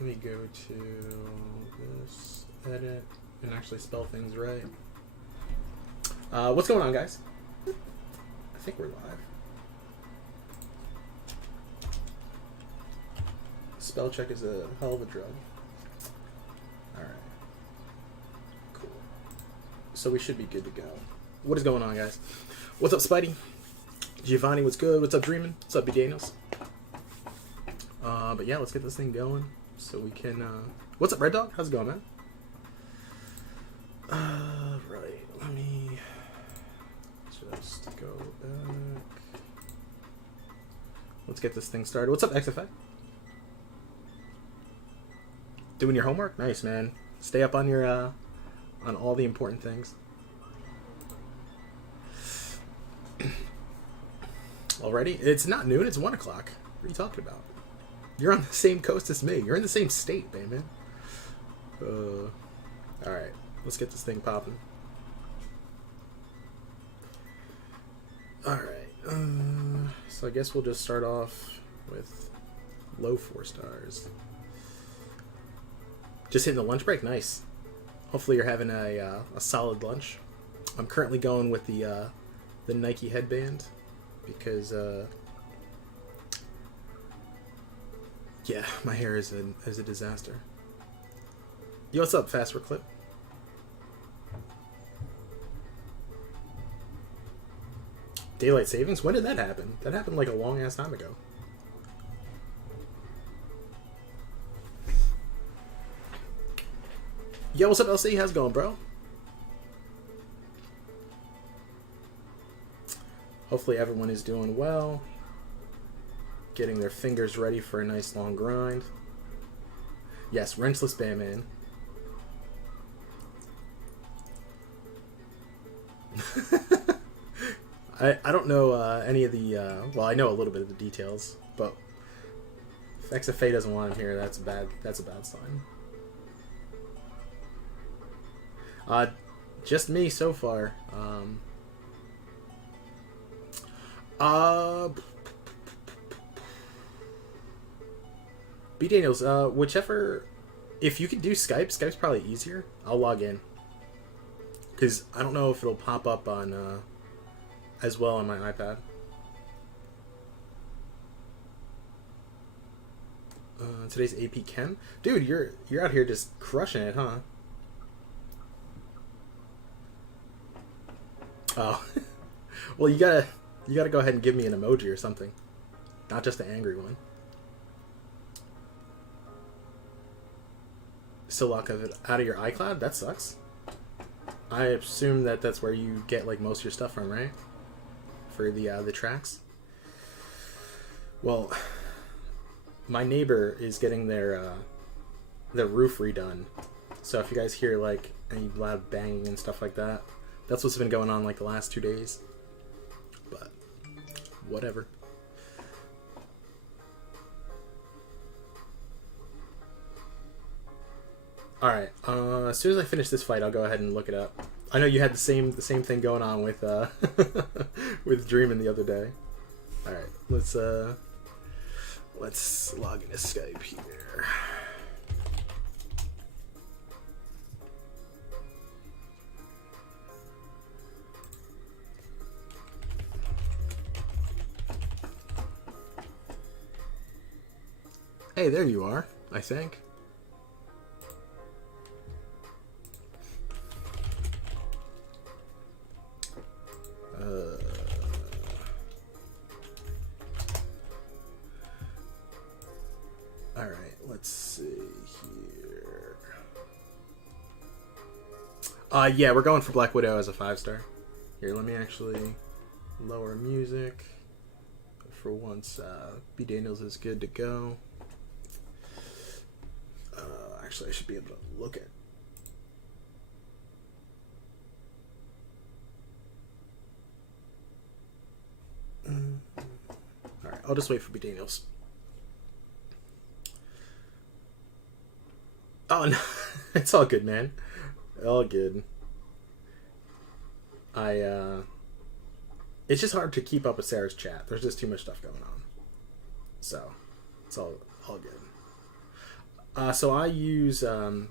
Let me go to this, edit, and actually spell things right. What's going on, guys? I think we're live. Spell check is a hell of a drug. Alright. Cool. So we should be good to go. What is going on, guys? What's up, Spidey? Giovanni, what's good? What's up, Dreamin'? What's up, B. Daniels? But yeah, let's get this thing going so we can... What's up, Red Dog? How's it going, man? Right. Let me just go back. Let's get this thing started. What's up, XFA? Doing your homework? Nice, man. Stay up on your on all the important things. Already? It's not noon, it's 1 o'clock. What are you talking about? You're on the same coast as me. You're in the same state, baby. Alright. Let's get this thing popping. Alright. So I guess we'll just start off with low 4 stars. Just hitting the lunch break? Nice. Hopefully you're having a solid lunch. I'm currently going with the Nike headband because yeah, my hair is a disaster. Yo, what's up, Fast for Clip? Daylight savings? When did that happen? That happened like a long ass time ago. Yo, what's up, LC? How's it going, bro? Hopefully everyone is doing well. Getting their fingers ready for a nice long grind. Yes, wrenchless Batman. I don't know any of the... well, I know a little bit of the details, but if XFA doesn't want him here, that's a bad sign. Just me so far. B. Daniels, whichever... If you can do Skype, Skype's probably easier. I'll log in. Because I don't know if it'll pop up on... as well on my iPad. Today's AP Chem? Dude, you're out here just crushing it, huh? Oh. Well, you gotta go ahead and give me an emoji or something. Not just the angry one. Still lock of it out of your iCloud? That sucks. I assume that that's where you get like most of your stuff from, right? For the tracks. Well, my neighbor is getting their roof redone. So if you guys hear like any loud banging and stuff like that, that's what's been going on like the last 2 days. But whatever. All right. As soon as I finish this fight, I'll go ahead and look it up. I know you had the same thing going on with with Dreamin' the other day. All right, let's log into Skype here. Hey, there you are. I think. Alright, let's see here. Yeah, we're going for Black Widow as a 5-star. Here, let me actually lower music. For once, B. Daniels is good to go. Actually, I should be able to look at... Alright, I'll just wait for B. Daniels. Oh, no. It's all good, man. All good. It's just hard to keep up with Sarah's chat. There's just too much stuff going on. So, it's all good. So I use an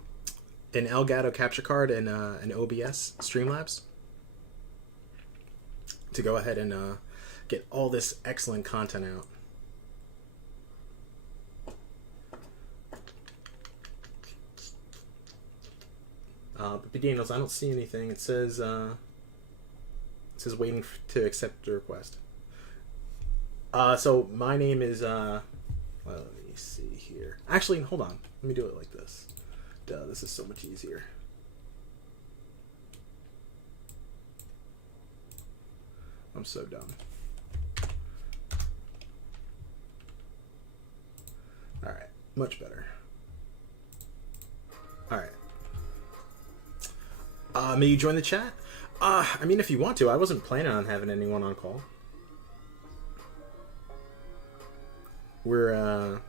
Elgato capture card and an OBS Streamlabs to go ahead and get all this excellent content out. But Daniels, I don't see anything. It says waiting to accept the request. So my name is well, let me see here. Actually, hold on. Let me do it like this. Duh, this is so much easier. I'm so dumb. All right, much better. All right. May you join the chat? I mean, if you want to. I wasn't planning on having anyone on call. We're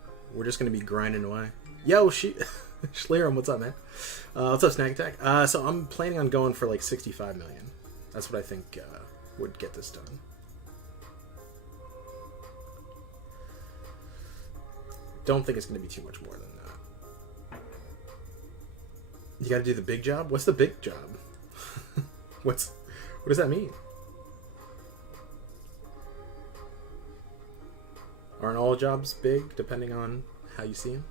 just gonna be grinding away. Yo, Schlerum, what's up, man? What's up, Snack Attack? So I'm planning on going for like 65 million. That's what I think would get this done. Don't think it's gonna be too much more than that. You gotta do the big job? What's the big job? What does that mean? Aren't all jobs big, depending on how you see them?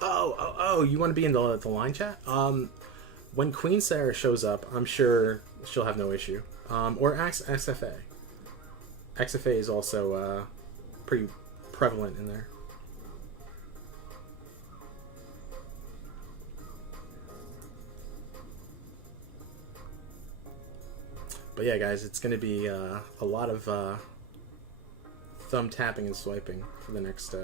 Oh, you want to be in the line chat? When Queen Sarah shows up, I'm sure she'll have no issue. Or XFA. XFA is also pretty prevalent in there. But yeah, guys, it's going to be a lot of thumb tapping and swiping for the next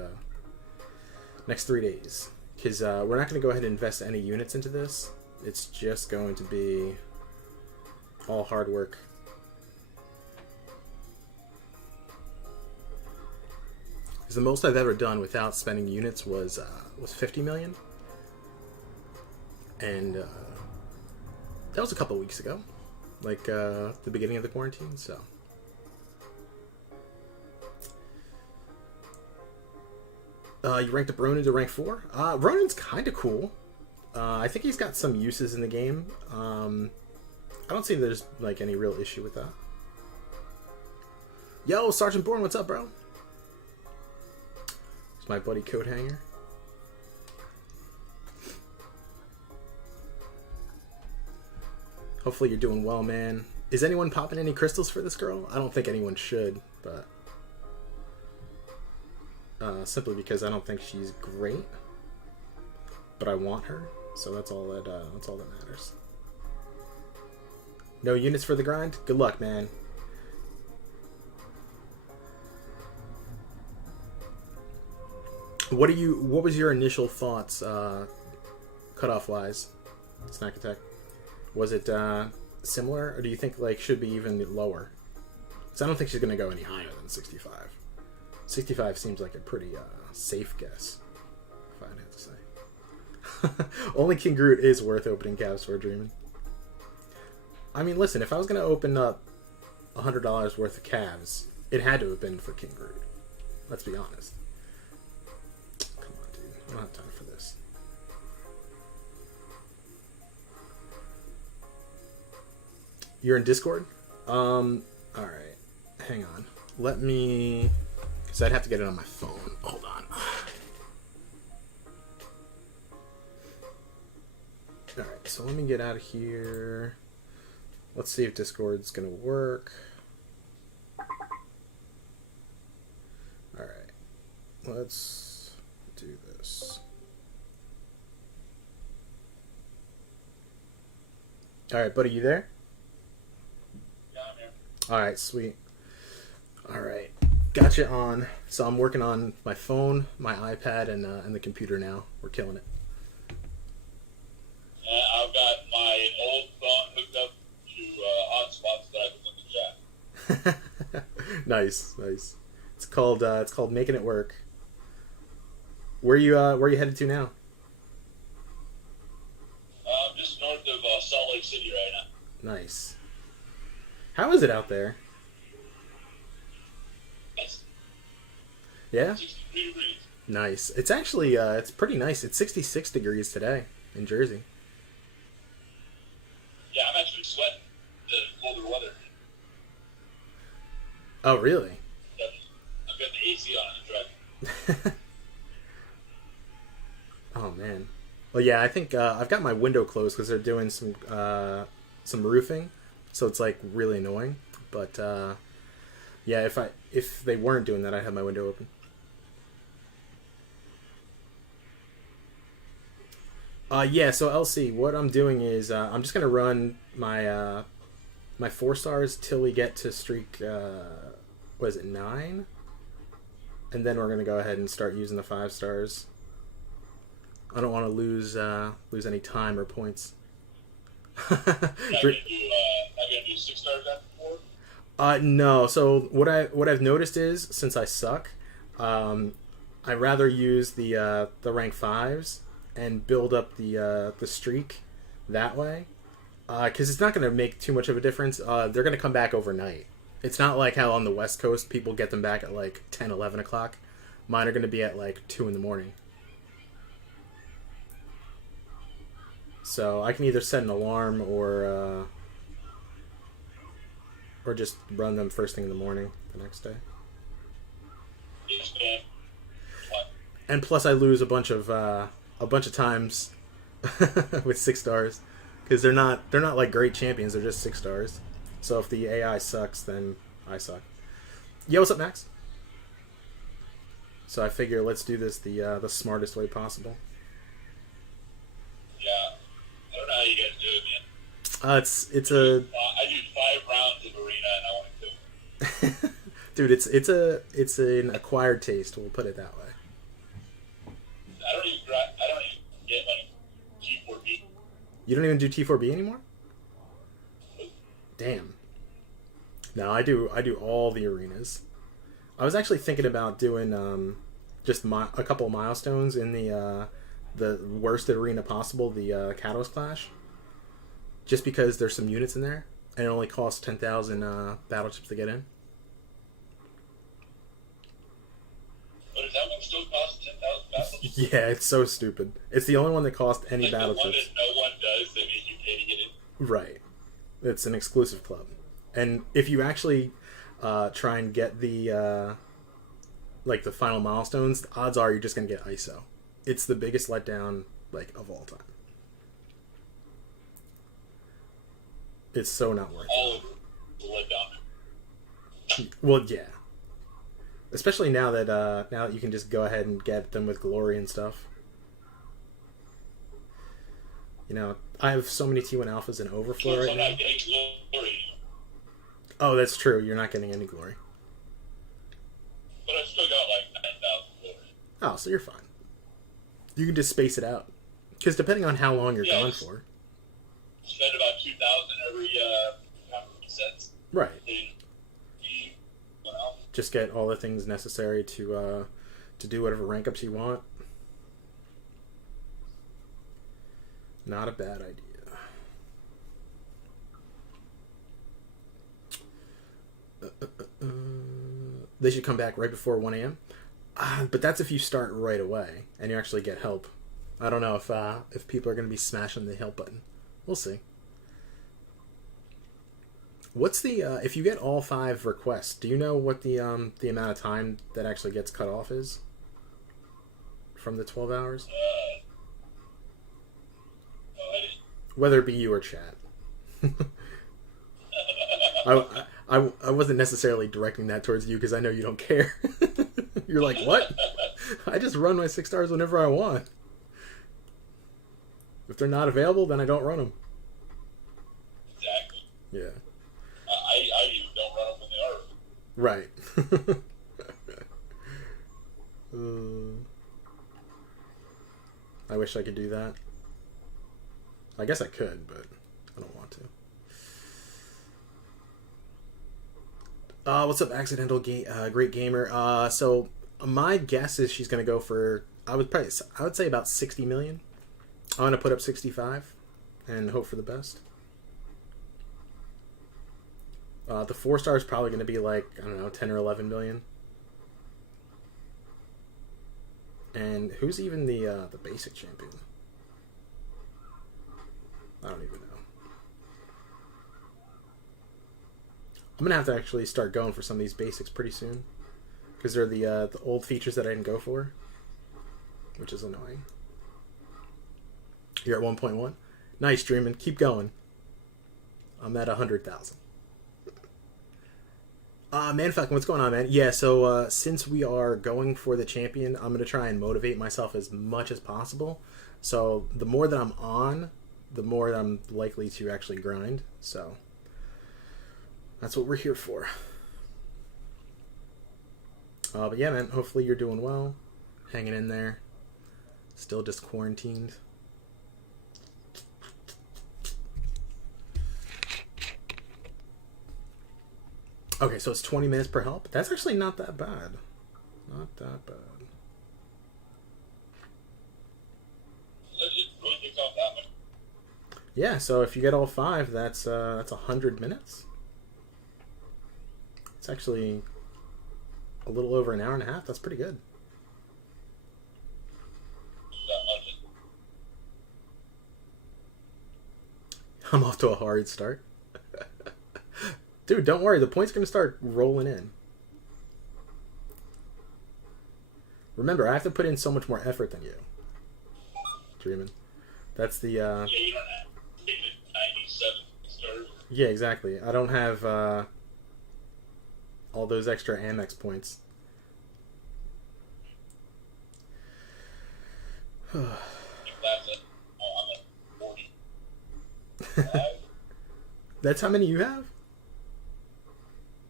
3 days. Because we're not going to go ahead and invest any units into this. It's just going to be all hard work. Because the most I've ever done without spending units was 50 million. And that was a couple of weeks ago. Like the beginning of the quarantine, so. You ranked up Ronin to rank 4? Ronin's kind of cool. I think he's got some uses in the game. I don't see there's like any real issue with that. Yo, Sergeant Bourne, what's up, bro? It's my buddy Coat Hanger. Hopefully you're doing well, man. Is anyone popping any crystals for this girl? I don't think anyone should, but simply because I don't think she's great, but I want her, so that's all that matters. No units for the grind? Good luck, man. What was your initial thoughts, cutoff wise, Snack Attack? Was it similar, or do you think like should be even lower? Because I don't think she's gonna go any higher than 65. 65 seems like a pretty safe guess, if I'd have to say. Only King Groot is worth opening calves for Dreaming. I mean, listen, if I was gonna open up $100 worth of calves, it had to have been for King Groot. Let's be honest. Come on, dude. I don't have time for this. You're in Discord? Alright. Hang on. Let me... Because I'd have to get it on my phone. Hold on. Alright, so let me get out of here. Let's see if Discord's going to work. Alright. Let's do this. Alright, buddy, you there? Alright, sweet. Alright, gotcha on. So I'm working on my phone, my iPad, and the computer now. We're killing it. I've got my old phone hooked up to hotspots that I put in the chat. Nice, nice. It's called Making It Work. Where you headed to now? Just north of Salt Lake City right now. Nice. How is it out there? It's Yeah? 63 degrees. Nice. It's actually it's pretty nice. It's 66 degrees today in Jersey. Yeah, I'm actually sweating the colder weather. Oh, really? I've got the AC on in the truck. Oh man. Well, yeah, I think I've got my window closed because they're doing some roofing, so it's like really annoying. But yeah, if they weren't doing that, I'd have my window open. Yeah, so LC, what I'm doing is I'm just gonna run my 4 stars till we get to streak what is it, 9, and then we're gonna go ahead and start using the 5 stars. I don't want to lose any time or points. I'm gonna do 6 stars after 4. No. So what I've noticed is since I suck, I rather use the rank 5s and build up the streak that way, because it's not going to make too much of a difference. They're going to come back overnight. It's not like how on the West Coast people get them back at like 10, 11 o'clock. Mine are going to be at like 2 in the morning. So I can either set an alarm or just run them first thing in the morning the next day. Yes, man. What? And plus, I lose a bunch of times with 6 stars because they're not like great champions. They're just 6 stars. So if the AI sucks, then I suck. Yo, what's up, Max? So I figure let's do this the smartest way possible. Yeah. I don't know how you guys do it, man. It's a I do 5 rounds of arena and I want to kill. dude. It's an acquired taste. We'll put it that way. I don't even get like G4B. You don't even do T4B anymore? Damn. No, I do all the arenas. I was actually thinking about doing just a couple of milestones in the worst arena possible, the Catalyst Clash. Just because there's some units in there, and it only costs 10,000 battle chips to get in. But does that one still cost 10,000 battle chips? Yeah, it's so stupid. It's the only one that costs any Like battle the one chips. that no one does, that means you pay to get in. Right. It's an exclusive club. And if you actually try and get the like the final milestones, the odds are you're just going to get ISO. It's the biggest letdown like of all time. It's so not worth it. All over the letdown. Well, yeah. Especially now that you can just go ahead and get them with glory and stuff. You know, I have so many T1 alphas in overflow right I'm now. not getting glory. Oh, that's true. You're not getting any glory. But I've still got like 9,000 glory. Oh, so you're fine. You can just space it out. Because depending on how long you're gone for. Spend about 2,000 every time it resets. Right. Well, Just get all the things necessary to do whatever rank ups you want. Not a bad idea. They should come back right before 1 a.m. But that's if you start right away and you actually get help. I don't know if people are going to be smashing the help button. We'll see. What's the if you get all 5 requests? Do you know what the amount of time that actually gets cut off is from the 12 hours? Whether it be you or chat. I wasn't necessarily directing that towards you because I know you don't care. You're like, what? I just run my 6 stars whenever I want. If they're not available, then I don't run them. Exactly. Yeah. I even don't run them when they are. Right. I wish I could do that. I guess I could, but I don't want to. What's up, Accidental Great Gamer? So my guess is she's gonna go for I would say about 60 million. I'm gonna put up 65 and hope for the best. The 4-star is probably gonna be like, I don't know, 10 or 11 million. And who's even the basic champion? I don't even know. I'm gonna have to actually start going for some of these basics pretty soon, because they're the old features that I didn't go for, which is annoying. You're at 1.1. Nice, Dreamin'. Keep going. I'm at 100,000. Man, fucking, what's going on, man? Yeah, so since we are going for the champion, I'm gonna try and motivate myself as much as possible. So the more that I'm on, the more that I'm likely to actually grind. So that's what we're here for. But yeah, man, hopefully you're doing well. Hanging in there. Still just quarantined. Okay, so it's 20 minutes per help. That's actually not that bad. Not that bad. Yeah, so if you get all 5, that's 100 minutes. It's actually a little over an hour and a half. That's pretty good. I'm off to a hard start. Dude, don't worry. The point's going to start rolling in. Remember, I have to put in so much more effort than you. Dreamin'. That's the... Yeah, you don't have 97 stars. Yeah, exactly. I don't have all those extra Amex points. I'm at 40. That's how many you have?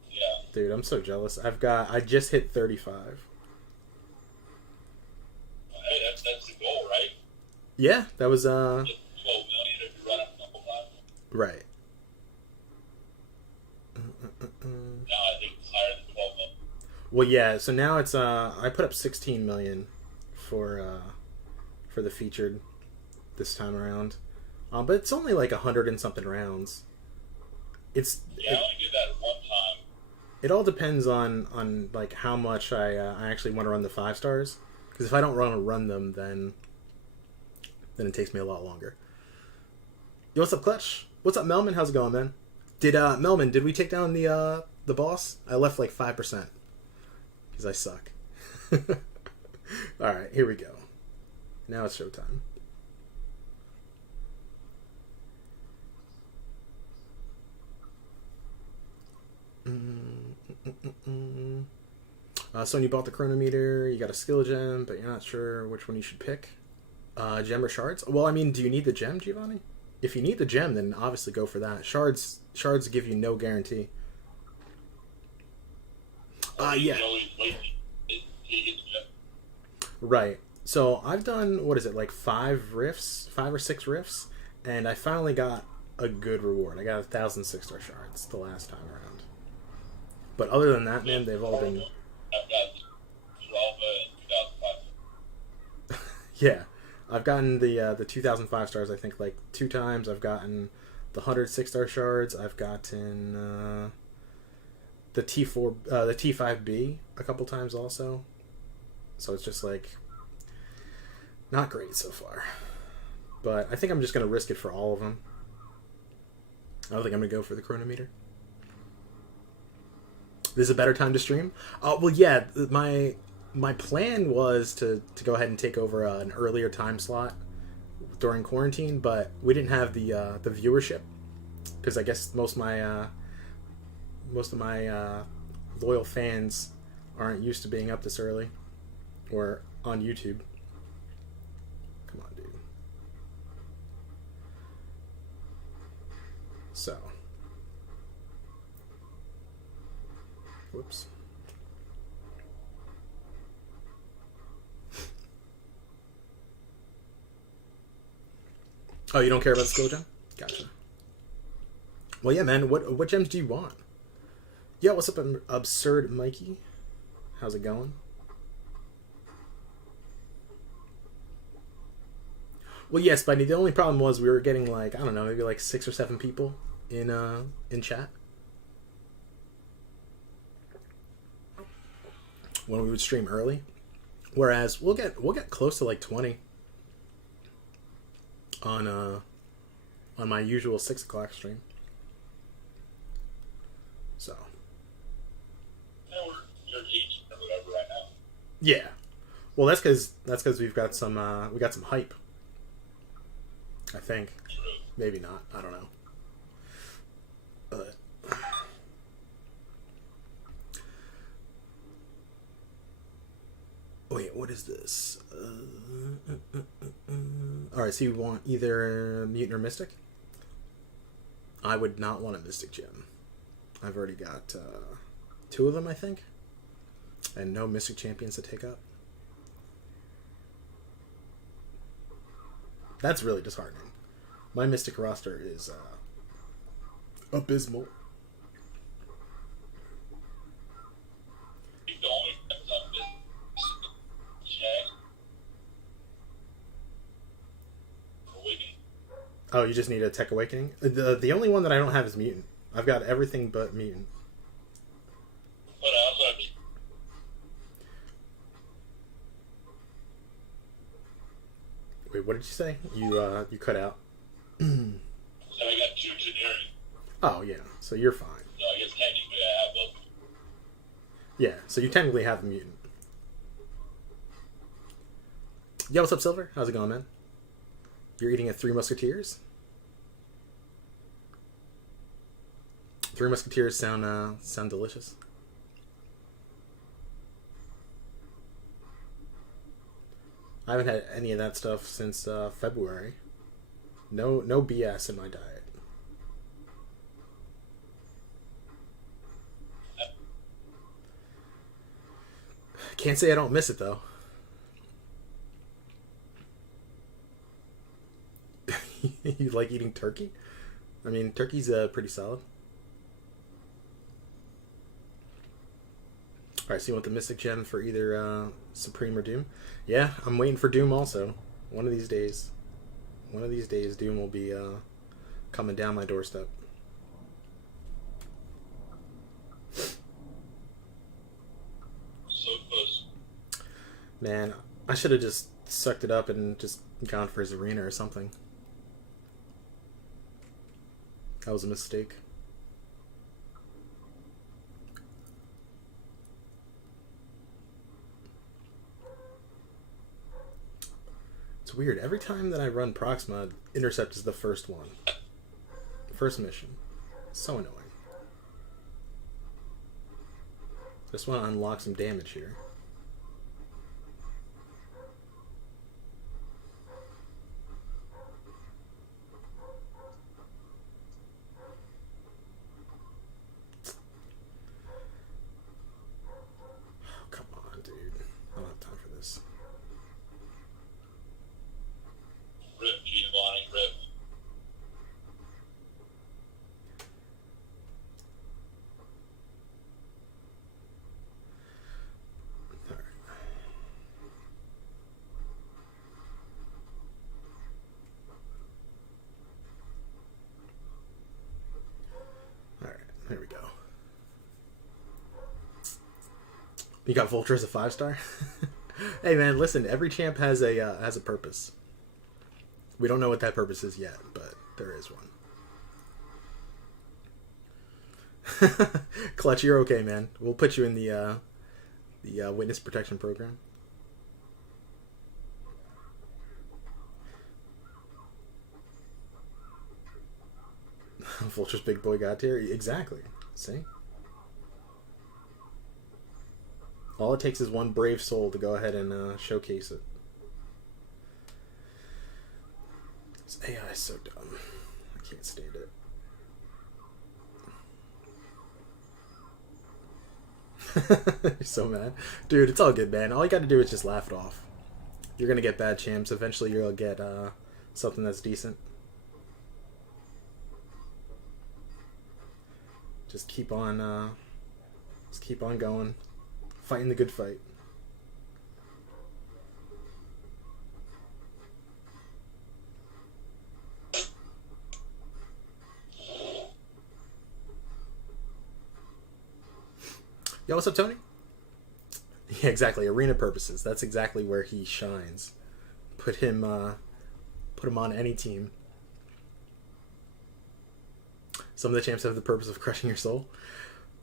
Yeah. Dude, I'm so jealous. I just hit 35. Hey, that's the goal, right? Yeah, that was 12 million if you run it a couple times. right. Now I think it's higher than 12 million. Well, yeah, so now it's I put up 16 million for the featured this time around. But it's only like 100 and something rounds. Yeah, I only did that one time. It all depends on like how much I actually want to run the 5 stars. Because if I don't want to run them, then it takes me a lot longer. Yo, what's up, Clutch? What's up, Melman? How's it going, man? Melman, did we take down the boss? I left like 5%. Because I suck. Alright, here we go. Now it's showtime. So you bought the chronometer, you got a skill gem, but you're not sure which one you should pick. Gem or shards? Well, I mean, do you need the gem, Giovanni? If you need the gem, then obviously go for that. Shards give you no guarantee. Yeah. Right. So I've done, what is it, like 5 or 6 riffs, and I finally got a good reward. I got 1,000 6-star shards the last time around. But other than that, man, they've all been... I've got 12 and 2005. Yeah. I've gotten the 2005 stars, I think, like 2 times. I've gotten the 100 6-star shards. I've gotten the T5B a couple times also. So it's just like not great so far. But I think I'm just going to risk it for all of them. I don't think I'm going to go for the chronometer. This is a better time to stream? Well, yeah, my plan was to go ahead and take over an earlier time slot during quarantine, but we didn't have the viewership because I guess most of my loyal fans aren't used to being up this early or on YouTube. Come on, dude. So. Whoops. Oh, you don't care about the skill gem? Gotcha. Well, yeah, man. What gems do you want? Yeah, what's up, Absurd Mikey? How's it going? Well, yes, buddy. The only problem was we were getting like, I don't know, maybe like 6 or 7 people in chat when we would stream early. Whereas we'll get close to like 20 on my usual 6 o'clock stream. So Yeah, you're 18 or whatever right now. yeah, well that's because we've got some hype. I think True. maybe not. I don't know. But wait, what is this? All right, so you want either mutant or mystic? I would not want a mystic gem. I've already got 2 of them, I think, and no mystic champions to take up. That's really disheartening. My mystic roster is abysmal. I think the only thing is Jack Awakening. Oh, you just need a Tech Awakening? The only one that I don't have is Mutant. I've got everything but Mutant. But I also have Wait, what did you say? You cut out. and I got 2 generic. Oh, yeah. So you're fine. So I guess technically I have both. Yeah, so you technically have a Mutant. Yo, what's up, Silver? How's it going, man? You're eating a 3 Musketeers? 3 Musketeers sound delicious. I haven't had any of that stuff since February. No BS in my diet. Can't say I don't miss it though. You like eating turkey? I mean, turkey's pretty solid. Alright, so you want the Mystic Gem for either Supreme or Doom? Yeah, I'm waiting for Doom also. One of these days, Doom will be coming down my doorstep. So close. Man, I should have just sucked it up and just gone for his arena or something. That was a mistake. It's weird. Every time that I run Proxima, Intercept is the first one. First mission. So annoying. Just want to unlock some damage here. Oh, come on, dude. I don't have time for this. Rip, Giovanni, rip. Alright. Alright, there we go. You got Vulture as a 5-star? Hey man, listen, every champ has a purpose. We don't know what that purpose is yet, but there is one. Clutch, you're okay, man. We'll put you in the witness protection program. Vulture's big boy got here. Exactly. See? All it takes is one brave soul to go ahead and showcase it. This AI is so dumb. I can't stand it. You're so mad. Dude, it's all good, man. All you gotta do is just laugh it off. You're gonna get bad champs. Eventually you'll get something that's decent. Just keep on going. Fighting the good fight. Yo, what's up, Tony? Yeah, exactly. Arena purposes. That's exactly where he shines. Put him on any team. Some of the champs have the purpose of crushing your soul.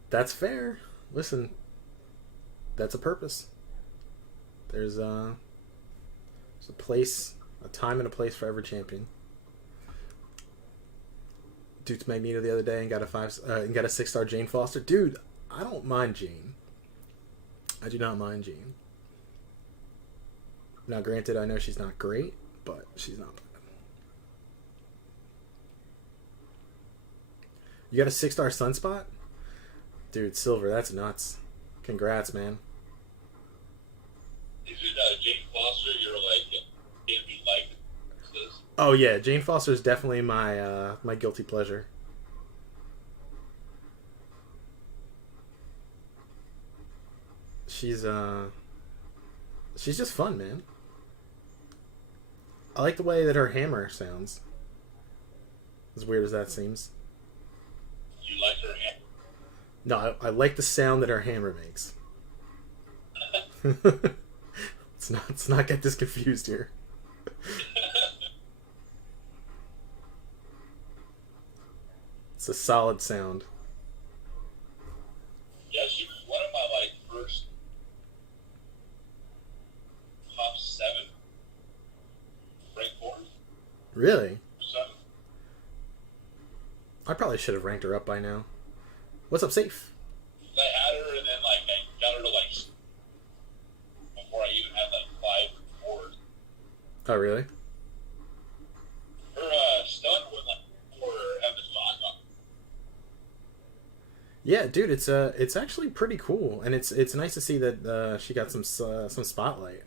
That's fair. Listen, that's a purpose. There's a place, a time and a place for every champion. Dude's Magneto the other day and got a 6-star Jane Foster. Dude, I don't mind Jane. I do not mind Jane. Now, granted, I know she's not great, but she's not bad. You got a 6-star Sunspot? Dude, Silver, that's nuts. Congrats, man. Is it Jane Foster? You're like, can't be like this. Oh yeah, Jane Foster is definitely my my guilty pleasure. She's just fun, man. I like the way that her hammer sounds. As weird as that seems. You like her hand? No, I like the sound that her hammer makes. Let's not get this confused here. It's a solid sound. Yeah, she was one of my like first top 7 ranked fours. Really? 7. I probably should have ranked her up by now. What's up, Safe? I had her, and then like I got her to like before I even had like 5 fours. Oh, really? Her stun was like 4 have the shot up. Yeah, dude, it's actually pretty cool, and it's nice to see that she got some spotlight.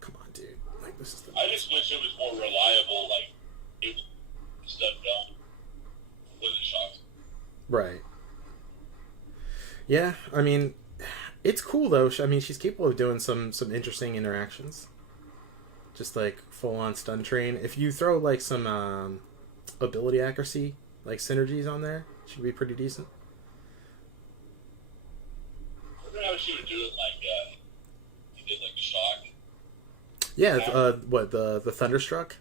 Come on, dude, like this is the. I just wish it was more reliable, like it stun down with the shots. Right. Yeah, I mean, it's cool though. I mean, she's capable of doing some interesting interactions. Just like full on stun train. If you throw like some ability accuracy, like synergies on there, should be pretty decent. I wonder how she would do it, like you did like shock. Yeah, what the Thunderstruck?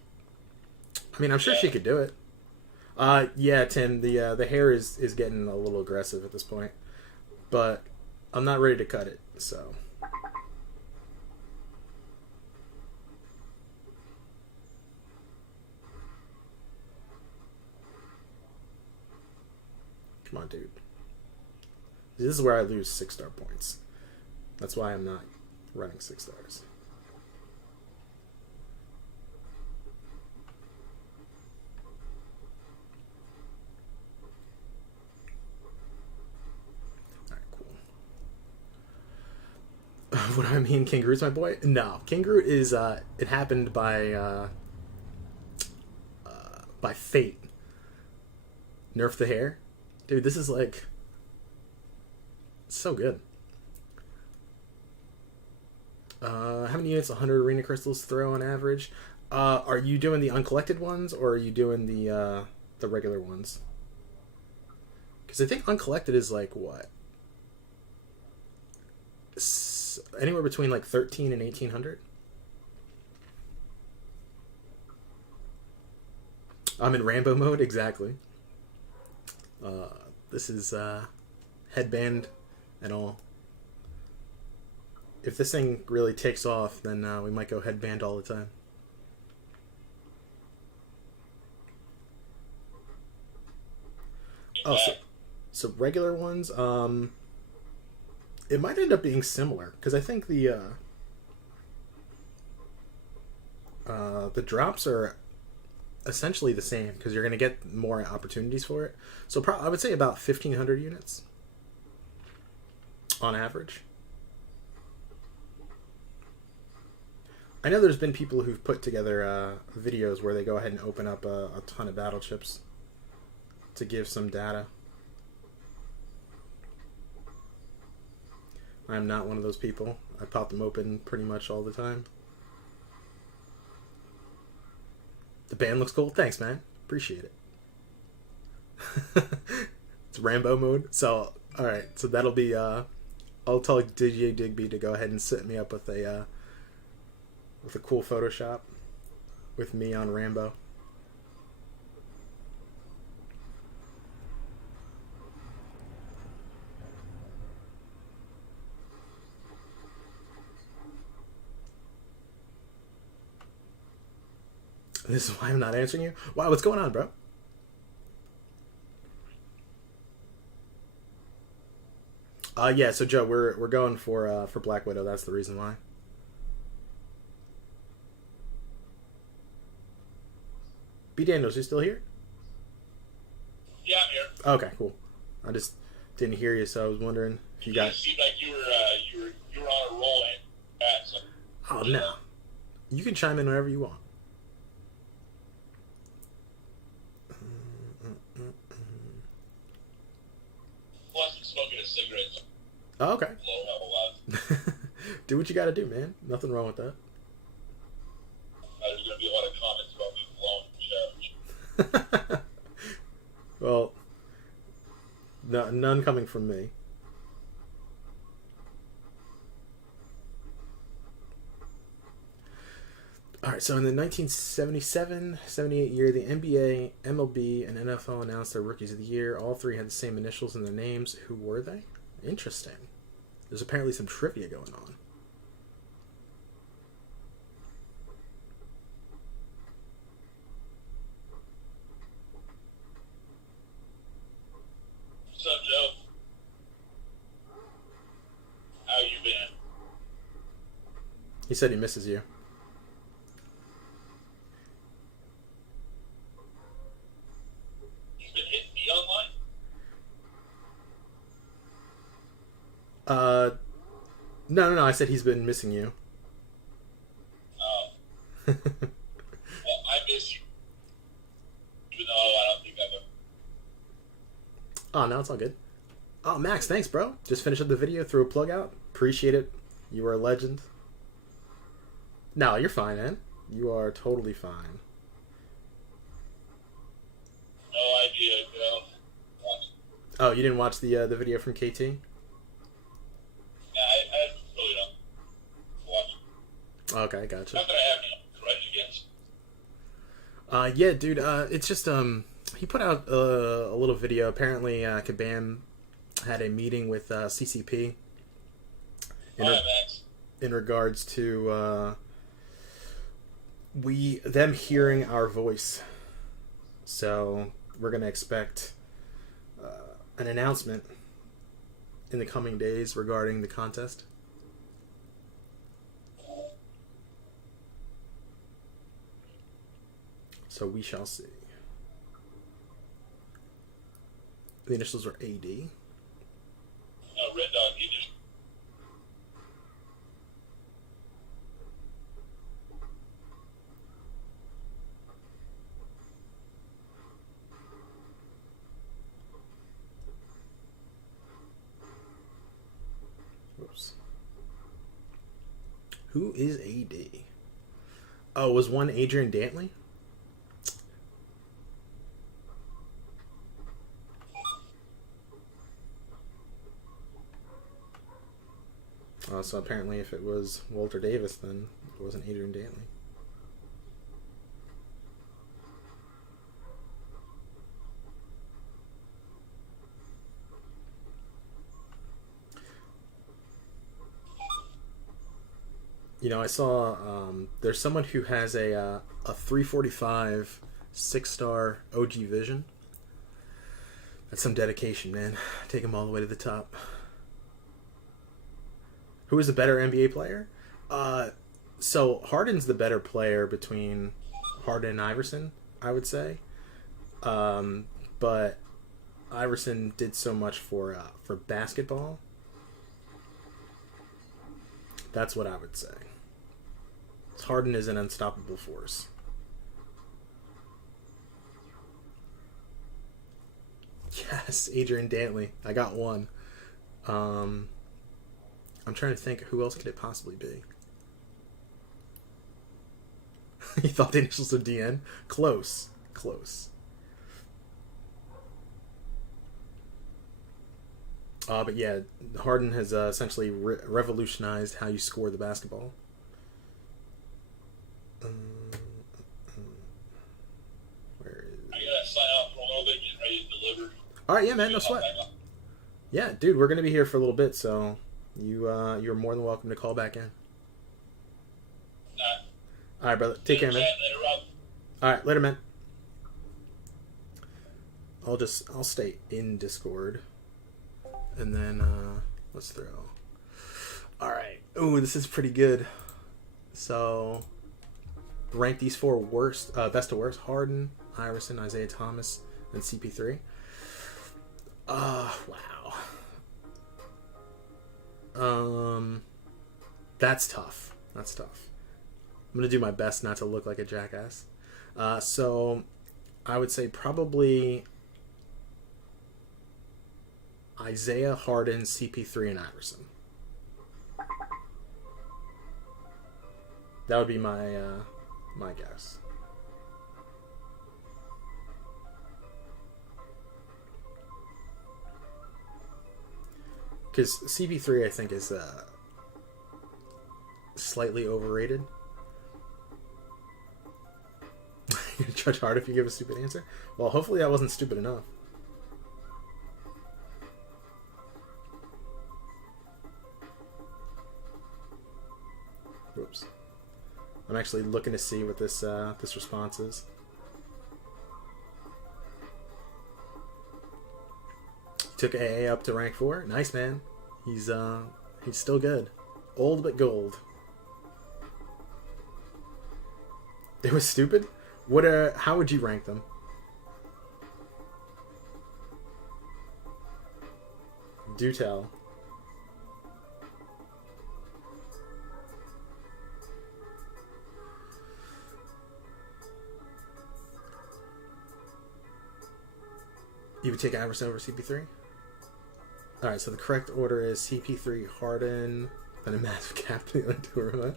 I mean, I'm sure she could do it. Yeah, Tim, the hair is getting a little aggressive at this point, but I'm not ready to cut it, so. Come on, dude. This is where I lose 6-star points. That's why I'm not running 6 stars. Alright, cool. What do I mean, King Groot's my boy? No, King Groot is, it happened by fate. Nerf the hair. Dude, this is like so good. How many units 100 arena crystals throw on average? Are you doing the uncollected ones or are you doing the regular ones? Because I think uncollected is like what? Anywhere between like 13 and 1800. I'm in Rambo mode, exactly. This is headband and all. If this thing really takes off, then we might go headband all the time. Oh, so regular ones, it might end up being similar because I think the drops are essentially the same because you're going to get more opportunities for it. So I would say about 1,500 units on average. I know there's been people who've put together videos where they go ahead and open up a ton of battle chips to give some data. I'm not one of those people. I pop them open pretty much all the time. The band looks cool. Thanks, man. Appreciate it. It's Rambo mode. So, alright. So that'll be I'll tell DJ Digby to go ahead and set me up with a cool Photoshop with me on Rambo. This is why I'm not answering you. Wow, what's going on, bro? Yeah. So Joe, we're going for Black Widow. That's the reason why. B Daniels, you still here? Yeah, I'm here. Okay, cool. I just didn't hear you, so I was wondering if you got. It seemed like you were on a roll and so. Oh no, you can chime in whenever you want. Plus, I'm smoking a cigarette. So Oh, okay. blow hell a lot. Do what you got to do, man. Nothing wrong with that. There's gonna be a lot of comments about me blowing the show. Well, no, none coming from me. All right, so in the 1977-78 year, the NBA, MLB, and NFL announced their Rookies of the Year. All three had the same initials in their names. Who were they? Interesting. There's apparently some trivia going on. What's up, Joe? How you been? He said he misses you. You've been hitting me online? No. I said he's been missing you. Oh. Well, I miss you. Even though I don't think I've ever. Oh, no, it's all good. Oh, Max, thanks, bro. Just finished up the video, threw a plug out. Appreciate it. You are a legend. No, you're fine, man. You are totally fine. No idea, Joe. Oh, you didn't watch the video from KT? Yeah, I really don't watch it. Okay, gotcha. Not that I have any grudge against. Yeah, dude. It's just he put out a little video. Apparently, Kabam had a meeting with CCP Max. in regards to them hearing our voice. So we're gonna expect an announcement in the coming days regarding the contest. So we shall see. The initials are AD. Red Dog either. Whoops. Who is AD? Oh, was one Adrian Dantley? So apparently if it was Walter Davis, then it wasn't Adrian Dantley. You know, I saw there's someone who has a 345 6-star OG Vision. That's some dedication, man. Take him all the way to the top. Who is a better NBA player? So Harden's the better player between Harden and Iverson, I would say. But Iverson did so much for basketball. That's what I would say. Harden is an unstoppable force. Yes, Adrian Dantley. I got one. I'm trying to think, who else could it possibly be? You thought the initials of DN? Close. But yeah, Harden has essentially revolutionized how you score the basketball. Where is? I gotta sign out for a little bit, getting ready to deliver. All right, yeah, man, no sweat. Yeah, dude, we're gonna be here for a little bit, so you're more than welcome to call back in. All right, brother. Take care, man. All right, later, man. I'll stay in Discord, and then let's throw. All right. Ooh, this is pretty good. So, rank these four best to worst: Harden, Iverson, Isaiah Thomas, and CP3. Wow. That's tough. That's tough. I'm gonna do my best not to look like a jackass. So, I would say probably Isaiah, Harden, CP3, and Iverson. That would be my my guess. Because CP3, I think, is slightly overrated. You're gonna judge hard if you give a stupid answer? Well, hopefully that wasn't stupid enough. Whoops. I'm actually looking to see what this this response is. Took AA up to rank 4. Nice, man. He's still good. Old but gold. It was stupid? What how would you rank them? Do tell. You would take Iverson over CP3? Alright, so the correct order is CP3, Harden, then a massive cap to the tour.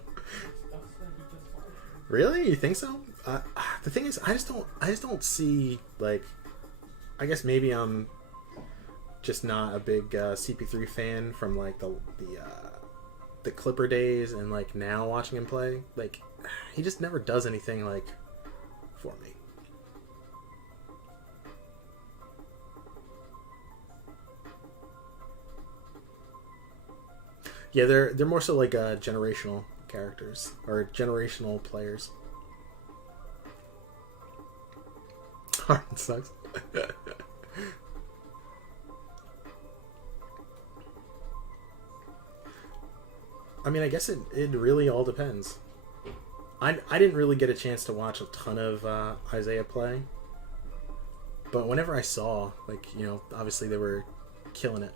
Really? You think so? The thing is, I just don't see, like, I guess maybe I'm just not a big CP3 fan from like the Clipper days, and like now watching him play, like he just never does anything like for me. Yeah, they're more so like generational characters or generational players. Harden sucks. I mean, I guess it really all depends. I didn't really get a chance to watch a ton of Isaiah play, but whenever I saw, like, you know, obviously they were killing it.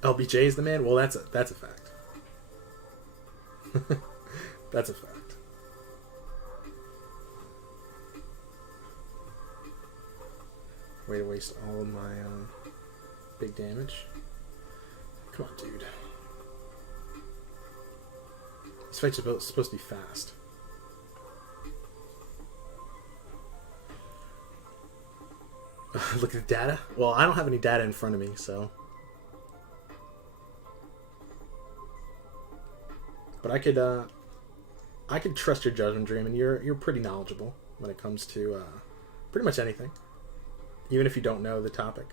LBJ is the man? Well, that's a fact. That's a fact. Way to waste all of my big damage. Come on, dude. This fight's supposed to be fast. Look at the data. Well, I don't have any data in front of me, so. But I could trust your judgment, Dream, and you're pretty knowledgeable when it comes to pretty much anything, even if you don't know the topic.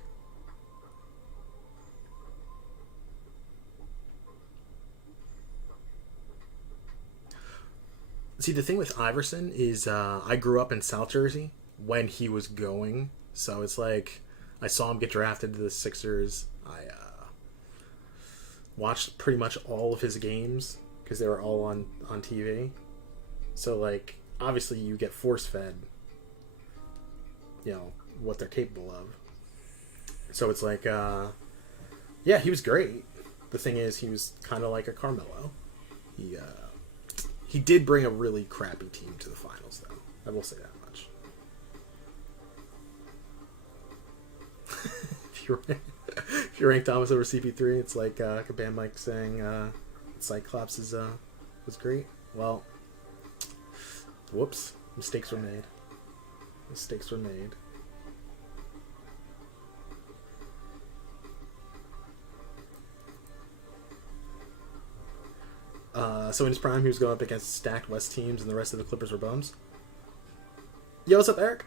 See, the thing with Iverson is I grew up in South Jersey when he was going, so it's like I saw him get drafted to the Sixers. I watched pretty much all of his games because they were all on TV. So, like, obviously you get force-fed, you know, what they're capable of. So it's like, yeah, he was great. The thing is, he was kind of like a Carmelo. He did bring a really crappy team to the finals, though. I will say that much. If you rank Thomas over CP3, it's like Kabam Mike saying Cyclops was great. Well, whoops. Mistakes were made. Mistakes were made. So in his prime, he was going up against stacked West teams, and the rest of the Clippers were bums. Yo, what's up, Eric?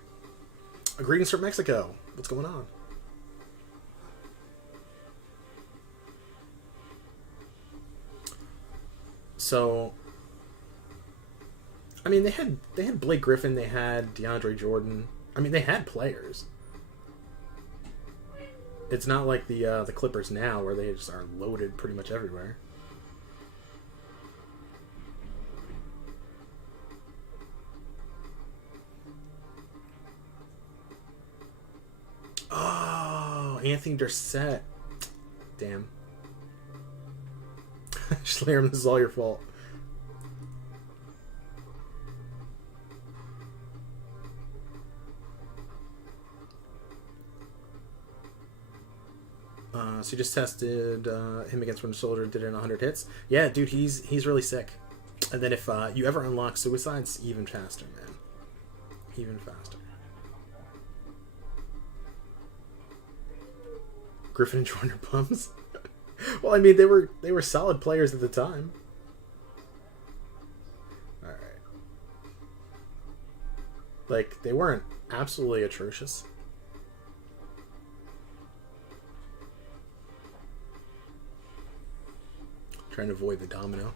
Greetings from Mexico. What's going on? So, I mean, they had Blake Griffin, they had DeAndre Jordan. I mean, they had players. It's not like the Clippers now, where they just are loaded pretty much everywhere. Oh, Anthony Dorset. Damn. Schlerim, this is all your fault. So you just tested him against Winter Soldier, did it in 100 hits. Yeah, dude, he's really sick. And then if you ever unlock Suicides, even faster, man. Even faster. Griffin and Jordan are bums. Well, I mean, they were solid players at the time. All right. Like, they weren't absolutely atrocious. Trying to avoid the domino.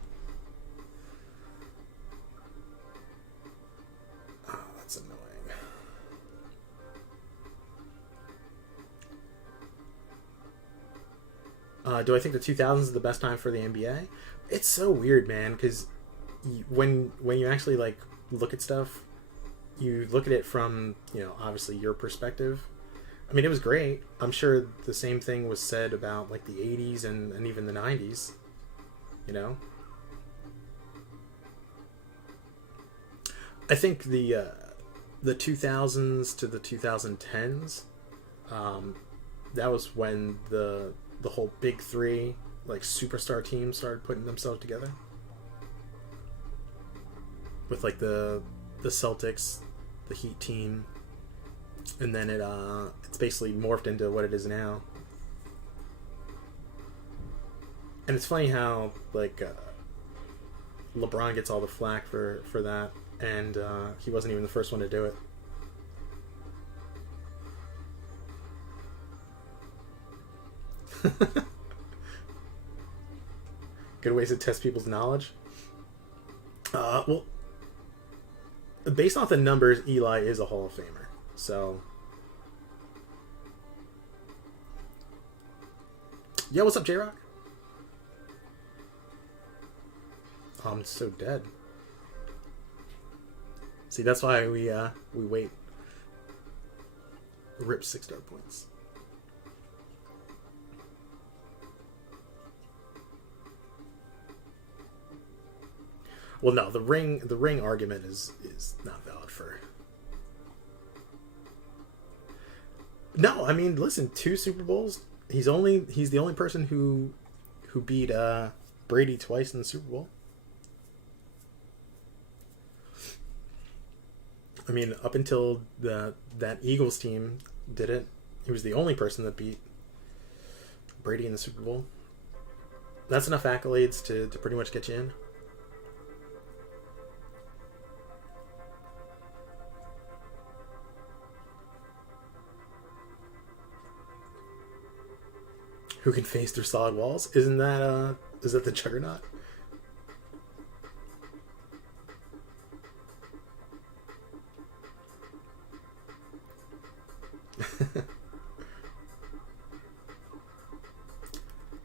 Oh, that's annoying. Do I think the 2000s is the best time for the NBA? It's so weird, man, because when you actually like look at stuff, you look at it from, obviously your perspective. I mean, it was great. I'm sure the same thing was said about like the 80s and even the 90s. I think the 2000s to the 2010s, that was when the whole big three, like, superstar teams started putting themselves together. With like the Celtics, the Heat team, and then it's basically morphed into what it is now. And it's funny how, like, LeBron gets all the flack for that, and he wasn't even the first one to do it. Good ways to test people's knowledge. Well, based off the numbers, Eli is a Hall of Famer. So, yo, what's up, J-Rock? I'm so dead. See, that's why we wait. Rip 6-star points. Well, no, the ring argument is not valid for. No, I mean, listen, 2 Super Bowls. He's the only person who beat Brady twice in the Super Bowl. I mean, up until that Eagles team did it, he was the only person that beat Brady in the Super Bowl. That's enough accolades to pretty much get you in. Who can phase through solid walls? Isn't that is that the Juggernaut?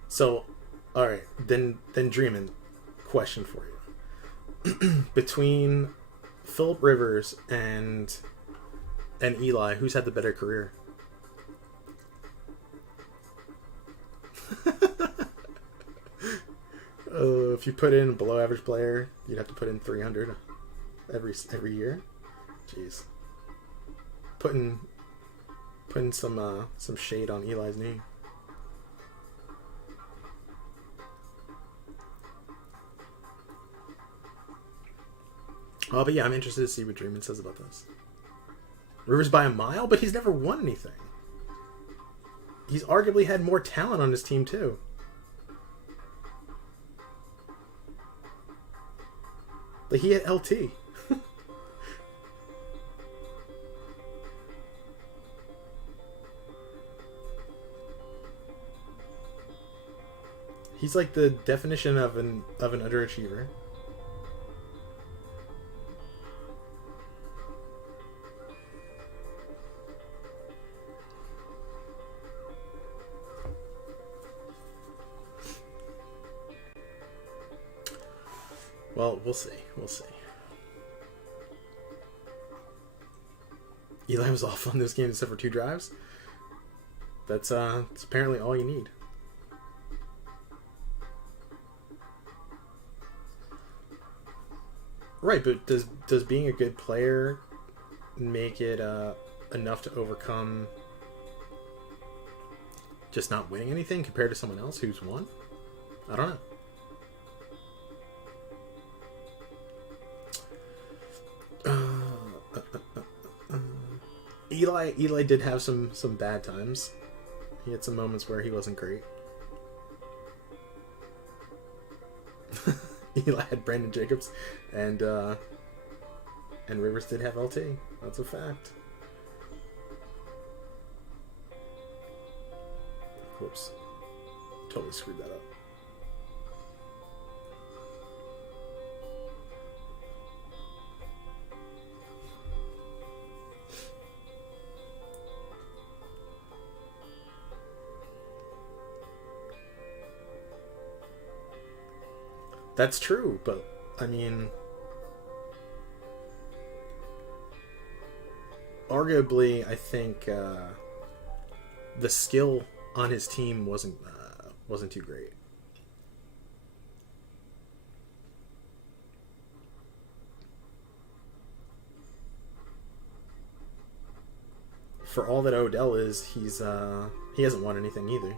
So, all right, then Dreamin', question for you: between Phillip Rivers and Eli, who's had the better career? If you put in a below average player, you'd have to put in 300 every year. Jeez, putting some shade on Eli's knee. Oh, but yeah, I'm interested to see what Dreamin' says about this. Rivers by a mile, but he's never won anything. He's arguably had more talent on his team too. Like, he hit LT. He's like the definition of an underachiever. Well, we'll see. We'll see. Eli was off on this game except for 2 drives. That's apparently all you need. Right, but does being a good player make it enough to overcome just not winning anything compared to someone else who's won? I don't know. Eli did have some bad times. He had some moments where he wasn't great. Eli had Brandon Jacobs, and Rivers did have LT. That's a fact. Whoops. Totally screwed that up. That's true, but I mean, arguably, I think the skill on his team wasn't too great. For all that Odell is, he hasn't won anything either.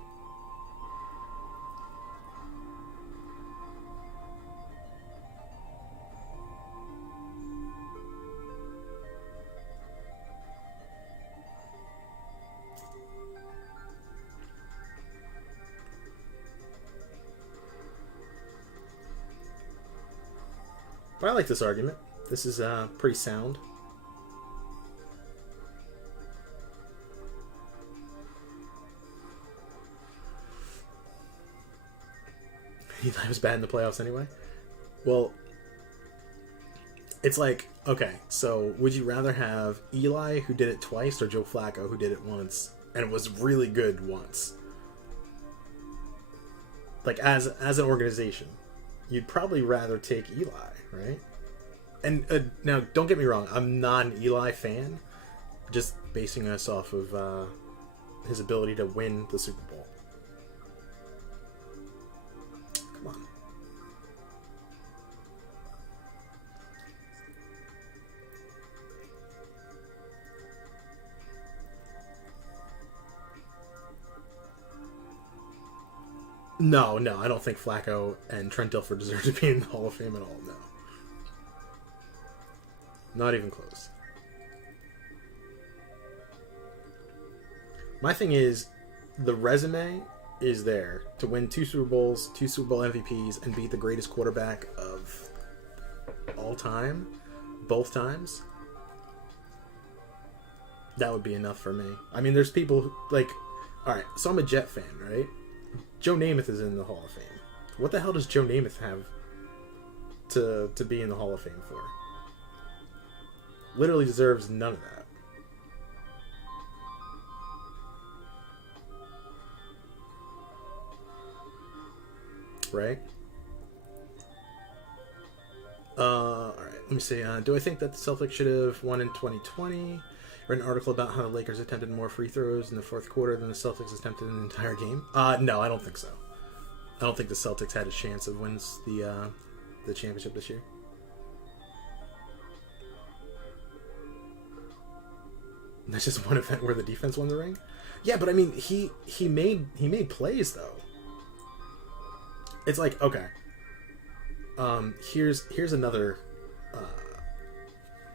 But I like this argument. This is pretty sound. Eli was bad in the playoffs anyway. Well, it's like, okay, so would you rather have Eli, who did it twice, or Joe Flacco, who did it once, and it was really good once? Like, as an organization, you'd probably rather take Eli, right? And now, don't get me wrong, I'm not an Eli fan. Just basing us off of his ability to win the Super Bowl. Come on. No, I don't think Flacco and Trent Dilfer deserve to be in the Hall of Fame at all, no. Not even close. My thing is, the resume is there to win 2 Super Bowls, 2 Super Bowl MVPs, and beat the greatest quarterback of all time, both times. That would be enough for me. I mean, there's people who, like, alright, so I'm a Jet fan, right? Joe Namath is in the Hall of Fame. What the hell does Joe Namath have to be in the Hall of Fame for? Literally deserves none of that. Right? Alright, let me see. Do I think that the Celtics should have won in 2020? Read an article about how the Lakers attempted more free throws in the fourth quarter than the Celtics attempted in the entire game. No, I don't think so. I don't think the Celtics had a chance of wins the championship this year. That's just one event where the defense won the ring. Yeah, but I mean, he made plays though. It's like, okay. Here's another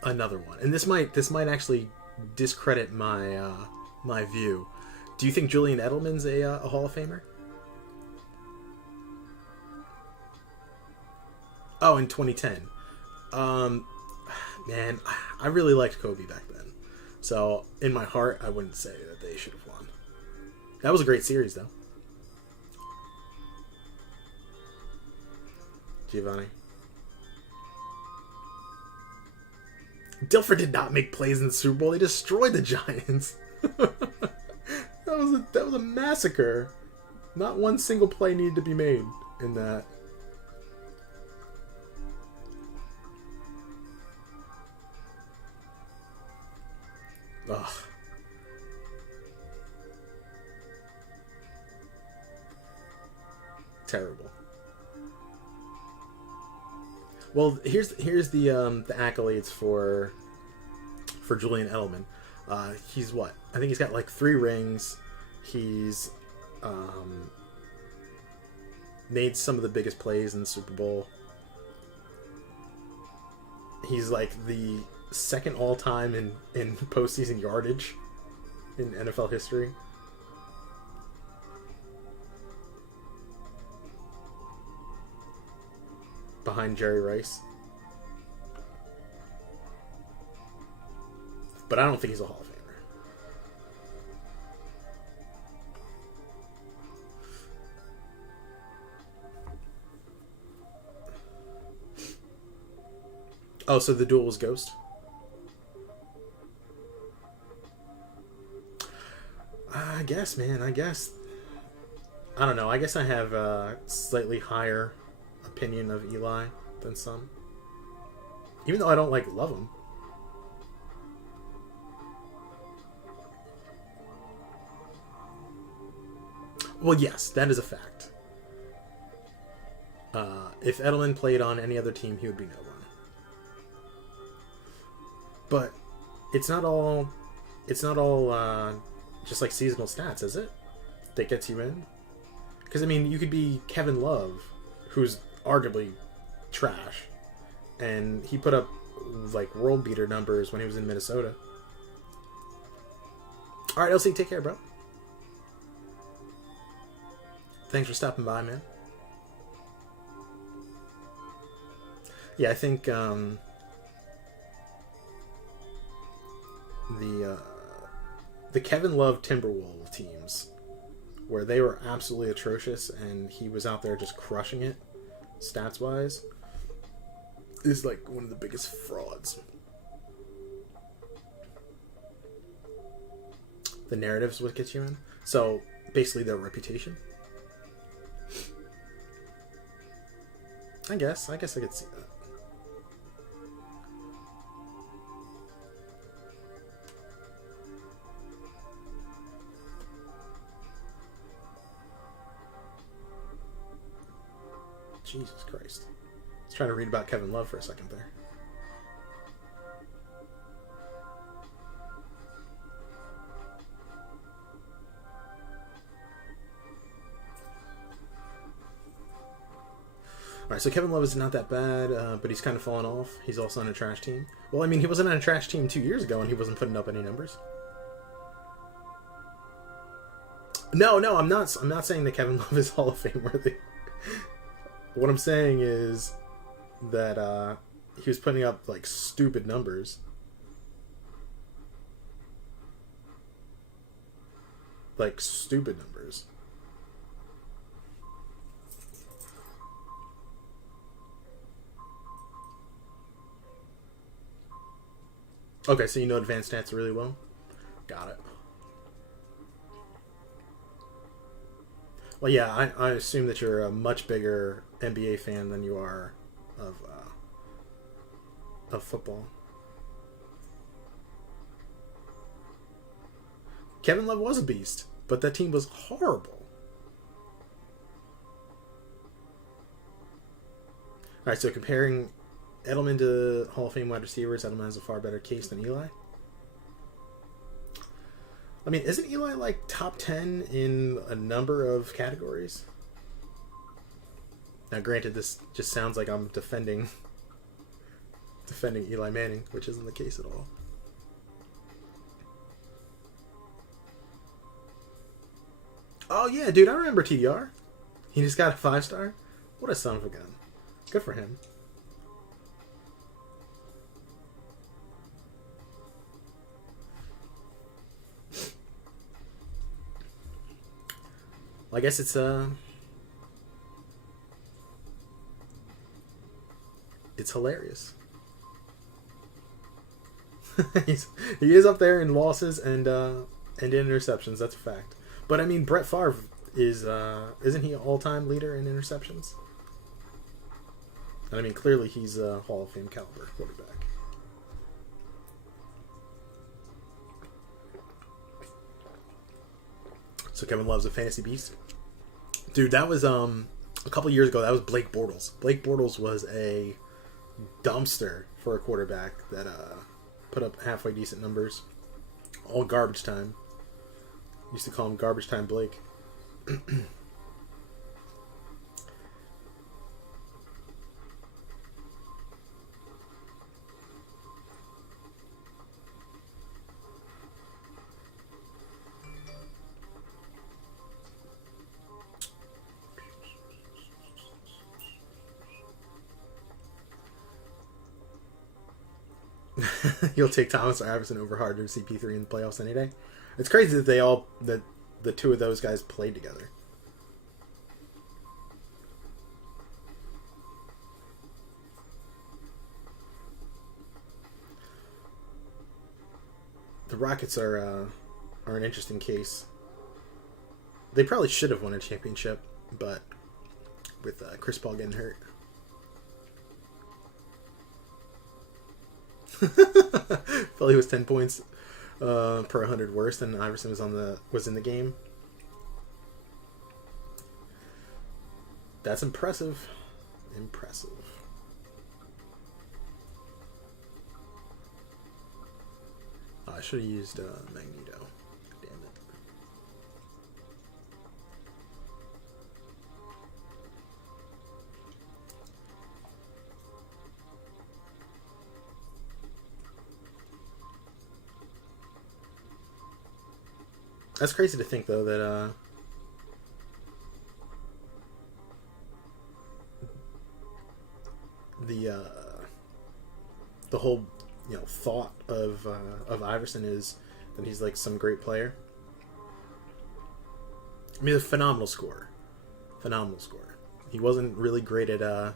one, and this might actually discredit my my view. Do you think Julian Edelman's a Hall of Famer? Oh, in 2010. Um, man, I really liked Kobe back then. So in my heart, I wouldn't say that they should have won. That was a great series, though. Giovanni. Dilfer did not make plays in the Super Bowl. They destroyed the Giants. That was a massacre. Not one single play needed to be made in that. Ugh. Terrible. Well, here's the accolades for Julian Edelman. He's what? I think he's got like 3 rings. He's made some of the biggest plays in the Super Bowl. He's like the second all-time in postseason yardage in NFL history. Behind Jerry Rice. But I don't think he's a Hall of Famer. Oh, so the duel was Ghost? I guess, man. I guess. I don't know. I guess I have a slightly higher opinion of Eli than some. Even though I don't, like, love him. Well, yes, that is a fact. If Edelman played on any other team, he would be no one. But it's not all just like seasonal stats, is it? That gets you in? Because, I mean, you could be Kevin Love, who's arguably trash, and he put up like world beater numbers when he was in Minnesota. All right, LC, take care, bro. Thanks for stopping by, man. Yeah, I think the Kevin Love Timberwolves teams, where they were absolutely atrocious and he was out there just crushing it, stats wise, is like one of the biggest frauds. The narrative's what gets you in. So basically their reputation. I guess I could see that. Jesus Christ. I was trying to read about Kevin Love for a second there. Alright, so Kevin Love is not that bad, but he's kind of fallen off. He's also on a trash team. Well, I mean, he wasn't on a trash team 2 years ago and he wasn't putting up any numbers. No, I'm not saying that Kevin Love is Hall of Fame worthy. What I'm saying is that he was putting up like stupid numbers. Like stupid numbers. Okay, so you know advanced stats really well? Got it. Well, yeah, I assume that you're a much bigger NBA fan than you are of football. Kevin Love was a beast, but that team was horrible. Alright, so comparing Edelman to Hall of Fame wide receivers, Edelman has a far better case than Eli. I mean, isn't Eli like top 10 in a number of categories? Now, granted, this just sounds like I'm defending Eli Manning, which isn't the case at all. Oh yeah, dude, I remember TDR. He just got a 5-star. What a son of a gun. Good for him. Well, I guess it's hilarious. He is up there in losses and interceptions. That's a fact. But I mean, Brett Favre is isn't he all-time leader in interceptions? And I mean, clearly he's a Hall of Fame caliber quarterback. So Kevin Love's a fantasy beast. Dude, that was a couple years ago. That was Blake Bortles. Blake Bortles was a dumpster for a quarterback that put up halfway decent numbers. All garbage time. Used to call him Garbage Time Blake. You'll take Thomas or Iverson over Harden or CP3 in the playoffs any day. It's crazy that the two of those guys played together. The Rockets are an interesting case. They probably should have won a championship, but with Chris Paul getting hurt. Philly was 10 points per 100 worse than Iverson was in the game. That's impressive. Impressive. I should have used Magneto. Damn it. That's crazy to think, though, that the whole thought of Iverson is that he's like some great player. I mean, he's a phenomenal scorer. Phenomenal scorer. He wasn't really great at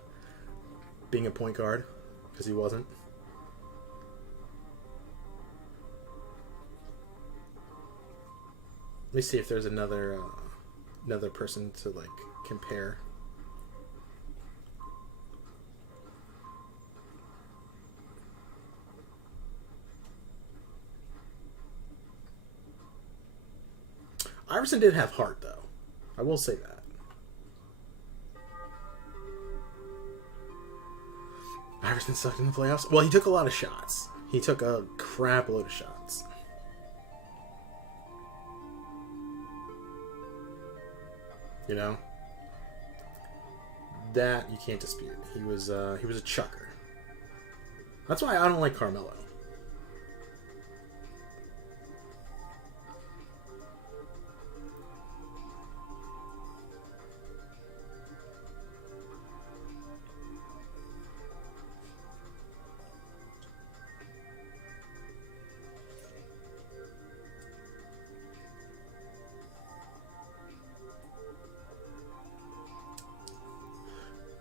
being a point guard because he wasn't. Let me see if there's another person to like compare. Iverson did have heart, though. I will say that. Iverson sucked in the playoffs. Well, he took a lot of shots. He took a crap load of shots. You know, that you can't dispute. He was a chucker. That's why I don't like Carmelo.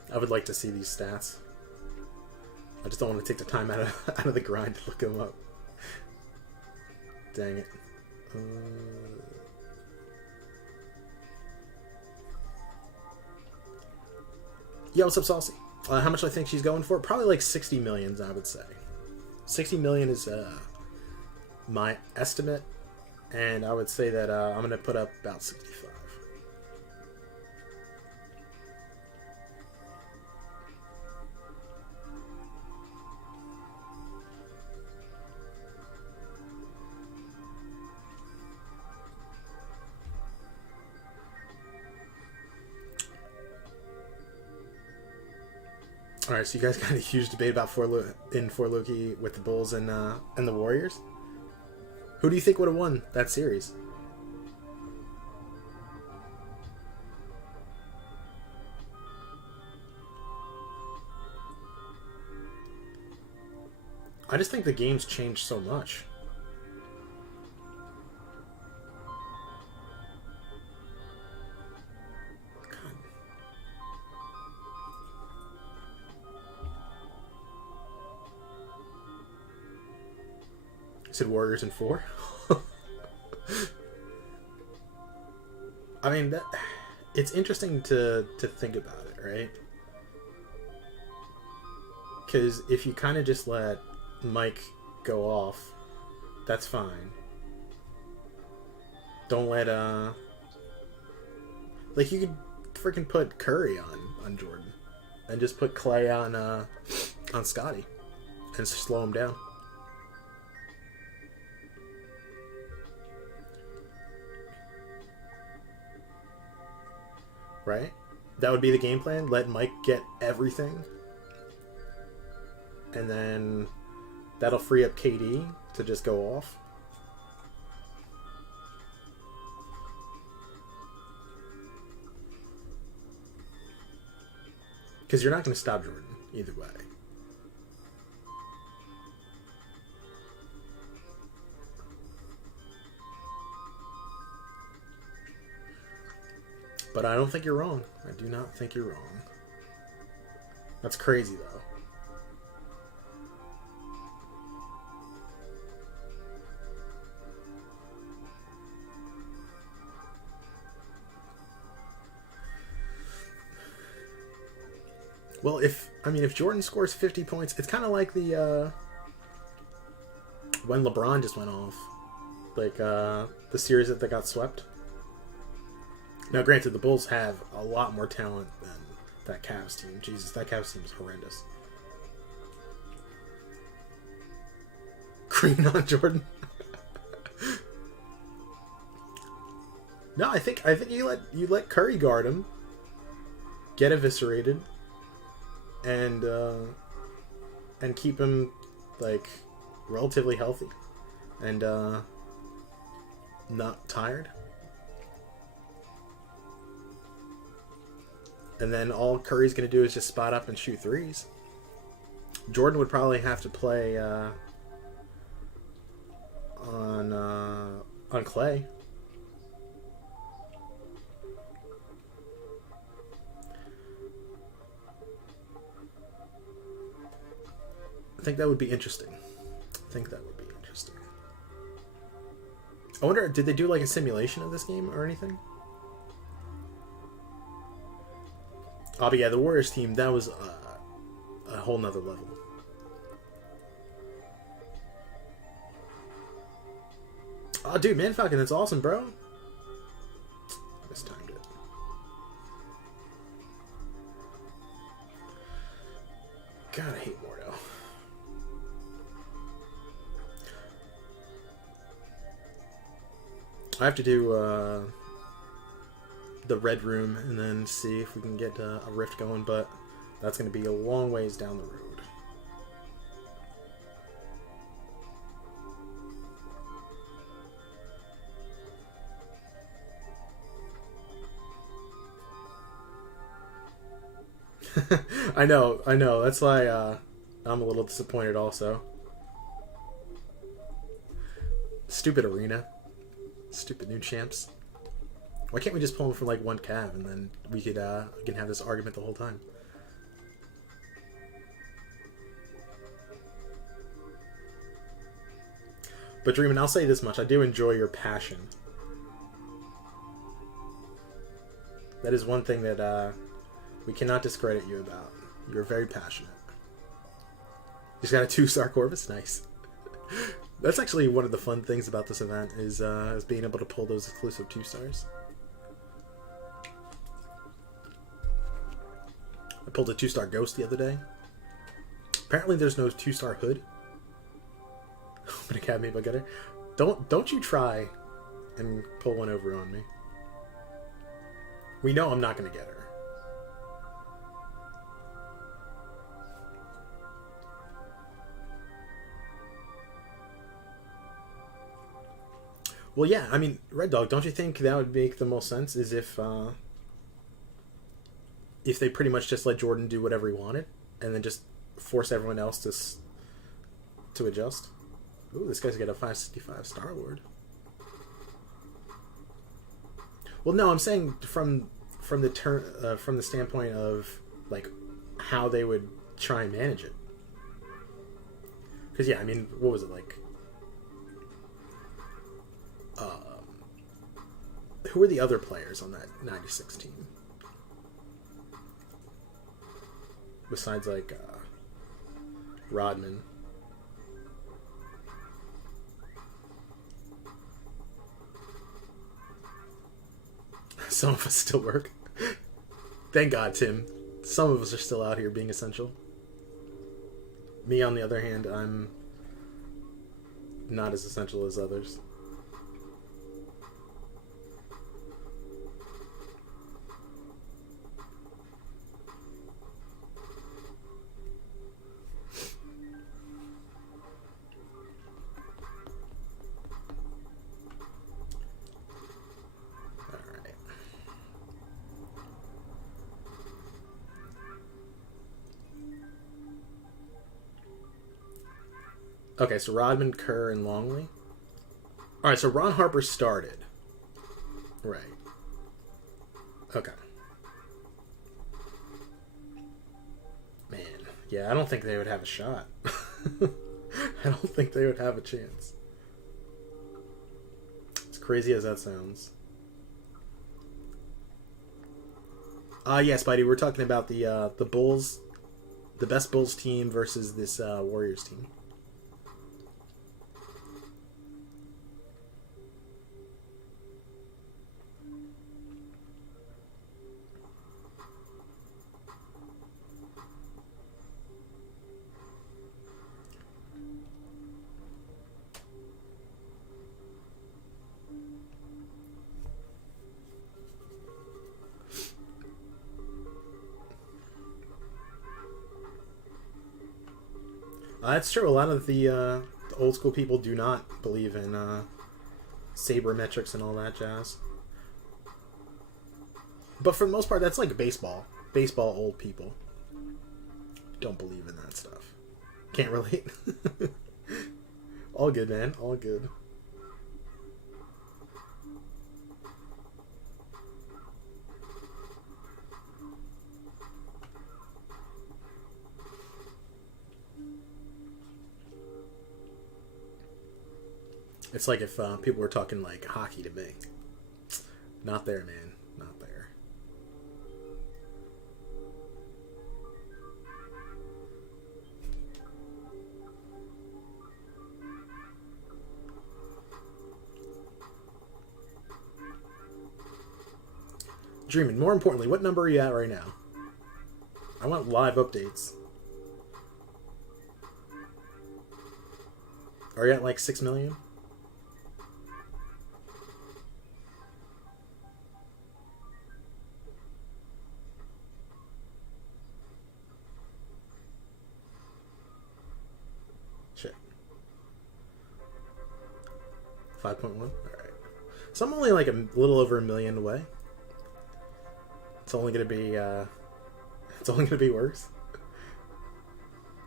I would like to see these stats. I just don't want to take the time out of the grind to look them up. Dang it. Yeah, what's up, Saucy? How much do I think she's going for? Probably like 60 million, I would say. 60 million is my estimate, and I would say that I'm going to put up about 65. All right, so you guys got a huge debate about Four Loki with the Bulls and the Warriors. Who do you think would have won that series? I just think the game's changed so much. said Warriors in 4. I mean, it's interesting to think about it, right? Because if you kind of just let Mike go off, that's fine. Don't let like, you could freaking put Curry on Jordan, and just put Clay on Scotty, and slow him down. Right? That would be the game plan. Let Mike get everything, and then that'll free up KD to just go off. Because you're not going to stop Jordan either way. But I don't think you're wrong. I do not think you're wrong. That's crazy, though. Well, if Jordan scores 50 points, it's kind of like the when LeBron just went off, like the series that they got swept. Now, granted, the Bulls have a lot more talent than that Cavs team. Jesus, that Cavs team is horrendous. Green on Jordan. No, I think you let Curry guard him, get eviscerated, and keep him like relatively healthy and not tired. And then all Curry's going to do is just spot up and shoot threes. Jordan would probably have to play on Clay. I think that would be interesting. I wonder, did they do like a simulation of this game or anything? Oh, but yeah, the Warriors team, that was a whole nother level. Oh, dude, Man Falcon, that's awesome, bro. Mistimed it. God, I hate Mordo. I have to do the Red Room and then see if we can get a rift going, but that's going to be a long ways down the road. I know. That's why I'm a little disappointed also. Stupid arena. Stupid new champs. Why can't we just pull them from like one Cav and then we can have this argument the whole time? But Dreamin', I'll say this much. I do enjoy your passion. That is one thing that we cannot discredit you about. You're very passionate. You just got a 2-star Corvus? Nice. That's actually one of the fun things about this event is being able to pull those exclusive 2-stars. I pulled a 2-star Ghost the other day. Apparently there's no 2-star Hood. Open Academy bug getter. Don't you try and pull one over on me. We know I'm not going to get her. Well, yeah, I mean, Red Dog, don't you think that would make the most sense is if they pretty much just let Jordan do whatever he wanted and then just force everyone else to adjust? Ooh, this guy's got a 565 Star-Lord. Well, no, I'm saying from the standpoint of like how they would try and manage it. Because yeah, I mean, what was it like? Who are the other players on that 96 team? Besides, like, Rodman. Some of us still work. Thank God, Tim. Some of us are still out here being essential. Me, on the other hand, I'm not as essential as others. Okay, so Rodman, Kerr, and Longley. All right, so Ron Harper started. Right. Okay. Man, yeah, I don't think they would have a shot. I don't think they would have a chance. As crazy as that sounds. Yes, Spidey, we're talking about the Bulls, the best Bulls team versus this Warriors team. That's true. A lot of the old school people do not believe in sabermetrics and all that jazz. But for the most part, that's like baseball. Baseball old people don't believe in that stuff. Can't relate. All good, man. All good. It's like if people were talking like hockey to me. Not there, man. Not there. Dreaming. More importantly, what number are you at right now? I want live updates. Are you at like 6 million? Shit. 5.1? Alright. So I'm only like a little over 1 million away. It's only gonna be it's only gonna be worse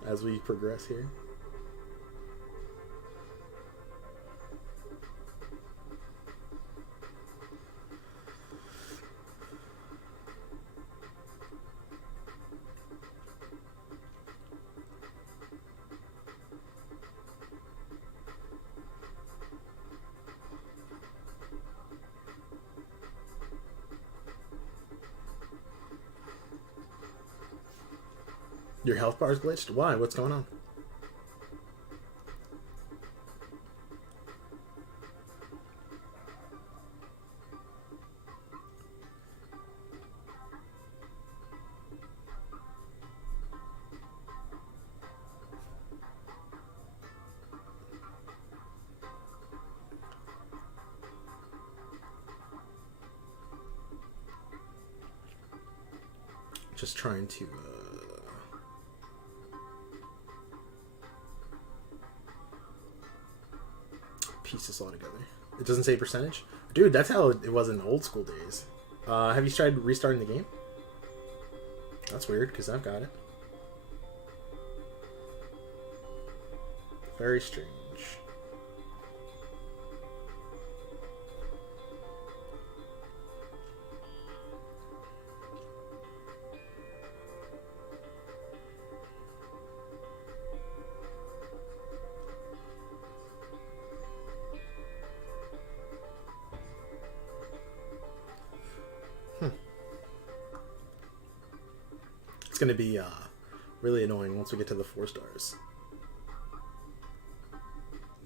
as we progress here. Your health bar's glitched? Why? What's going on? Just trying to piece this all together. It doesn't say percentage? Dude, that's how it was in old school days. Have you tried restarting the game? That's weird, because I've got it. Very strange. going to be really annoying once we get to the 4 stars.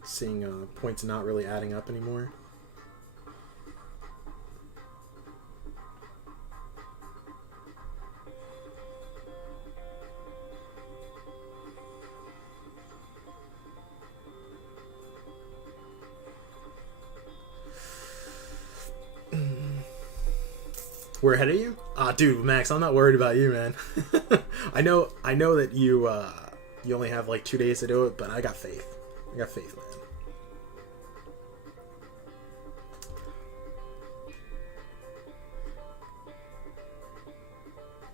Seeing points not really adding up anymore. We're ahead of you? Dude, Max, I'm not worried about you, man. I know that you you only have like 2 days to do it, but I got faith. I got faith, man.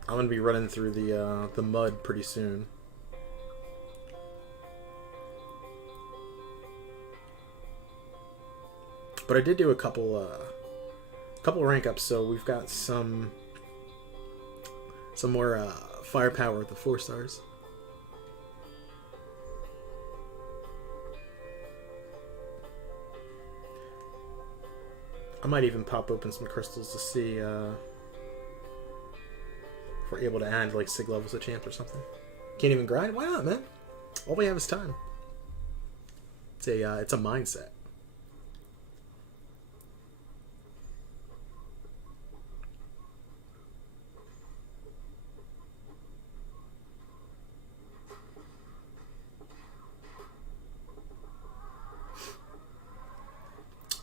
I'm gonna be running through the mud pretty soon. But I did do a couple rank ups, so we've got some more firepower with the 4 stars. I might even pop open some crystals to see if we're able to add like sig levels of champ or something. Can't even grind? Why not, man? All we have is time. It's a mindset.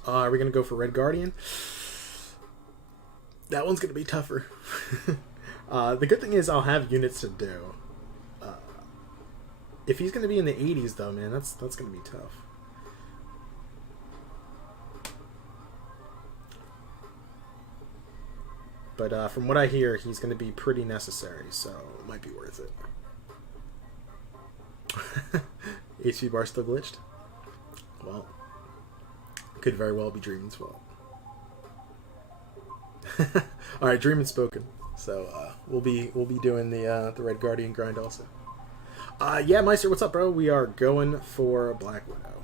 Are we going to go for Red Guardian? That one's going to be tougher. The good thing is I'll have units to do. If he's going to be in the 80s, though, man, that's going to be tough. But from what I hear, he's going to be pretty necessary, so it might be worth it. HP bar still glitched? Well, could very well be Dreaming's fault. All right, Dreaming spoken. So we'll be doing the Red Guardian grind also. Yeah, Meister, what's up, bro? We are going for Black Widow.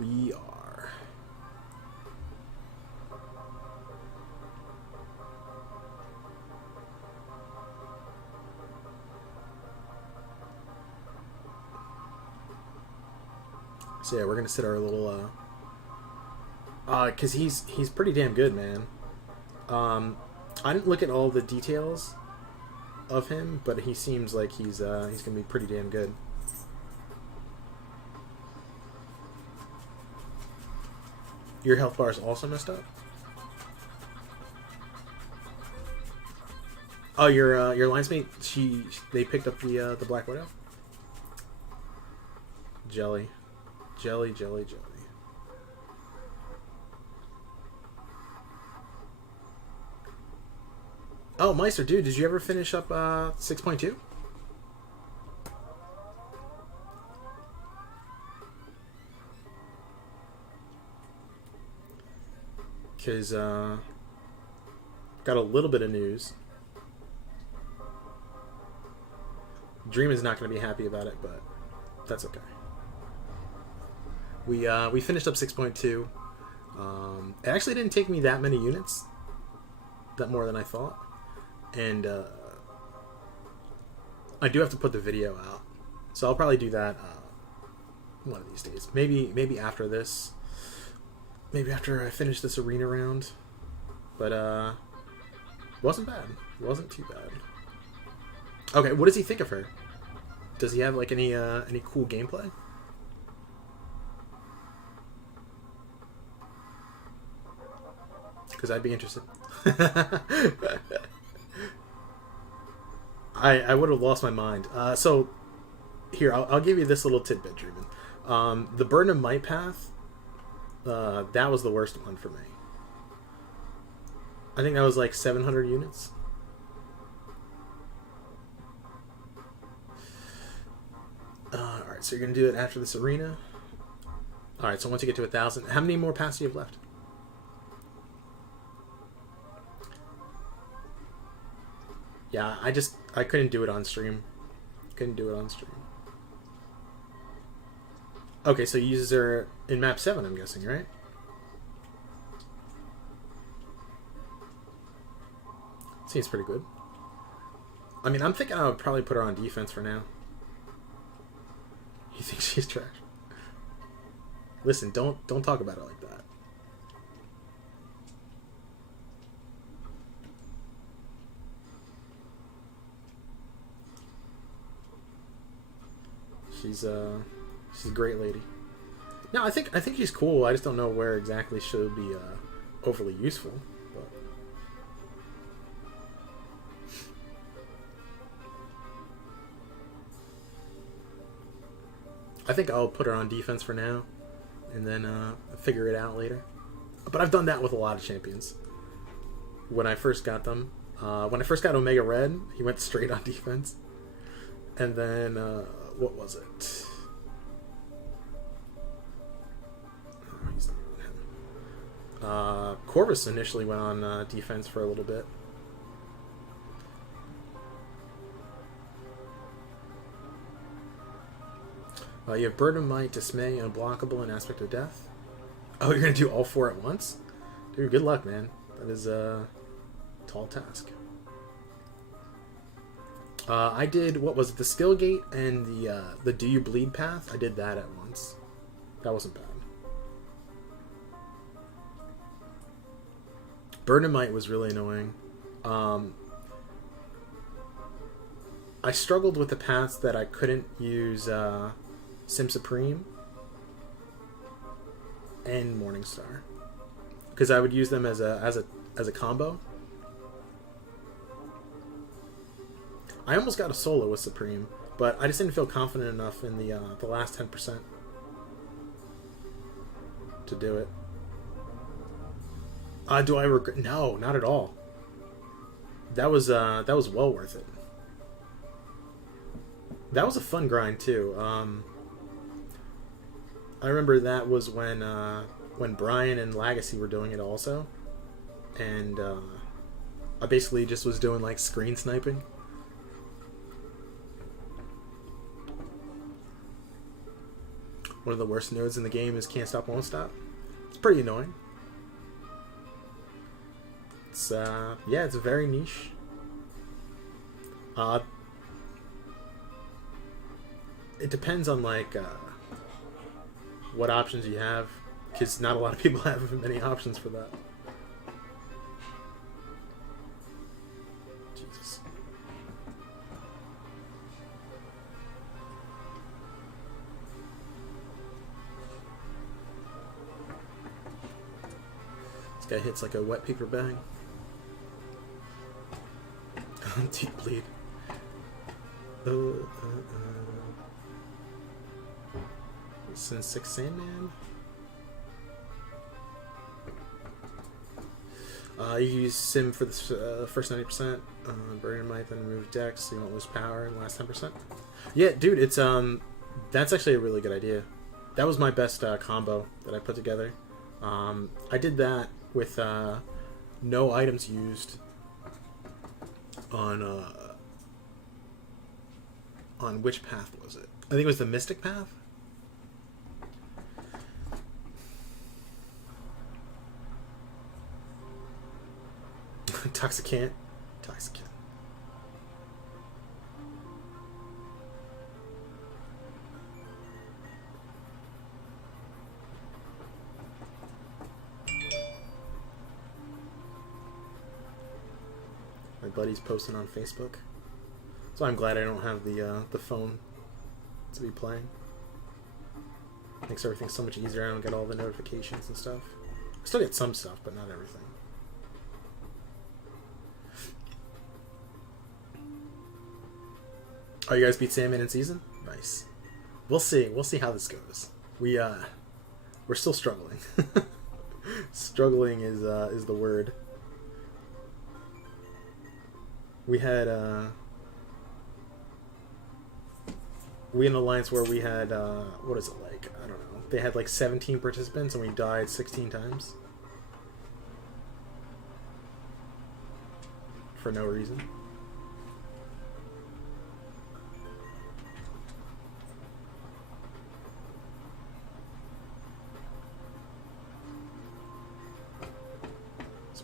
We are. So yeah, we're gonna sit our little cause he's pretty damn good, man. I didn't look at all the details of him, but he seems like he's gonna be pretty damn good. Your health bar is also messed up. Oh, your lines mate, they picked up the Black Widow. Jelly. Jelly. Oh, Meister, dude, did you ever finish up 6.2? Because got a little bit of news. Dream is not going to be happy about it, but that's okay. We finished up 6.2. It actually didn't take me that many units, that more than I thought, and I do have to put the video out, so I'll probably do that one of these days. Maybe after this, maybe after I finish this arena round. But wasn't bad. Wasn't too bad. Okay, what does he think of her? Does he have like any cool gameplay? Because I'd be interested. I would have lost my mind. So, here, I'll give you this little tidbit, Dreamin'. The Burden of Might path, that was the worst one for me. I think that was like 700 units. Alright, so you're going to do it after this arena. Alright, so once you get to 1,000, how many more paths do you have left? Yeah, I couldn't do it on stream. Couldn't do it on stream. Okay, so you use her in map 7, I'm guessing, right? Seems pretty good. I mean, I'm thinking I would probably put her on defense for now. You think she's trash? Listen, don't talk about it like that. She's a great lady. No, I think she's cool. I just don't know where exactly she'll be overly useful. But I think I'll put her on defense for now, and then figure it out later. But I've done that with a lot of champions. When I first got them, when I first got Omega Red, he went straight on defense, and then what was it? Oh, he's not on him. Corvus initially went on defense for a little bit. You have Burden of Might, Dismay, Unblockable, and Aspect of Death. Oh, you're going to do all 4 at once? Dude, good luck, man. That is a tall task. I did, what was it, the Skill Gate and the Do You Bleed path? I did that at once. That wasn't bad. Burden of Might was really annoying. I struggled with the paths that I couldn't use Sim Supreme and Morningstar, because I would use them as a combo. I almost got a solo with Supreme, but I just didn't feel confident enough in the last 10% to do it. Do I regret? No, not at all. That was well worth it. That was a fun grind too. I remember that was when Brian and Legacy were doing it also, and I basically just was doing like screen sniping. One of the worst nodes in the game is Can't Stop Won't Stop. It's pretty annoying. It's yeah, it's very niche. It depends on like what options you have, because not a lot of people have many options for that. Jesus. This guy hits like a wet paper bag. Deep bleed. Since 6 Sandman. You use Sim for the first 90%. Burden Might, then remove Dex, so you won't lose power in the last 10%. Yeah, dude, it's that's actually a really good idea. That was my best combo that I put together. I did that with no items used on which path was it? I think it was the Mystic path. Toxicant. My buddy's posting on Facebook, so I'm glad I don't have the phone to be playing. Makes everything so much easier. I don't get all the notifications and stuff. I still get some stuff, but not everything. Oh, you guys beat Sandman in season? Nice. We'll see. We'll see how this goes. We're still struggling. Struggling is the word. We had we had an alliance where we had what is it like? I don't know. They had like 17 participants and we died 16 times for no reason.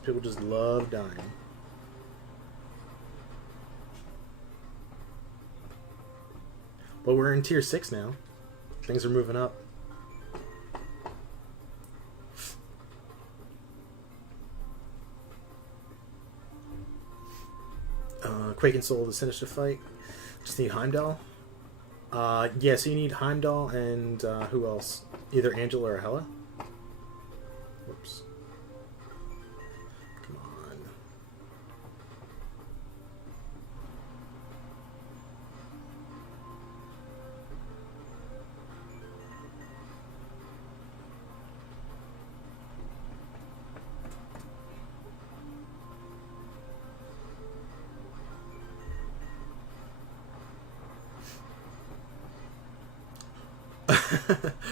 People just love dying. But we're in tier 6 now. Things are moving up. Quake and Soul to finish the fight. Just need Heimdall. Yeah, so you need Heimdall and who else? Either Angela or Hela. Whoops. Come on.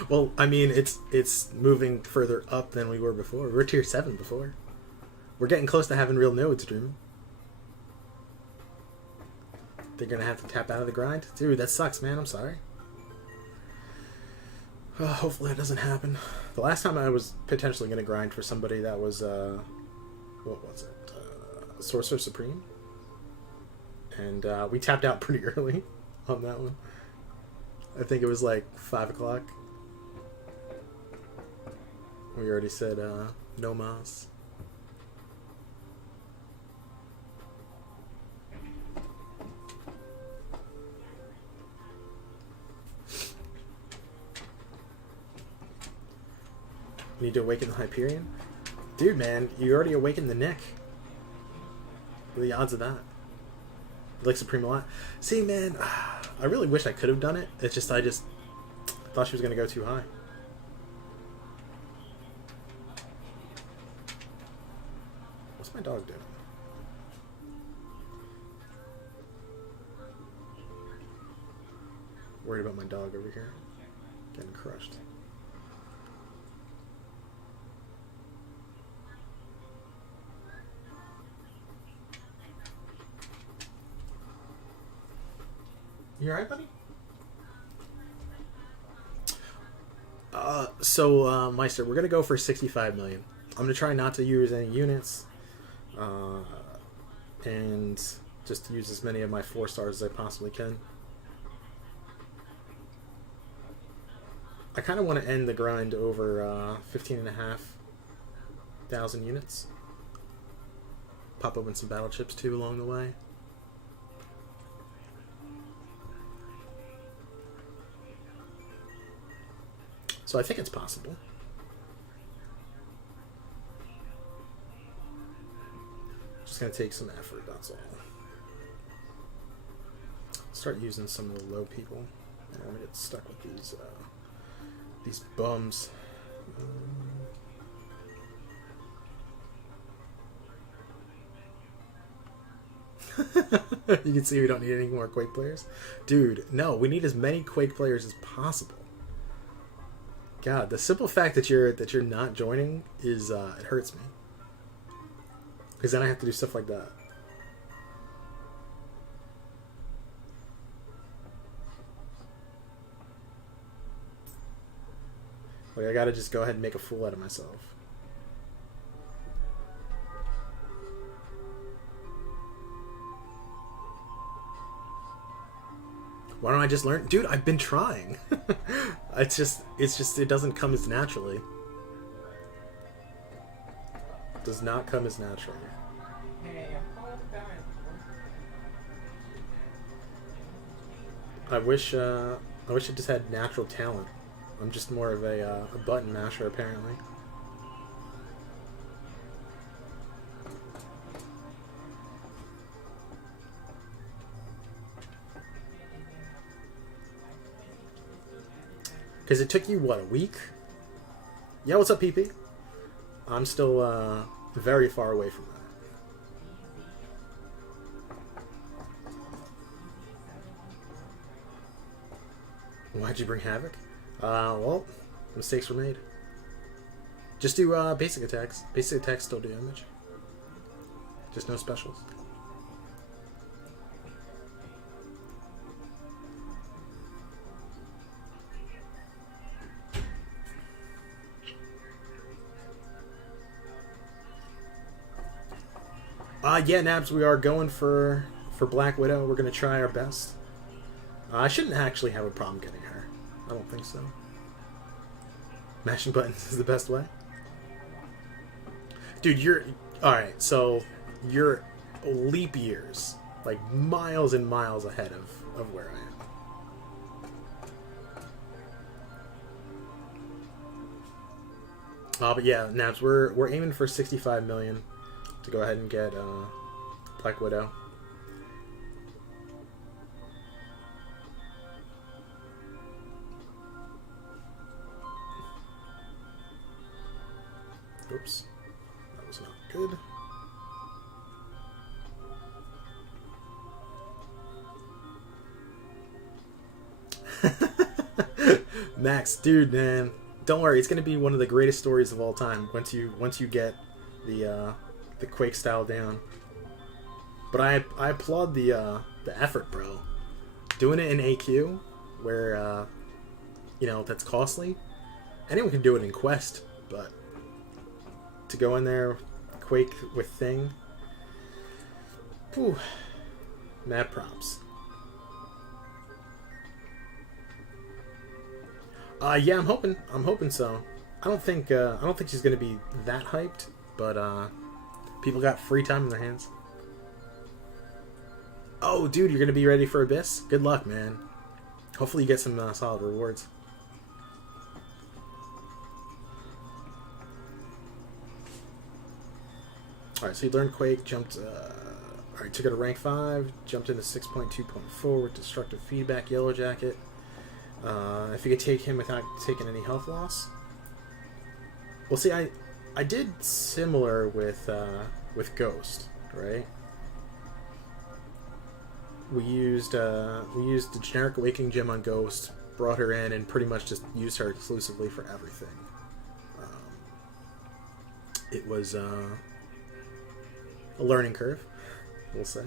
Well, I mean, it's moving further up than we were before. We were tier 7 before. We're getting close to having real nodes, Dream. They're gonna have to tap out of the grind? Dude, that sucks, man. I'm sorry. Hopefully that doesn't happen. The last time I was potentially gonna grind for somebody that was, what was it? Sorcerer Supreme? And we tapped out pretty early on that one. I think it was like 5 o'clock. We already said no mas. Need to awaken the Hyperion? Dude, man, you already awakened the Nick. What are the odds of that? You like Supreme a lot? See, man, I really wish I could have done it. It's just, I just thought she was going to go too high. What's my dog doing? Worried about my dog over here. Getting crushed. You alright, buddy? Meister, we're gonna go for 65 million. I'm gonna try not to use any units, and just use as many of my 4 stars as I possibly can. I kind of want to end the grind over 15,500 units. Pop open some battle chips too along the way. So I think it's possible. Just gonna take some effort, that's all. Start using some of the low people. I don't want to get stuck with these bums. You can see we don't need any more Quake players. Dude, no, we need as many Quake players as possible. God, the simple fact that you're not joining is it hurts me. Because then I have to do stuff like that. Like, I gotta just go ahead and make a fool out of myself. Why don't I just learn? Dude, I've been trying. It's just, it doesn't come as naturally. It does not come as naturally. I wish it just had natural talent. I'm just more of a button masher, apparently. Because it took you, what, a week? Yeah, what's up, PP? I'm still very far away from that. Why'd you bring Havoc? Well, mistakes were made. Just do basic attacks. Basic attacks still do damage. Just no specials. Yeah, Nabs, we are going for Black Widow. We're going to try our best. I shouldn't actually have a problem getting her. I don't think so. Mashing buttons is the best way. Dude, you're... Alright, so you're leap years. Like miles and miles ahead of where I am. But yeah, Nabs, we're aiming for 65 million to go ahead and get Black Widow. Oops, that was not good. Max, dude, man, don't worry. It's gonna be one of the greatest stories of all time once you get the Quake style down. But I applaud the effort, bro. Doing it in AQ, where you know, that's costly. Anyone can do it in Quest, but to go in there, Quake with Thing, whew, mad props. Yeah, I'm hoping so. I don't think she's gonna be that hyped, but people got free time in their hands. Oh, dude, you're gonna be ready for Abyss? Good luck, man. Hopefully you get some solid rewards. Alright, so you learned Quake, jumped... Alright, took it to rank 5, jumped into 6.2.4 with Destructive Feedback, Yellow Jacket. If you could take him without taking any health loss. Well, see, I did similar with Ghost, right? We used the generic Awakening Gem on Ghost, brought her in, and pretty much just used her exclusively for everything. It was a learning curve, we'll say.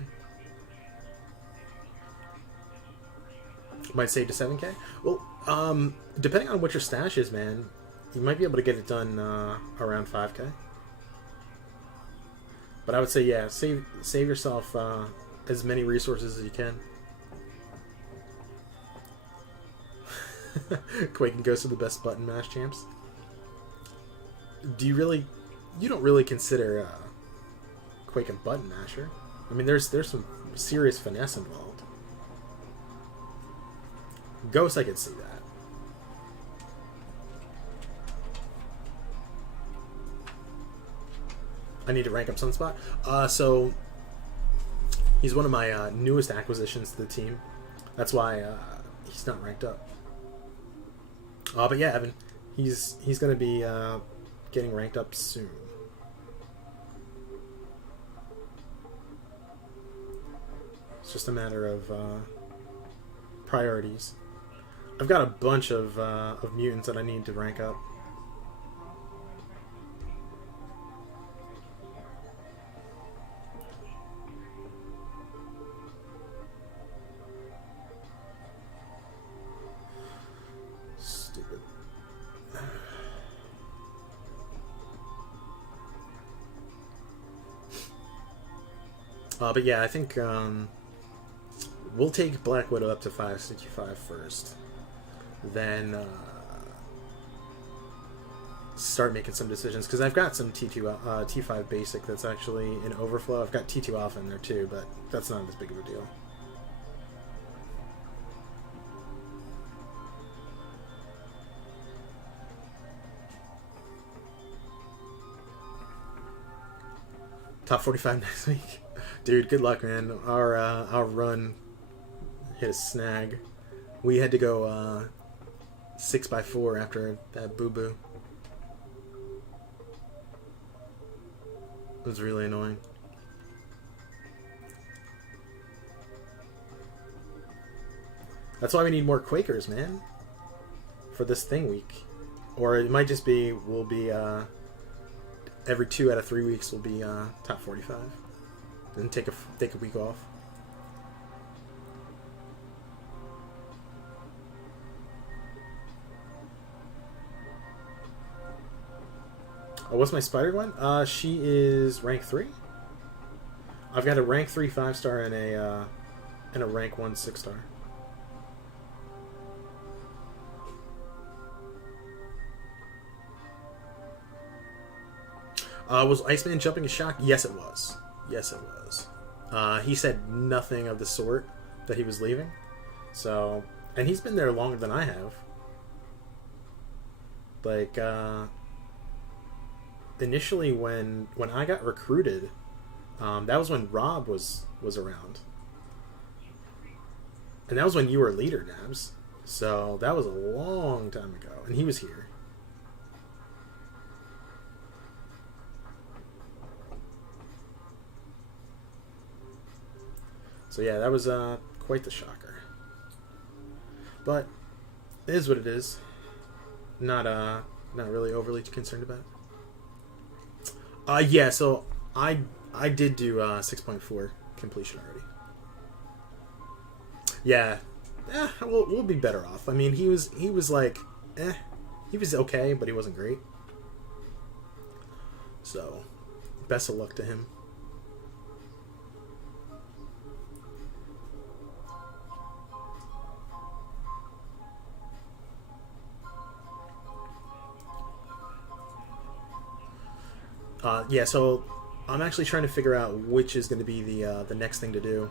Might save to 7K. Well, depending on what your stash is, man, you might be able to get it done around 5K. But I would say, yeah, save yourself as many resources as you can. Quake and Ghost are the best button mash champs. Do you really? You don't really consider Quake a button masher? I mean, there's some serious finesse involved. Ghost, I could see that. I need to rank up Sunspot. So he's one of my newest acquisitions to the team. That's why he's not ranked up. But yeah, Evan, he's going to be getting ranked up soon. It's just a matter of priorities. I've got a bunch of mutants that I need to rank up. Stupid. But yeah, I think we'll take Black Widow up to 565 first. Then start making some decisions, because I've got some T5 basic that's actually in overflow. I've got T2 alpha in there too, but that's not as big of a deal. Top 45 next week. Dude, good luck, man. Our run hit a snag. We had to go 6x4 after that boo-boo. It was really annoying. That's why we need more Quakers, man, for this thing week. Or it might just be, we'll be every 2 out of 3 weeks will be top 45. Then take a week off. Oh, what's my Spider-Gwen? She is rank 3. I've got a rank 3 5-star and a rank 1 6-star. Was Iceman jumping a shock? Yes, it was. Yes, it was. He said nothing of the sort that he was leaving. So, and he's been there longer than I have. Like, initially when I got recruited, that was when Rob was around. And that was when you were leader, Nabs. So, that was a long time ago. And he was here. So yeah, that was quite the shocker. But it is what it is. Not really overly concerned about it. Yeah, so I did do 6.4 completion already. Yeah. We'll be better off. I mean, he was like he was okay, but he wasn't great. So, best of luck to him. Yeah, so I'm actually trying to figure out which is going to be the next thing to do.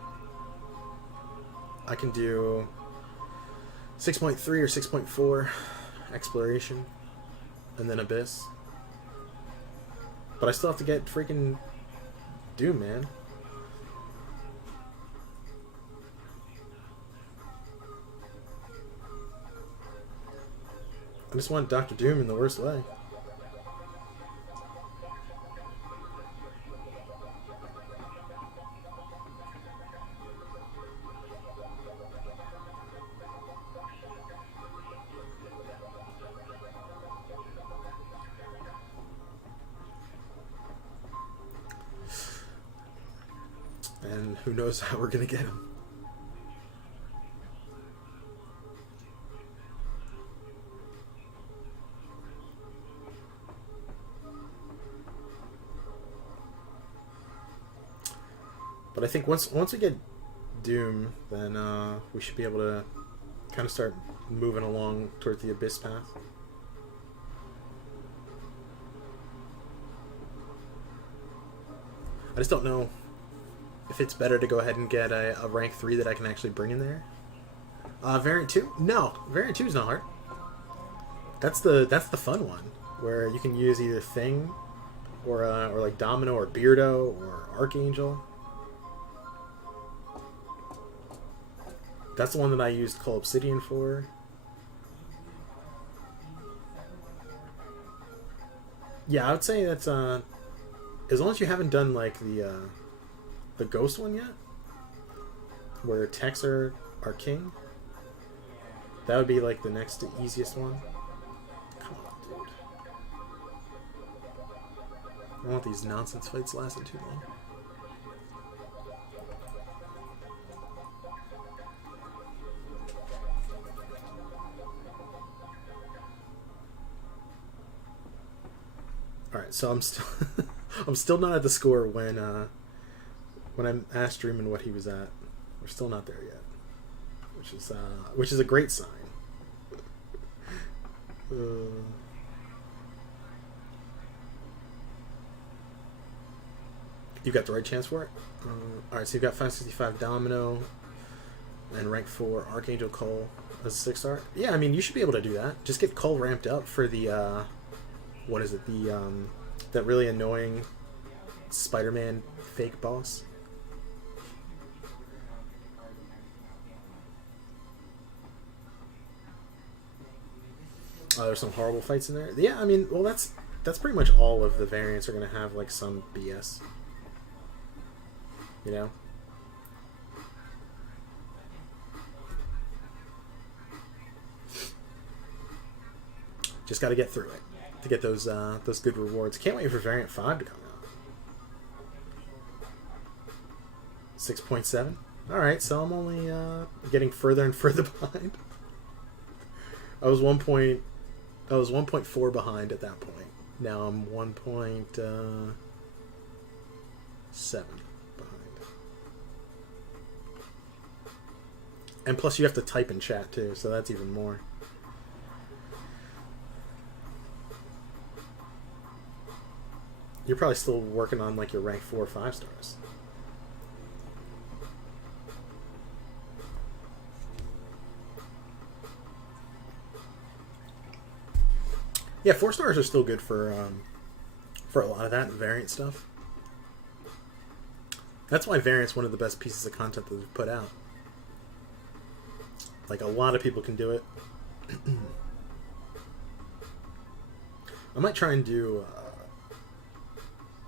I can do 6.3 or 6.4 exploration, and then Abyss. But I still have to get freaking Doom, man. I just want Dr. Doom in the worst way. And who knows how we're gonna get him. But I think once we get Doom, then we should be able to kind of start moving along toward the Abyss path. I just don't know if it's better to go ahead and get a rank 3 that I can actually bring in there. Variant 2? No, Variant 2 is not hard. That's the fun one, where you can use either Thing, or like Domino, or Beardo, or Archangel. That's the one that I used Cull Obsidian for. Yeah, I would say that's as long as you haven't done like the Ghost one yet, where techs are king. That would be like the next easiest one. Come on, dude. I don't want these nonsense fights lasting too long. All right, so I'm still I'm still not at the score when I asked Dreamin what he was at. We're still not there yet, which is a great sign. You got the right chance for it. All right, so you've got 565 Domino and rank 4 Archangel Cull as a 6-star. Yeah, I mean you should be able to do that. Just get Cull ramped up for the what is it? The that really annoying Spider-Man fake boss. There's some horrible fights in there. Yeah, I mean, well, that's pretty much all of the variants are going to have like some BS. You know? Just got to get through it to get those good rewards. Can't wait for Variant 5 to come out. 6.7. All right, so I'm only getting further and further behind. I was 1.4 behind at that point. Now I'm 1.7 behind. And plus you have to type in chat too, so that's even more. You're probably still working on like your rank 4 or 5 stars. Yeah, 4 stars are still good for a lot of that variant stuff. That's why variant's one of the best pieces of content that we've put out. Like, a lot of people can do it. I might try and do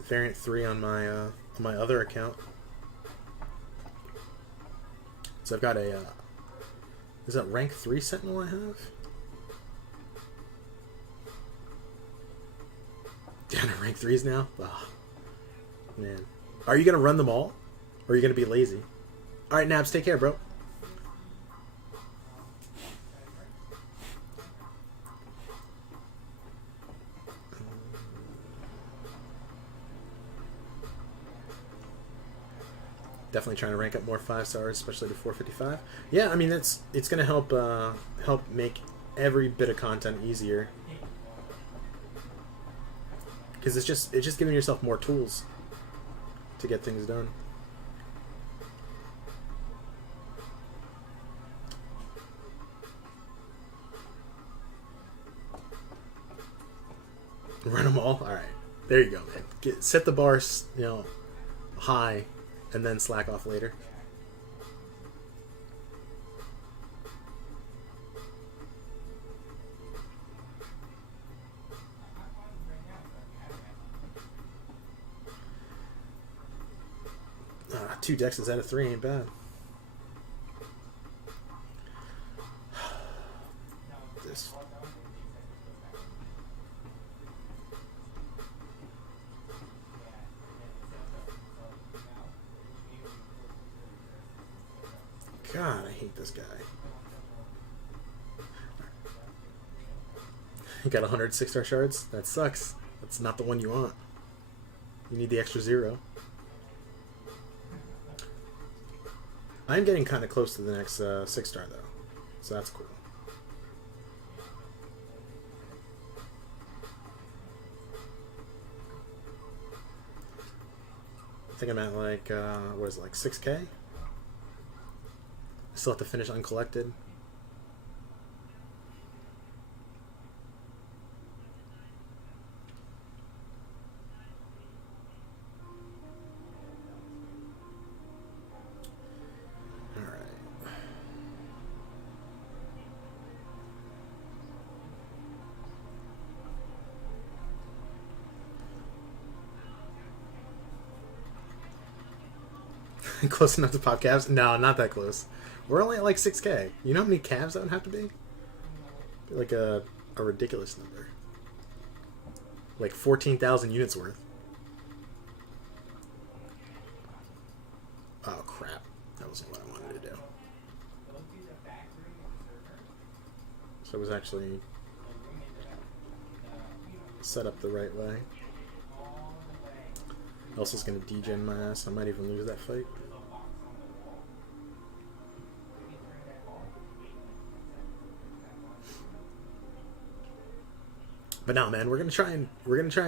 variant 3 on my other account. So I've got a is that rank 3 Sentinel I have? Down to rank 3s now? Oh, man. Are you going to run them all? Or are you going to be lazy? Alright, Nabs, take care, bro. Definitely trying to rank up more 5 stars, especially to 455. Yeah, I mean, it's going to help help make every bit of content easier. Because it's just giving yourself more tools to get things done. Run them all. All right, there you go, man. Set the bar, high, and then slack off later. Two dexes out of 3 ain't bad. This. God, I hate this guy. You got 100 6-star shards? That sucks. That's not the one you want. You need the extra 0. I'm getting kind of close to the next 6-star though, so that's cool. I think I'm at like, what is it, like 6K? I still have to finish uncollected. Close enough to pop calves? No, not that close. We're only at like 6K. You know how many calves that would have to be? Like a ridiculous number. Like 14,000 units worth. Oh crap. That wasn't what I wanted to do. So it was actually set up the right way. Elsa's gonna degen my ass. I might even lose that fight. But no, man, we're gonna try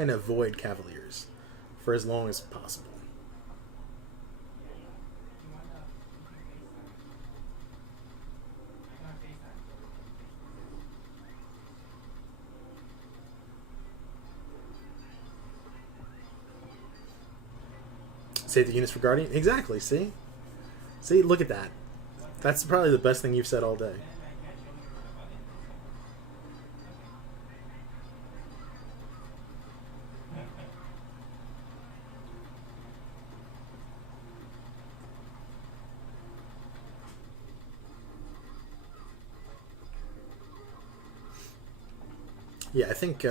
and avoid Cavaliers for as long as possible. Save the units for Guardian? Exactly, see? See, look at that. That's probably the best thing you've said all day. Yeah, I think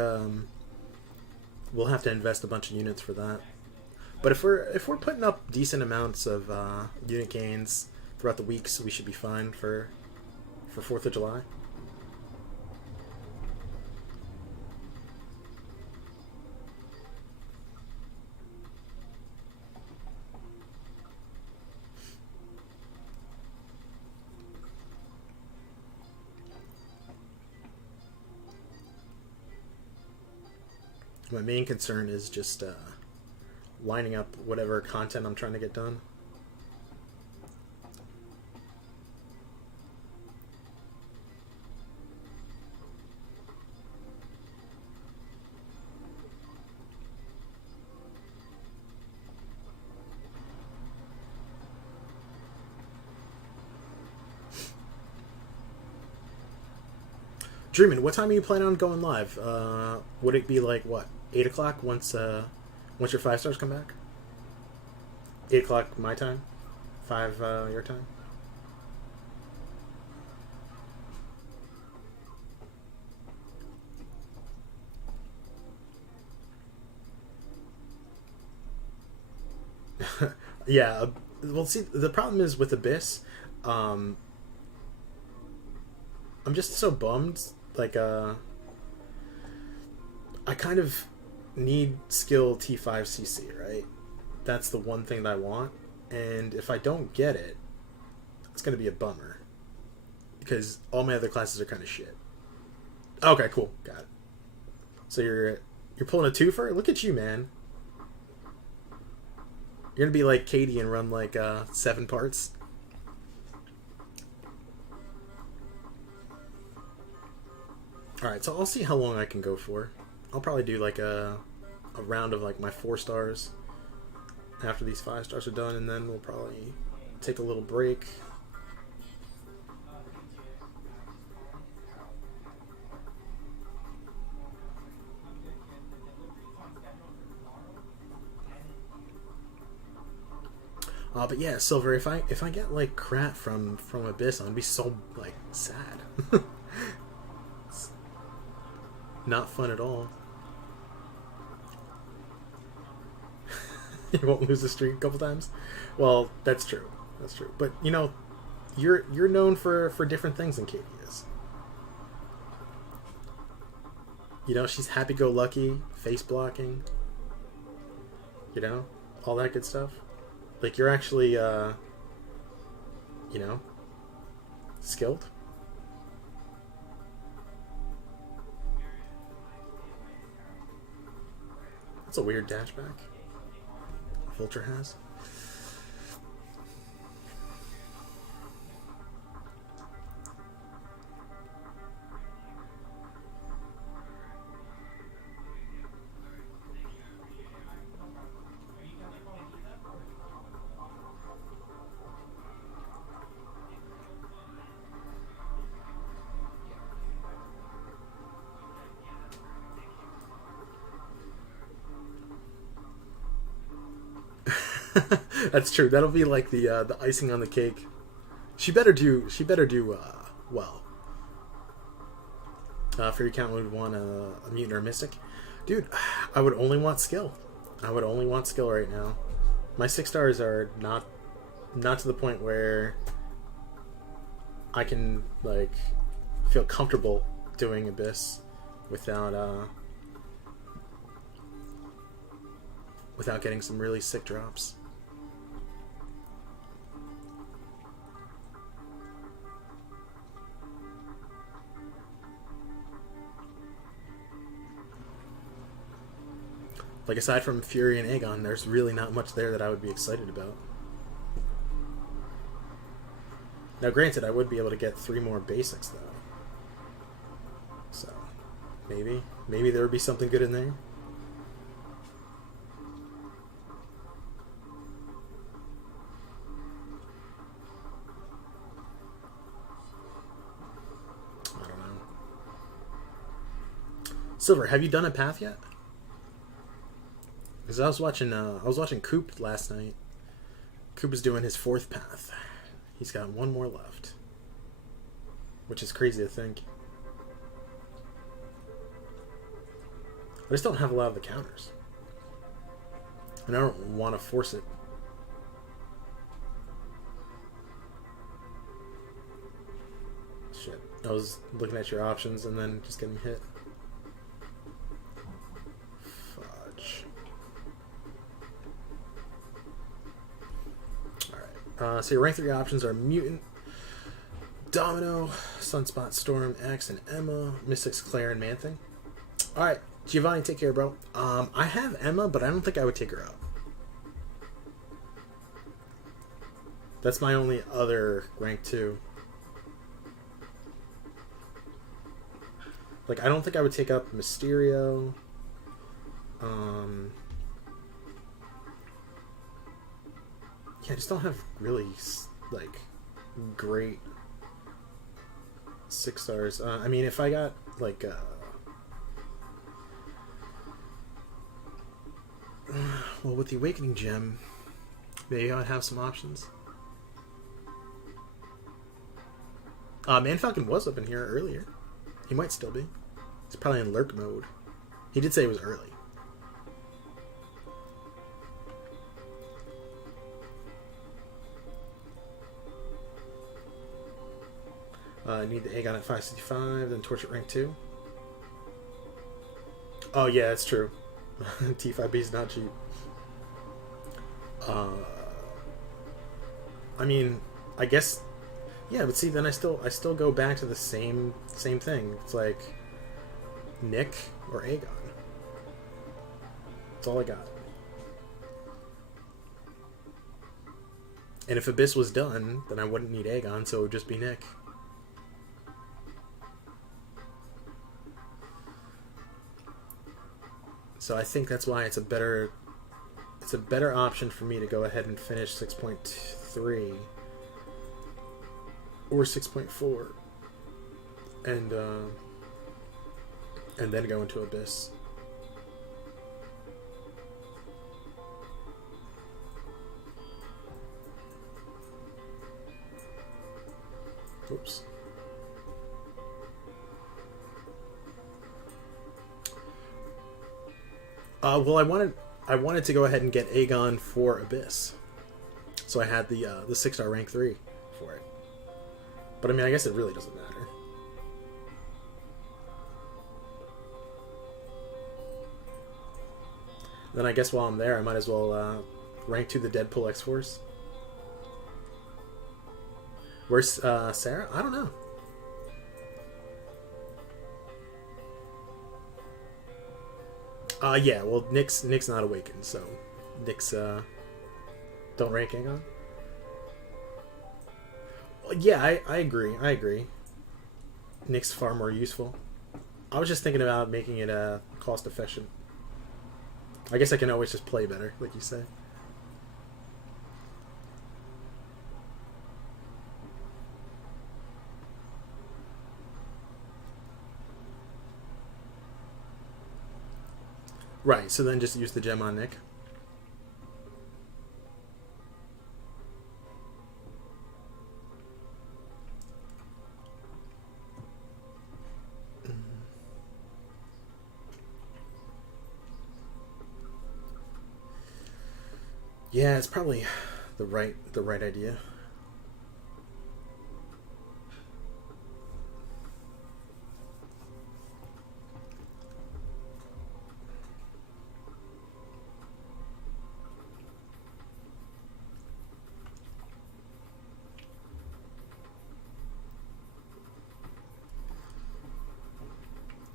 we'll have to invest a bunch of units for that. But if we're putting up decent amounts of unit gains throughout the weeks, we should be fine for 4th of July. My main concern is just lining up whatever content I'm trying to get done. Dreamin', what time are you planning on going live? Would it be like what, 8 o'clock once your 5 stars come back? 8 o'clock my time, 5 your time. Yeah. Well, see, the problem is with Abyss. I'm just so bummed. Like, I kind of need skill T5CC, right? That's the one thing that I want. And if I don't get it, it's going to be a bummer. Because all my other classes are kind of shit. Okay, cool. Got it. So you're pulling a twofer? Look at you, man. You're going to be like Katie and run like 7 parts. Alright, so I'll see how long I can go for. I'll probably do like a round of like my 4 stars after these 5 stars are done, and then we'll probably take a little break. But yeah, Silver, if I get like crap from Abyss, I'm gonna be so like sad. Not fun at all. You won't lose the streak a couple times. Well, that's true. That's true. But you know, you're known for different things than Katie is. You know, she's happy-go-lucky, face blocking. You know, all that good stuff. Like you're actually, you know, skilled. That's a weird dashback. Vulture has. That's true. That'll be like the icing on the cake. She better do well. For your account, would want a mutant or a mystic, dude. I would only want skill. I would only want skill right now. My 6 stars are not to the point where I can like feel comfortable doing Abyss without getting some really sick drops. Like, aside from Fury and Aegon, there's really not much there that I would be excited about. Now, granted, I would be able to get 3 more basics, though. So, maybe there would be something good in there. I don't know. Silver, have you done a path yet? Because I was watching Coop last night. Coop is doing his 4th path. He's got 1 more left, which is crazy to think. I just don't have a lot of the counters, and I don't want to force it. Shit, I was looking at your options and then just getting hit. So your rank 3 options are Mutant, Domino, Sunspot, Storm, X, and Emma, Mystics, Claire, and Man-Thing. Alright, Giovanni, take care, bro. I have Emma, but I don't think I would take her out. That's my only other rank 2. Like, I don't think I would take up Mysterio. Yeah, I just don't have really, like, great 6 stars. I mean, if I got, like, well, with the Awakening Gem, maybe I would have some options. Man Falcon was up in here earlier. He might still be. He's probably in lurk mode. He did say it was early. I need the Aegon at 565, then Torch at rank 2. Oh yeah, that's true. T5B is not cheap. I mean, I guess, yeah, but see, then I still go back to the same thing. It's like Nick or Aegon. That's all I got. And if Abyss was done, then I wouldn't need Aegon, so it would just be Nick. So I think that's why it's a better option for me to go ahead and finish 6.3 or 6.4 and then go into Abyss. Oops. Well, I wanted to go ahead and get Aegon for Abyss, so I had the 6-star rank 3 for it. But I mean, I guess it really doesn't matter. Then I guess while I'm there, I might as well rank 2 the Deadpool X-Force. Where's Sarah? I don't know. Yeah, well, Nick's not awakened, so Nick's don't rank Aegon. Well, yeah, I agree. Nick's far more useful. I was just thinking about making it cost efficient. I guess I can always just play better, like you say. Right, so then just use the gem on Nick. Yeah, it's probably the right idea.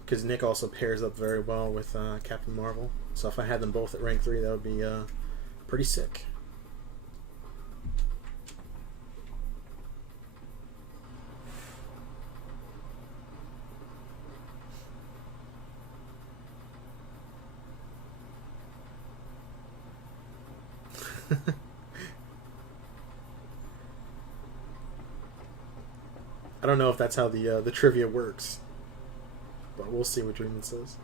Because Nick also pairs up very well with Captain Marvel. So if I had them both at rank 3, that would be pretty sick. I don't know if that's how the trivia works, but we'll see what Dreamin' says.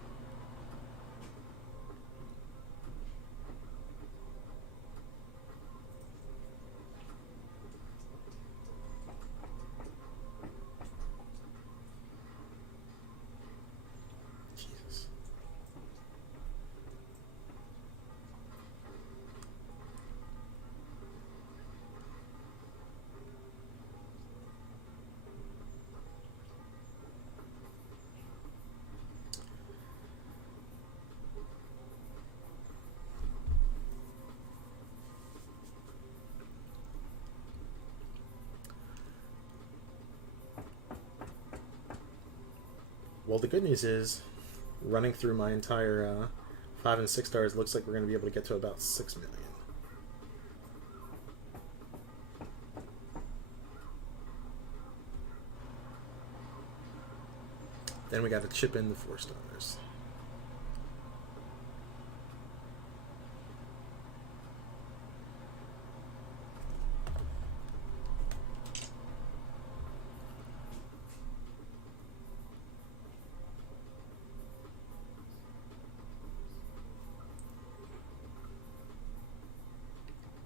Jesus. Well, the good news is, running through my entire 5 and 6 stars, looks like we're going to be able to get to about 6 million. Then we got to chip in the 4-stars.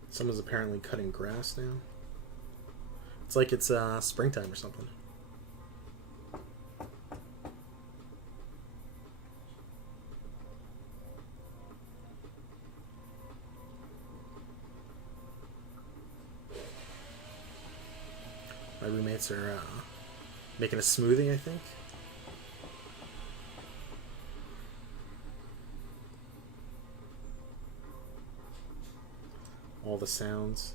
Someone's apparently cutting grass now. It's like it's springtime or something. My roommates are making a smoothie, I think. All the sounds.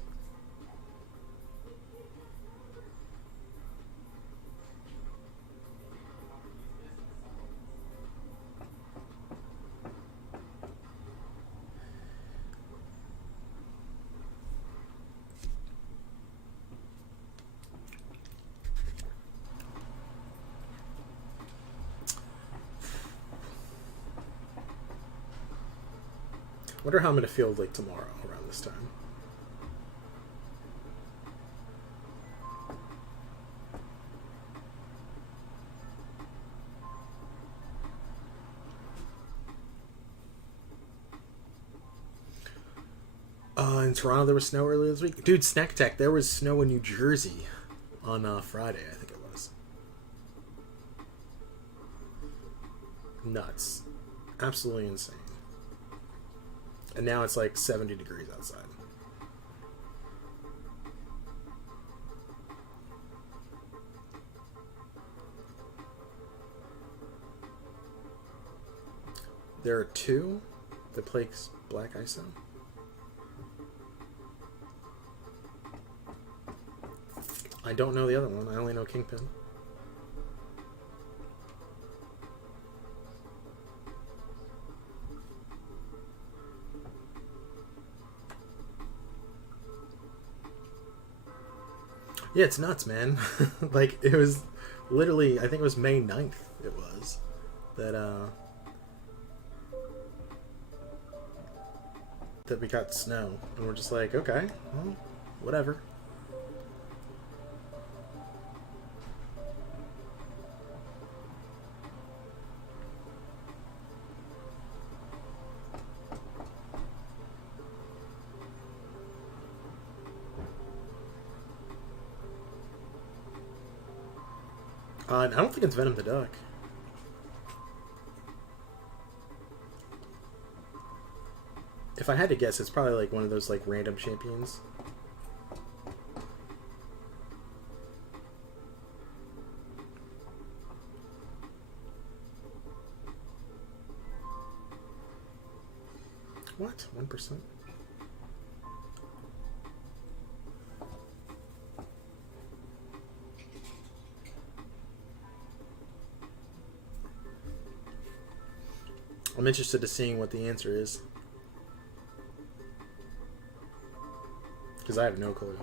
Wonder how I'm gonna feel like tomorrow around this time. In Toronto, there was snow earlier this week. Dude, Snack Tech, there was snow in New Jersey on Friday, I think it was. Nuts. Absolutely insane. And now it's like 70 degrees outside. There are two that play Black ISO. I don't know the other one. I only know Kingpin. Yeah, it's nuts, man. Like, it was literally, I think it was May 9th it was, that we got snow. And we're just like, okay, well, whatever. I don't think it's Venom the Duck. If I had to guess, it's probably like one of those like random champions. What? 1%? I'm interested to seeing what the answer is. Because I have no clue.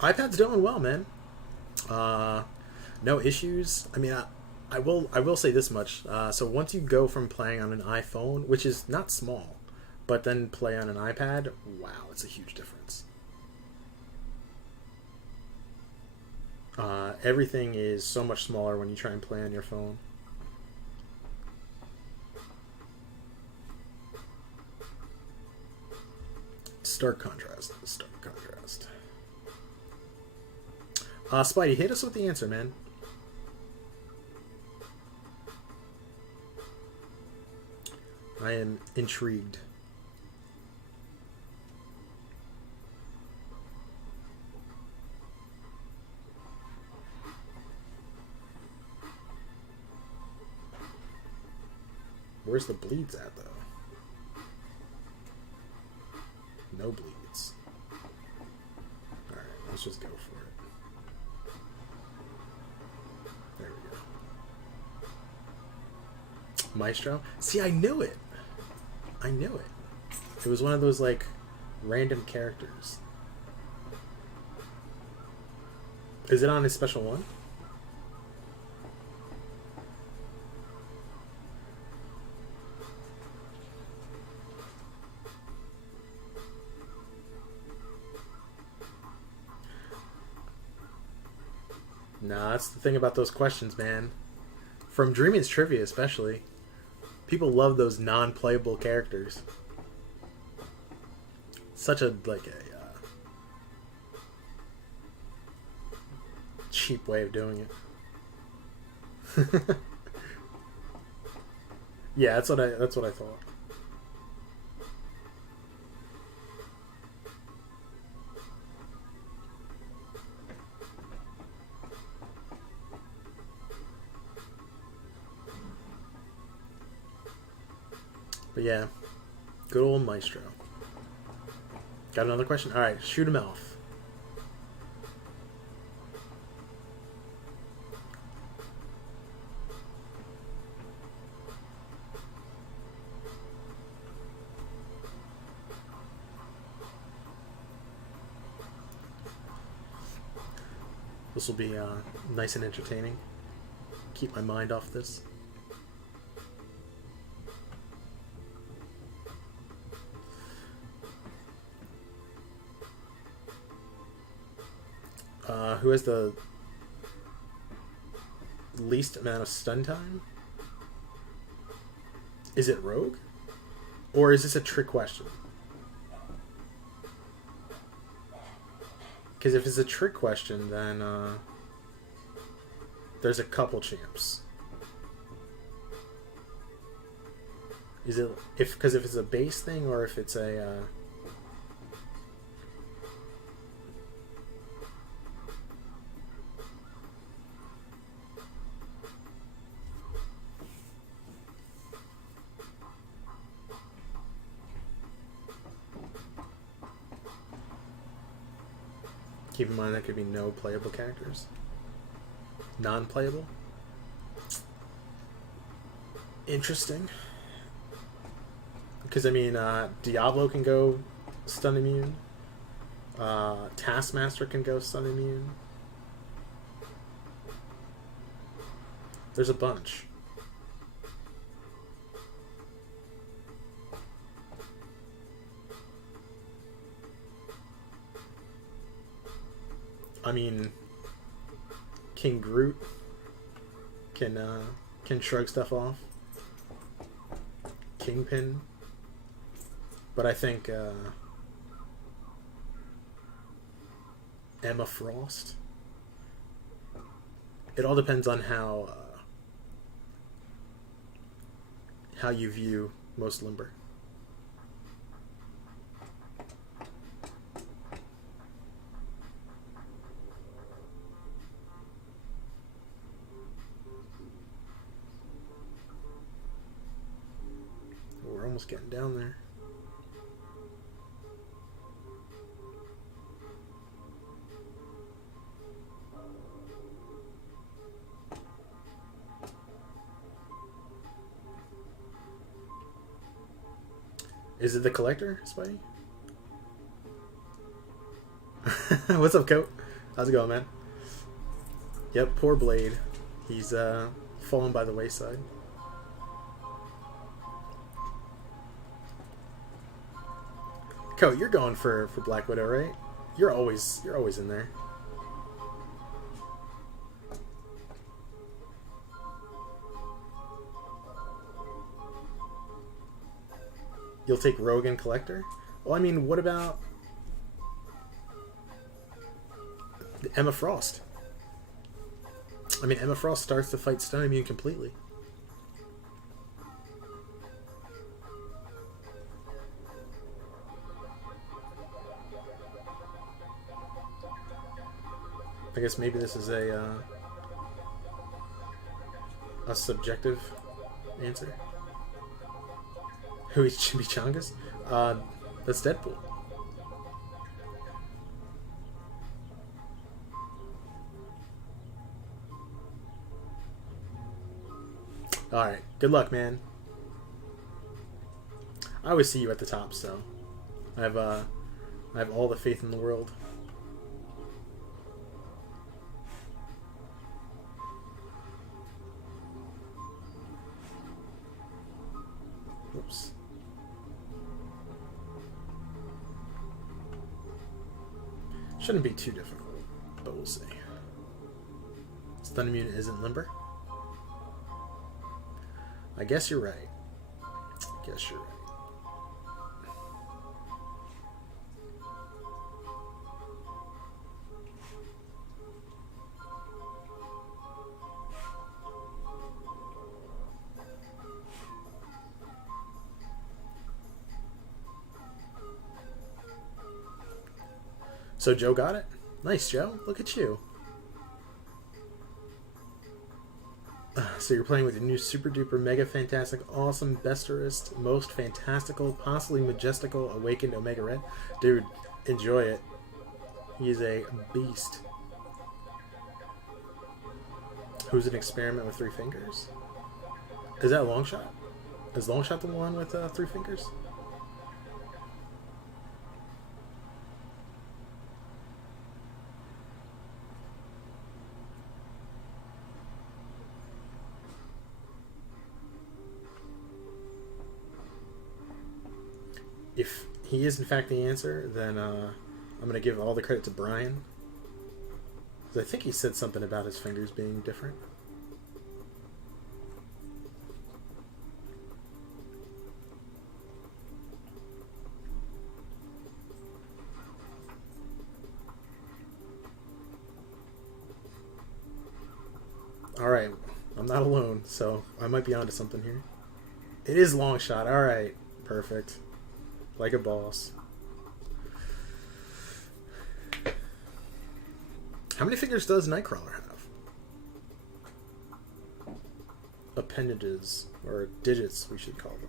iPad's doing well, man. No issues. I mean, I will say this much. So once you go from playing on an iPhone, which is not small, but then play on an iPad, wow, it's a huge difference. Everything is so much smaller when you try and play on your phone. Stark contrast. Stark contrast. Spidey, hit us with the answer, man. I am intrigued. Where's the bleeds at, though? No bleeds. Alright, let's just go for it. There we go. Maestro? See, I knew it! I knew it. It was one of those like random characters. Is it on his special one? Nah, that's the thing about those questions, man. From Dreaming's Trivia, especially. People love those non-playable characters. Such a, like, cheap way of doing it. Yeah, that's what I thought. But yeah, good old Maestro. Got another question? All right, shoot him off. This will be nice and entertaining. Keep my mind off this. Who has the least amount of stun time? Is it Rogue? Or is this a trick question? Because if it's a trick question, then there's a couple champs. Is it if it's a base thing or if it's a keep in mind that could be no playable characters. Non-playable. Interesting. Because I mean, Diablo can go stun immune. Taskmaster can go stun immune. There's a bunch. I mean, King Groot can shrug stuff off. Kingpin, but I think Emma Frost. It all depends on how you view most limber. We're almost getting down there. Is it the collector, Spidey? What's up, Coat? How's it going, man? Yep, poor Blade. He's fallen by the wayside. Coat, you're going for Black Widow, right? You're always in there. You'll take Rogue and Collector? Well, I mean, what about Emma Frost? I mean, Emma Frost starts to fight stun immune completely. I guess maybe this is a subjective answer. Who is Chimichangas? That's Deadpool. Alright, good luck, man. I always see you at the top, so I have all the faith in the world. Oops. Shouldn't be too difficult, but we'll see. Stun immune isn't limber? I guess you're right. Guess you're right. So Joe got it? Nice, Joe. Look at you. So you're playing with your new super duper mega fantastic awesome besterest most fantastical possibly majestical awakened Omega Red. Dude, enjoy it. He's a beast. Who's an experiment with 3 fingers? Is that Longshot? Is Longshot the one with 3 fingers? If he is in fact the answer, then I'm going to give all the credit to Brian. Because I think he said something about his fingers being different. Alright, I'm not alone, so I might be onto something here. It is Longshot, alright. Perfect. Like a boss. How many fingers does Nightcrawler have? Appendages, or digits, we should call them.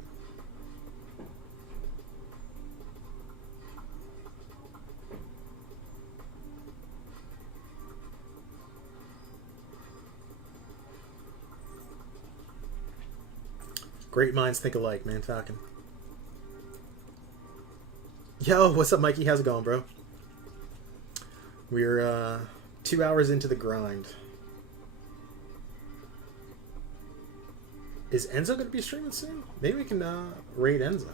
Great minds think alike, man. Falcon. Yo, what's up, Mikey? How's it going, bro? We're 2 hours into the grind. Is Enzo going to be streaming soon? Maybe we can raid Enzo.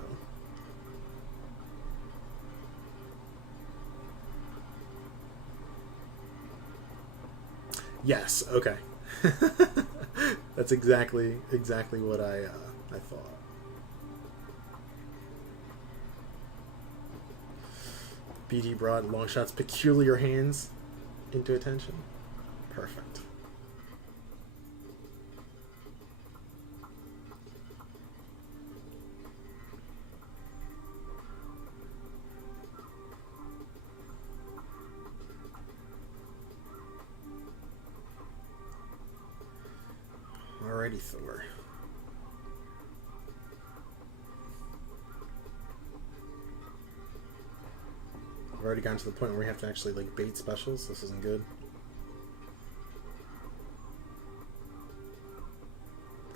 Yes. Okay. That's exactly what I thought. BD brought Longshot's peculiar hands into attention. Perfect. Alrighty, Thor. I've already gotten to the point where we have to actually like bait specials. This isn't good.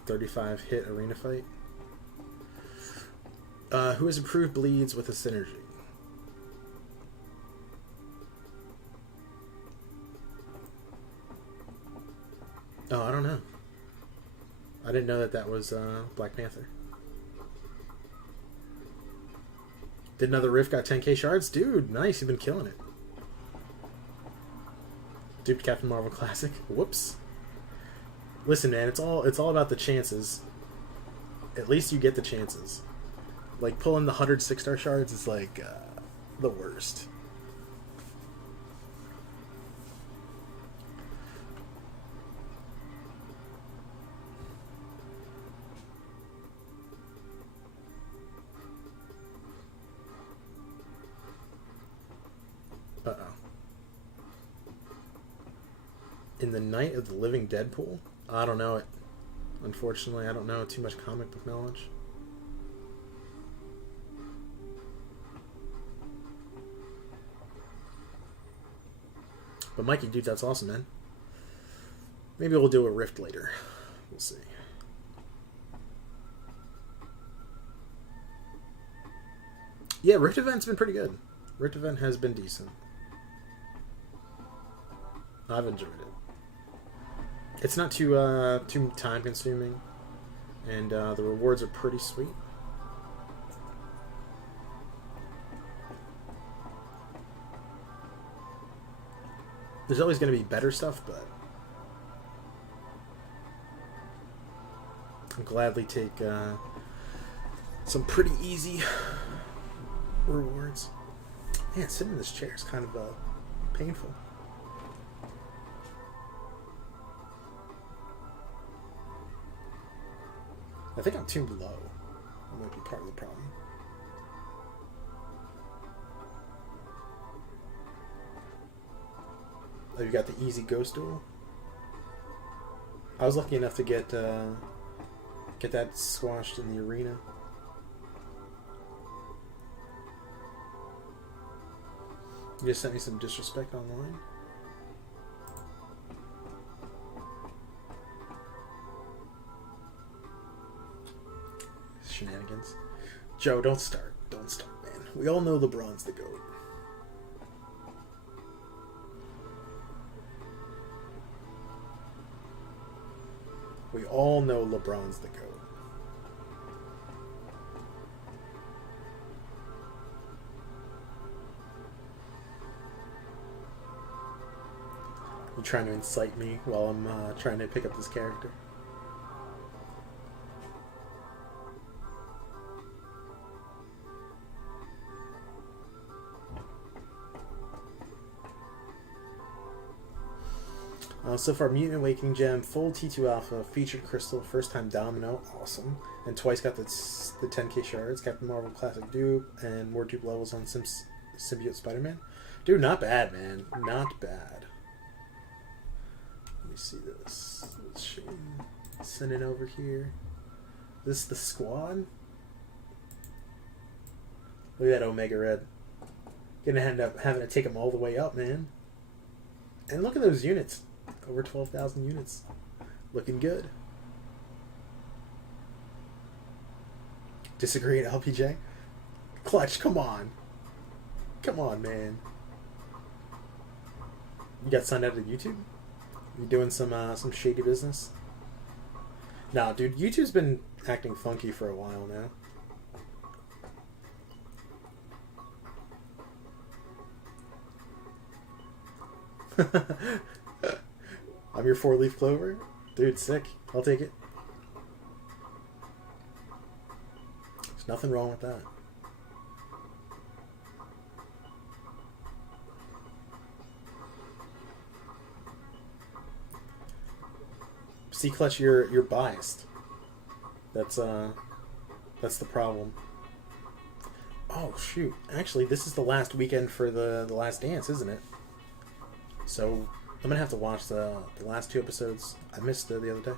35 hit arena fight. Who has improved bleeds with a synergy? Oh, I don't know. I didn't know that was Black Panther. Did another Rift, got 10k shards? Dude, nice, you've been killing it. Duped Captain Marvel Classic. Whoops. Listen, man, it's all about the chances. At least you get the chances. Like, pulling the 100 6-star shards is like the worst. Uh-oh. In the Night of the Living Deadpool? I don't know it. Unfortunately, I don't know too much comic book knowledge. But Mikey, dude, that's awesome, man. Maybe we'll do a Rift later. We'll see. Yeah, Rift Event's been pretty good. Rift Event has been decent. I've enjoyed it. It's not too time consuming, and the rewards are pretty sweet. There's always going to be better stuff, but I'll gladly take some pretty easy rewards. Man, sitting in this chair is kind of painful. I think I'm too low. That might be part of the problem. Oh, you got the easy ghost duel? I was lucky enough to get that squashed in the arena. You just sent me some disrespect online? Shenanigans. Joe, don't start. Don't start, man. We all know LeBron's the GOAT. We all know LeBron's the GOAT. You trying to incite me while I'm trying to pick up this character? So far, Mutant Awakening Gem, full T2 Alpha, featured Crystal, first time Domino, awesome. And twice got the 10k shards, Captain Marvel Classic Dupe, and more dupe levels on Symbiote Spider-Man. Dude, not bad, man. Not bad. Let me see this. Let's send it over here. This is the squad? Look at that Omega Red. Gonna end up having to take them all the way up, man. And look at those units. Over 12,000 units. Looking good. Disagree at LPJ? Clutch, come on. Come on, man. You got signed out of YouTube? You doing some shady business? Nah, dude, YouTube's been acting funky for a while now. I'm your 4-leaf clover? Dude, sick. I'll take it. There's nothing wrong with that. See, Clutch, you're biased. That's the problem. Oh shoot! Actually, this is the last weekend for the Last Dance, isn't it? So I'm gonna have to watch the last 2 episodes. I missed the other day.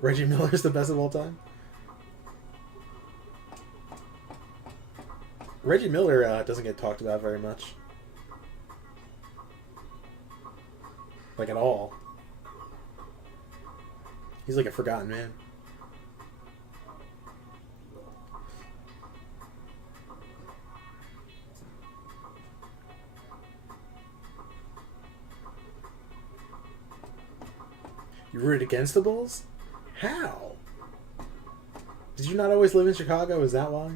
Reggie Miller is the best of all time. Reggie Miller doesn't get talked about very much, like at all. He's like a forgotten man. You rooted against the Bulls? How? Did you not always live in Chicago? Is that why?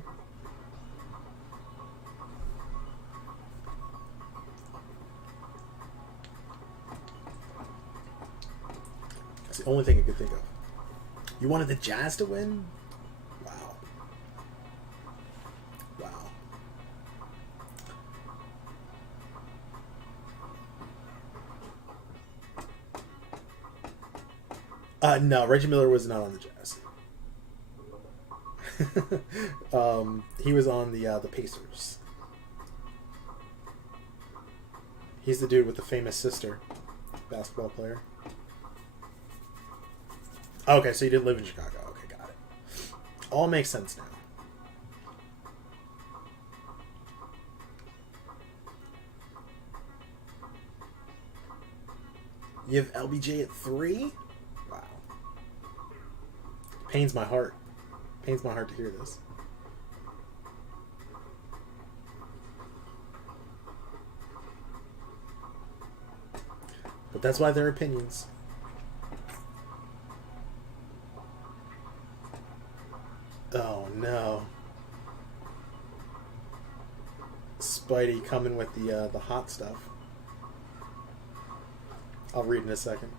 That's the only thing I could think of. You wanted the Jazz to win? Wow. Wow. No, Reggie Miller was not on the Jazz. He was on the Pacers. He's the dude with the famous sister, basketball player. Okay, so you did live in Chicago. Okay, got it. All makes sense now. You have LBJ at 3? Wow. Pains my heart. Pains my heart to hear this. But that's why they're opinions. Oh no. Spidey coming with the hot stuff. I'll read in a second.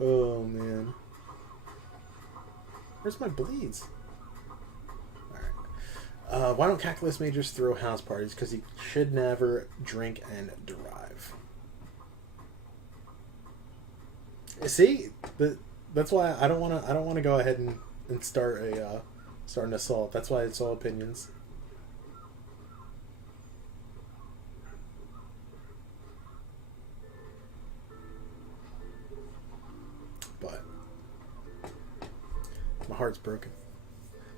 Oh man. Where's my bleeds? Alright. Why don't Calculus majors throw house parties? Because he should never drink and drive. See? That's why I don't wanna go ahead and start an assault. That's why it's all opinions. But my heart's broken.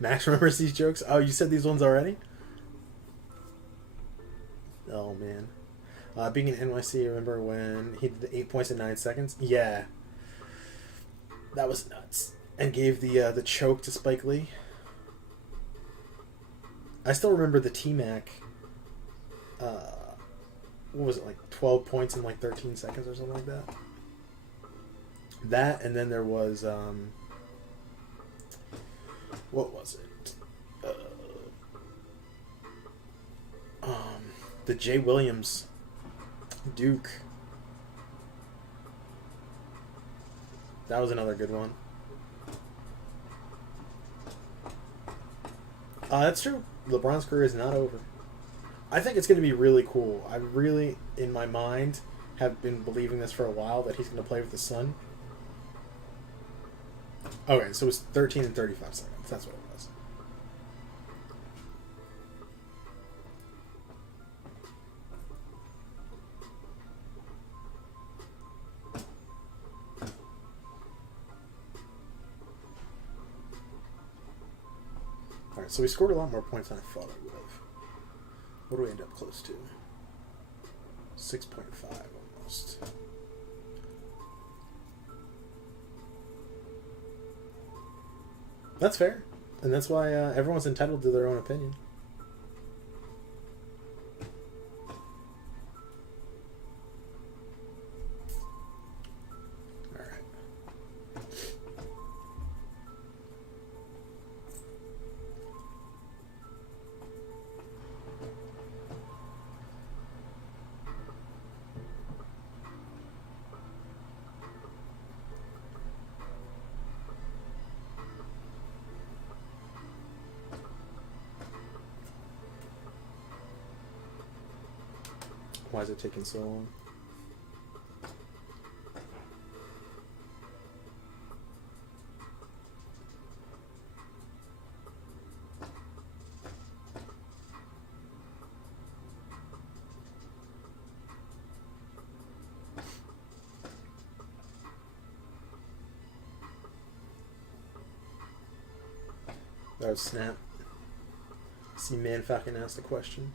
Max remembers these jokes? Oh, you said these ones already? Oh, man. Being in NYC, remember when he did the 8 points in 9 seconds? Yeah. That was nuts. And gave the choke to Spike Lee. I still remember the T-Mac. What was it, like 12 points in like 13 seconds or something like that? That, and then there was... what was it? The Jay Williams Duke. That was another good one. That's true. LeBron's career is not over. I think it's going to be really cool. I really, in my mind, have been believing this for a while, that he's going to play with the Sun. Okay, so it was 13 and 35 seconds. That's what it was. Alright, so we scored a lot more points than I thought I would have. What do we end up close to? 6.5 almost. That's fair. And that's why everyone's entitled to their own opinion. Why is it taking so long? That was snap. See, man, fucking asked the question.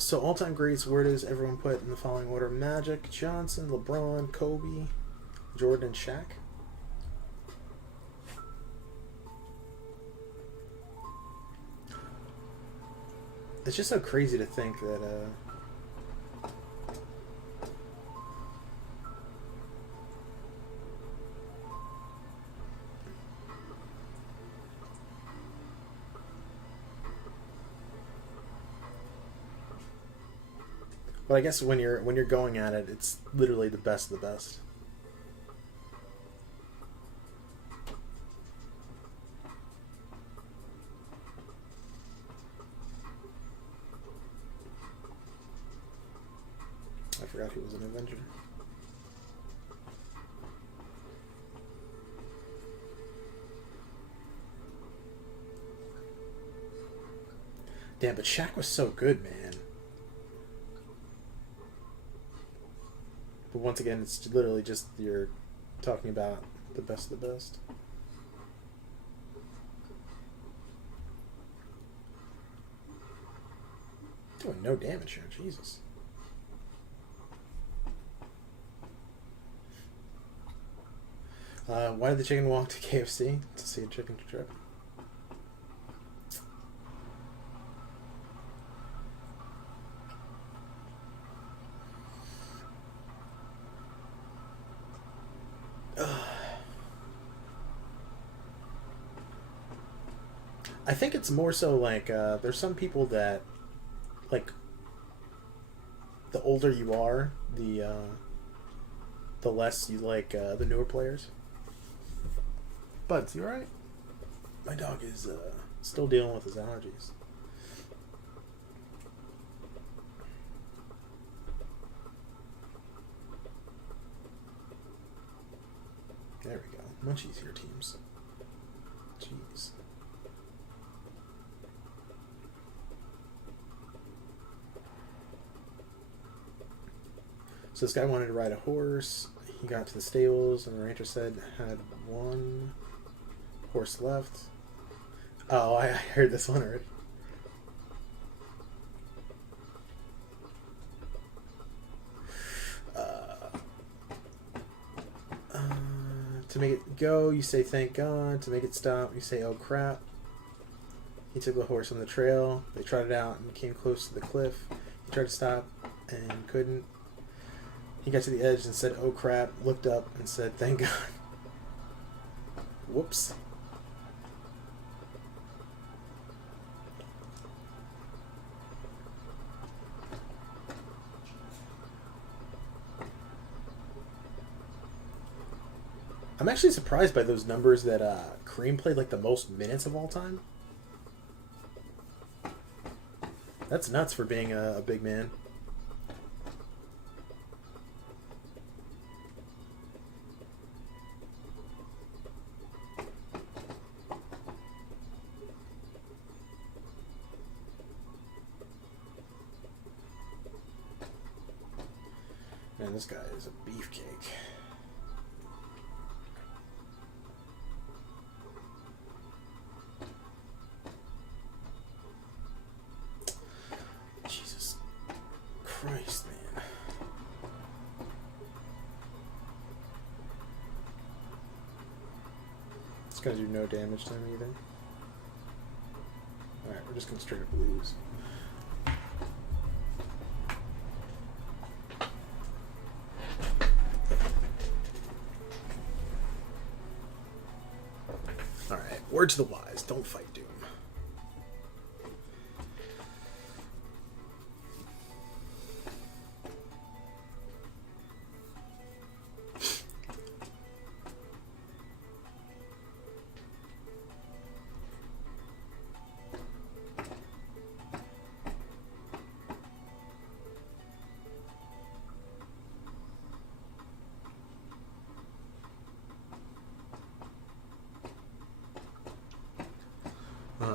So all-time greats, where does everyone put in the following order? Magic, Johnson, LeBron, Kobe, Jordan, and Shaq? It's just so crazy to think that but I guess when you're going at it, it's literally the best of the best. I forgot he was an Avenger. Damn, but Shaq was so good, man. But once again, it's literally just you're talking about the best of the best. doing no damage here. Jesus. Why did the chicken walk to KFC? To see a chicken strip. I think it's more so like there's some people that like the older you are, the less you like the newer players. Buds, you alright? My dog is still dealing with his allergies. There we go. Much easier teams. Jeez. So this guy wanted to ride a horse. He got to the stables, and the rancher said had one horse left. Oh, I heard this one already. To make it go, you say thank God. To make it stop, you say oh crap. He took the horse on the trail. They trotted out and came close to the cliff. He tried to stop and couldn't. He got to the edge and said oh crap, looked up and said thank God. Whoops. I'm actually surprised by those numbers that Kareem played like the most minutes of all time. That's nuts for being a big man. Man, this guy is a beefcake. Jesus Christ, man. It's gonna do no damage to him either. Alright, we're just gonna straight up lose. Alright, word to the wise, don't fight Doom.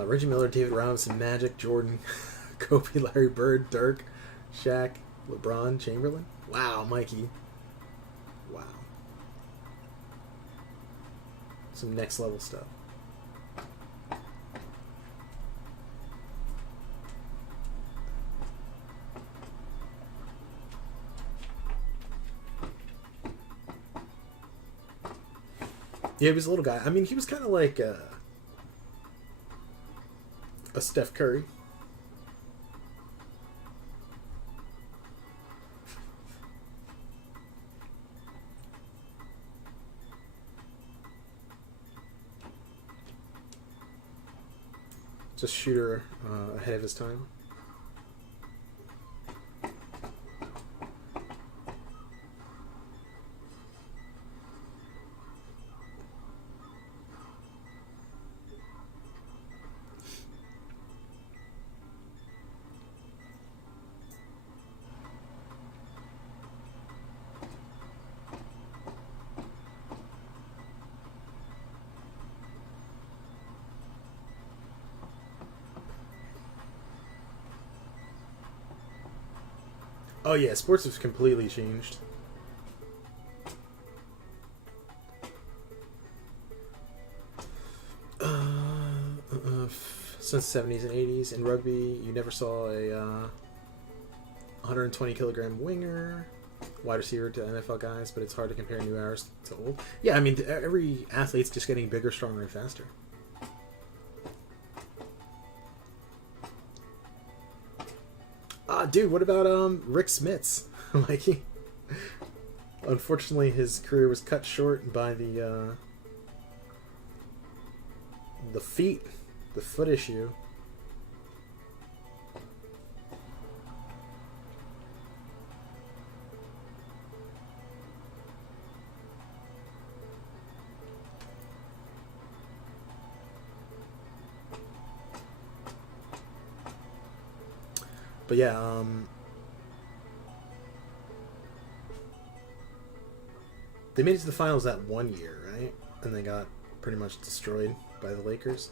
Reggie Miller, David Robinson, Magic, Jordan, Kobe, Larry Bird, Dirk, Shaq, LeBron, Chamberlain. Wow, Mikey. Wow. Some next level stuff. Yeah, he was a little guy. I mean, he was kind of like a Steph Curry. Just shooter ahead of his time. Oh yeah, sports have completely changed. Since the 70s and 80s in rugby, you never saw a 120 kilogram winger, wide receiver to NFL guys, but it's hard to compare new hours to old. Yeah, I mean, every athlete's just getting bigger, stronger, and faster. Dude, what about Rick Smits? Like, unfortunately, his career was cut short by the foot issue. But yeah, they made it to the finals that one year, right? And they got pretty much destroyed by the Lakers.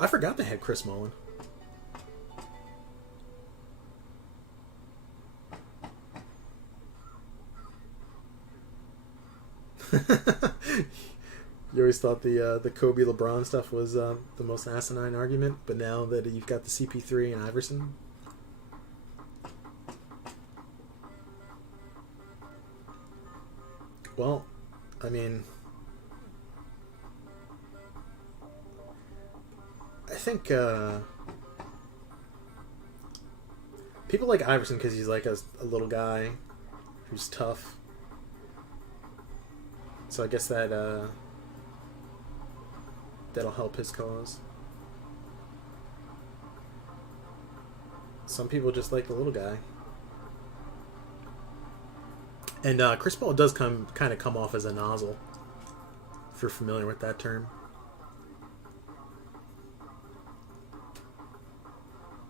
I forgot they had Chris Mullin. You always thought the Kobe LeBron stuff was the most asinine argument, but now that you've got the CP3 and Iverson, well, I mean, I think people like Iverson because he's like a little guy who's tough. So I guess that that'll help his cause. Some people just like the little guy. And Chris Paul does kind of come off as a nozzle, if you're familiar with that term.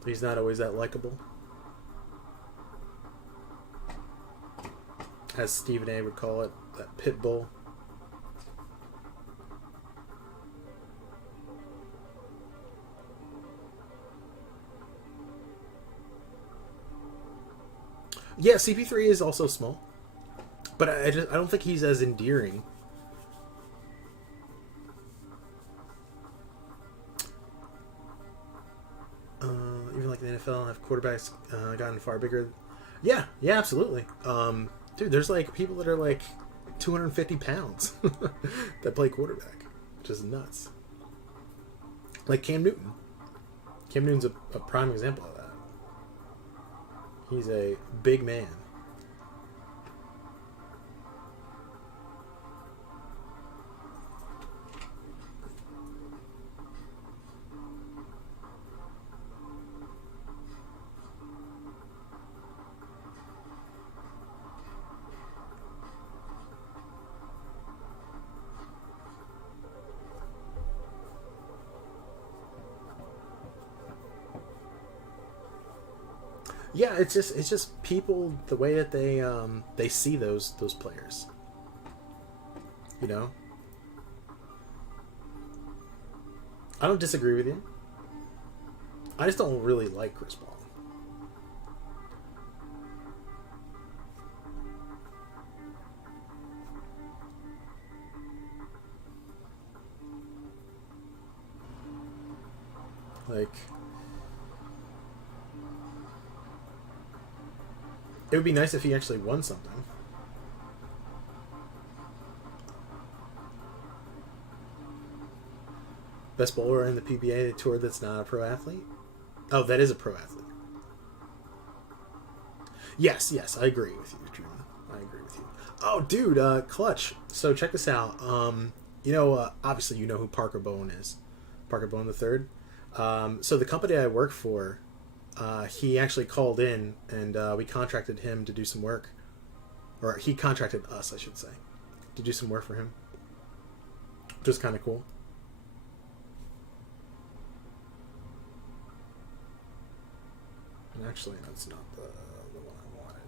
He's not always that likable. As Stephen A. would call it, that pit bull. Yeah, CP3 is also small, but I don't think he's as endearing. Even like the NFL, have quarterbacks gotten far bigger. Yeah, absolutely. Dude, there's like people that are like 250 pounds that play quarterback, which is nuts. Like Cam Newton. Cam Newton's a prime example of that. He's a big man. Yeah, it's just people, the way that they see those players. You know? I don't disagree with you. I just don't really like Chris Paul. Like, it would be nice if he actually won something. Best bowler in the PBA tour that's not a pro athlete? Oh, that is a pro athlete. Yes, I agree with you, Drew. I agree with you. Oh, dude, Clutch. So check this out. Obviously you know who Parker Bowen is. Parker Bowen III. So the company I work for, he actually called in, and we contracted him to do some work. Or he contracted us, I should say, to do some work for him. Which was kind of cool. And actually, that's not the one I wanted.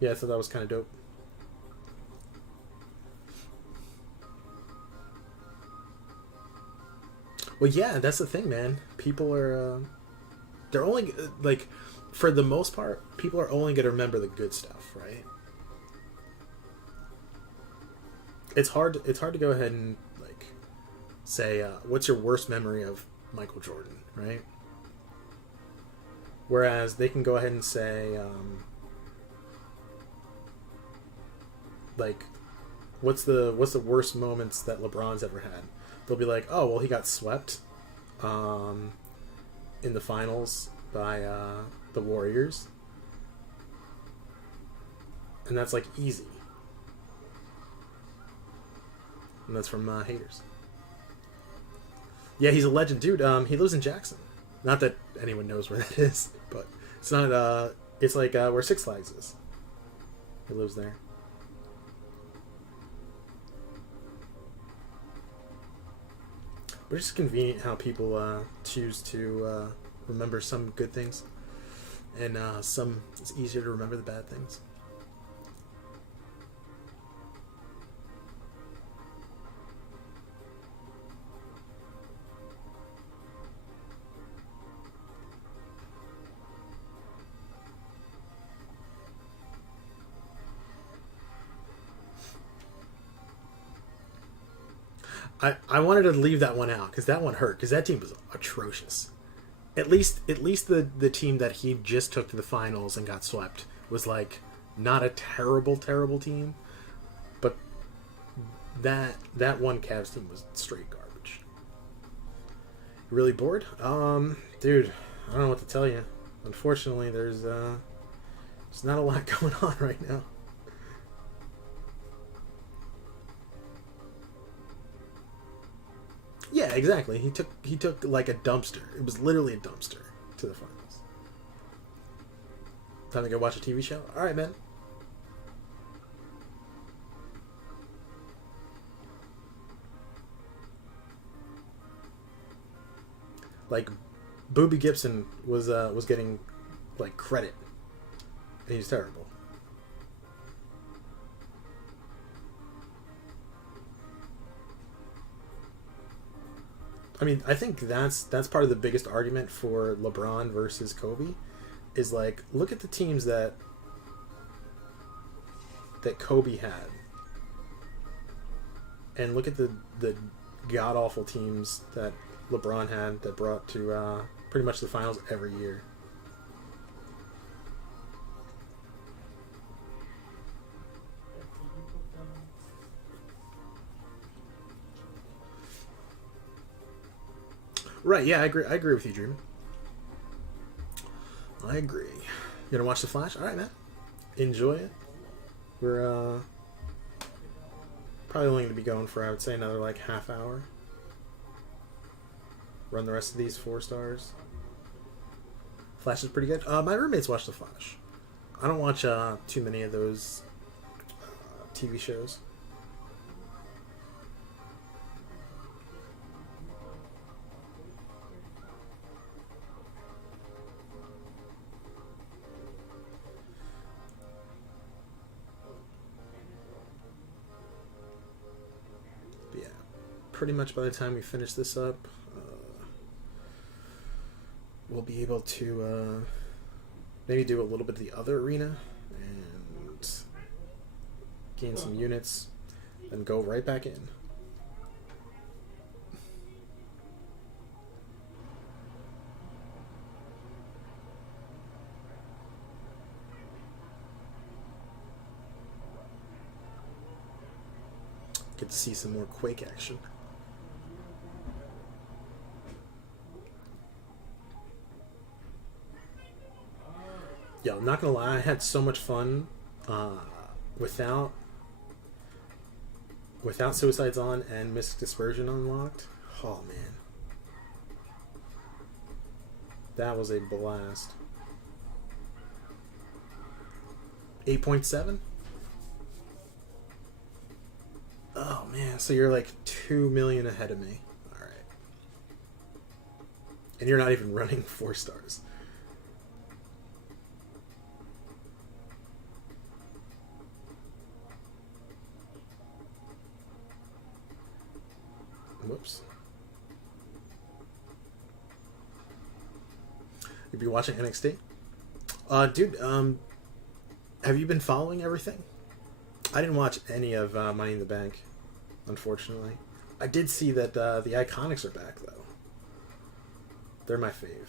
Yeah, I thought that was kind of dope. Well, yeah, that's the thing, man. People are they're only like for the most part, people are only going to remember the good stuff, right? It's hard to go ahead and like say what's your worst memory of Michael Jordan, right? Whereas they can go ahead and say like what's the worst moments that LeBron's ever had? They'll be like, oh well, he got swept um, in the finals by the Warriors, and that's like easy. And that's from haters. Yeah, he's a legend, dude. He lives in Jackson. Not that anyone knows where that is, but it's not. It's like where Six Flags is. He lives there. But it's just convenient how people choose to remember some good things, and some it's easier to remember the bad things. I wanted to leave that one out because that one hurt because that team was atrocious. At least the team that he just took to the finals and got swept was like not a terrible team, but that one Cavs team was straight garbage. Really bored? Dude, I don't know what to tell you. Unfortunately, there's not a lot going on right now. Yeah, exactly. He took like a dumpster. It was literally a dumpster to the finals. Time to go watch a TV show. All right, man. Like, Booby Gibson was getting like credit, and he's terrible. I mean, I think that's part of the biggest argument for LeBron versus Kobe, is like look at the teams that Kobe had, and look at the god awful teams that LeBron had that brought to pretty much the finals every year. Right? Yeah, I agree. I agree with you, Dream. I agree. You gonna watch The Flash? All right, man. Enjoy it. We're probably only going to be going for, I would say, another like half hour. Run the rest of these 4 stars. Flash is pretty good. My roommates watch The Flash. I don't watch too many of those TV shows. But yeah, pretty much by the time we finish this up, we'll be able to maybe do a little bit of the other arena and gain some units and go right back in. Get to see some more Quake action. Yo, I'm not gonna lie, I had so much fun without Suicides On and Mystic Dispersion unlocked. Oh man, that was a blast. 8.7. Oh man, so you're like 2 million ahead of me. All right, and you're not even running 4 stars. Whoops. You'd be watching NXT. Dude, have you been following everything? I didn't watch any of Money in the Bank, unfortunately. I did see that the Iconics are back, though. They're my fave.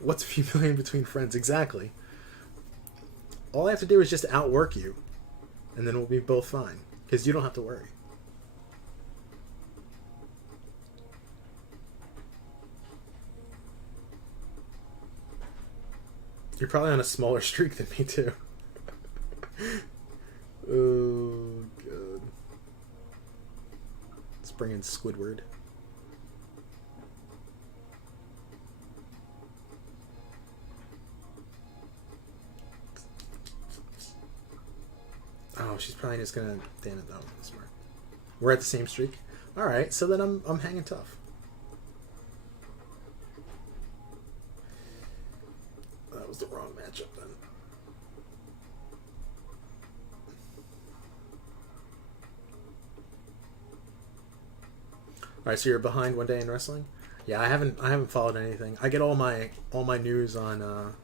What's a few million between friends? Exactly. All I have to do is just outwork you, and then we'll be both fine. Because you don't have to worry. You're probably on a smaller streak than me, too. Oh, God. Let's bring in Squidward. Oh, she's probably just gonna... Damn it, though. Smart. We're at the same streak? Alright, so then I'm hanging tough. That was the wrong matchup, then. Alright, so you're behind One Day in Wrestling? Yeah, I haven't followed anything. I get all my news on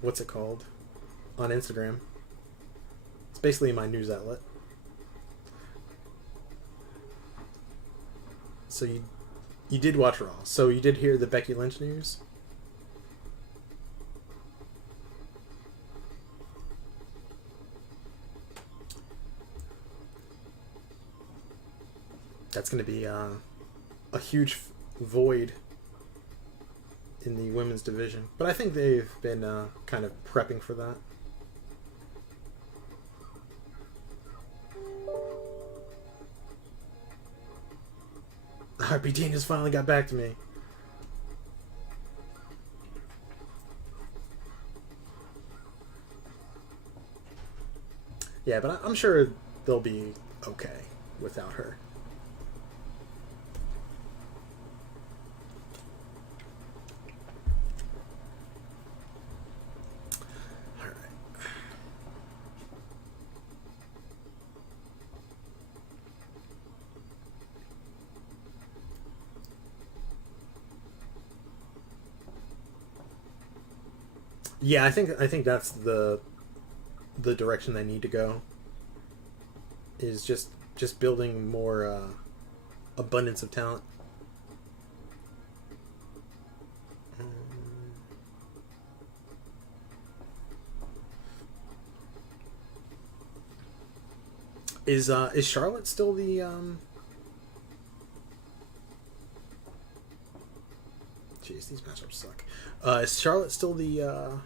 what's it called? On Instagram. It's basically my news outlet. So you did watch Raw. So you did hear the Becky Lynch news? That's going to be a huge void in the women's division. But I think they've been kind of prepping for that. RP Daniels finally got back to me. Yeah, but I'm sure they'll be okay without her. Yeah, I think that's the direction they need to go. Is just building more abundance of talent. Is Charlotte still the Jeez, these matchups suck. Is Charlotte still the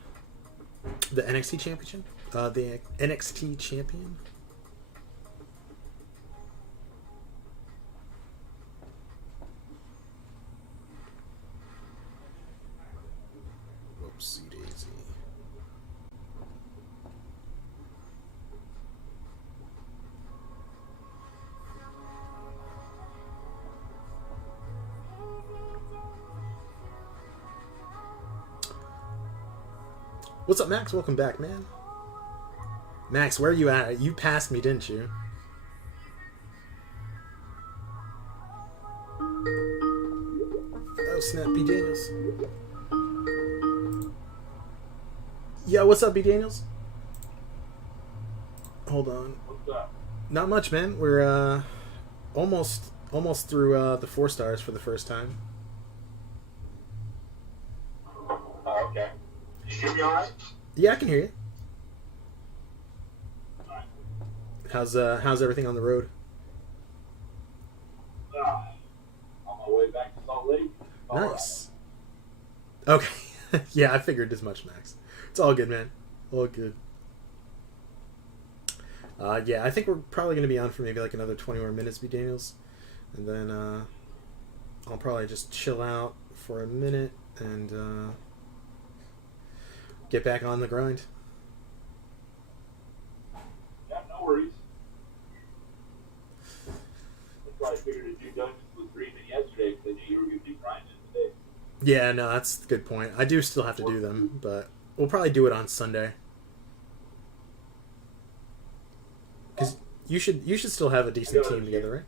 NXT championship? The NXT champion? Whoopsie daisy. What's up, Max? Welcome back, man. Max, where are you at? You passed me, didn't you? Oh, snap, B. Daniels. Yo, what's up, B. Daniels? Hold on. What's up? Not much, man. We're almost through the 4 stars for the first time. Oh, okay. You hear me all right? Yeah, I can hear you. All right. How's everything on the road? On my way back to Salt Lake. Nice. Okay. Yeah, I figured as much, Max. It's all good, man. All good. Yeah, I think we're probably going to be on for maybe like another 20 more minutes, B. Daniels. And then I'll probably just chill out for a minute and get back on the grind. Yeah, no worries. That's why I figured if you Dungeons was dreaming yesterday, because I knew you were going to be grinding today. Yeah, no, that's a good point. I do still have to do them, but we'll probably do it on Sunday. Because you should still have a decent team together, right?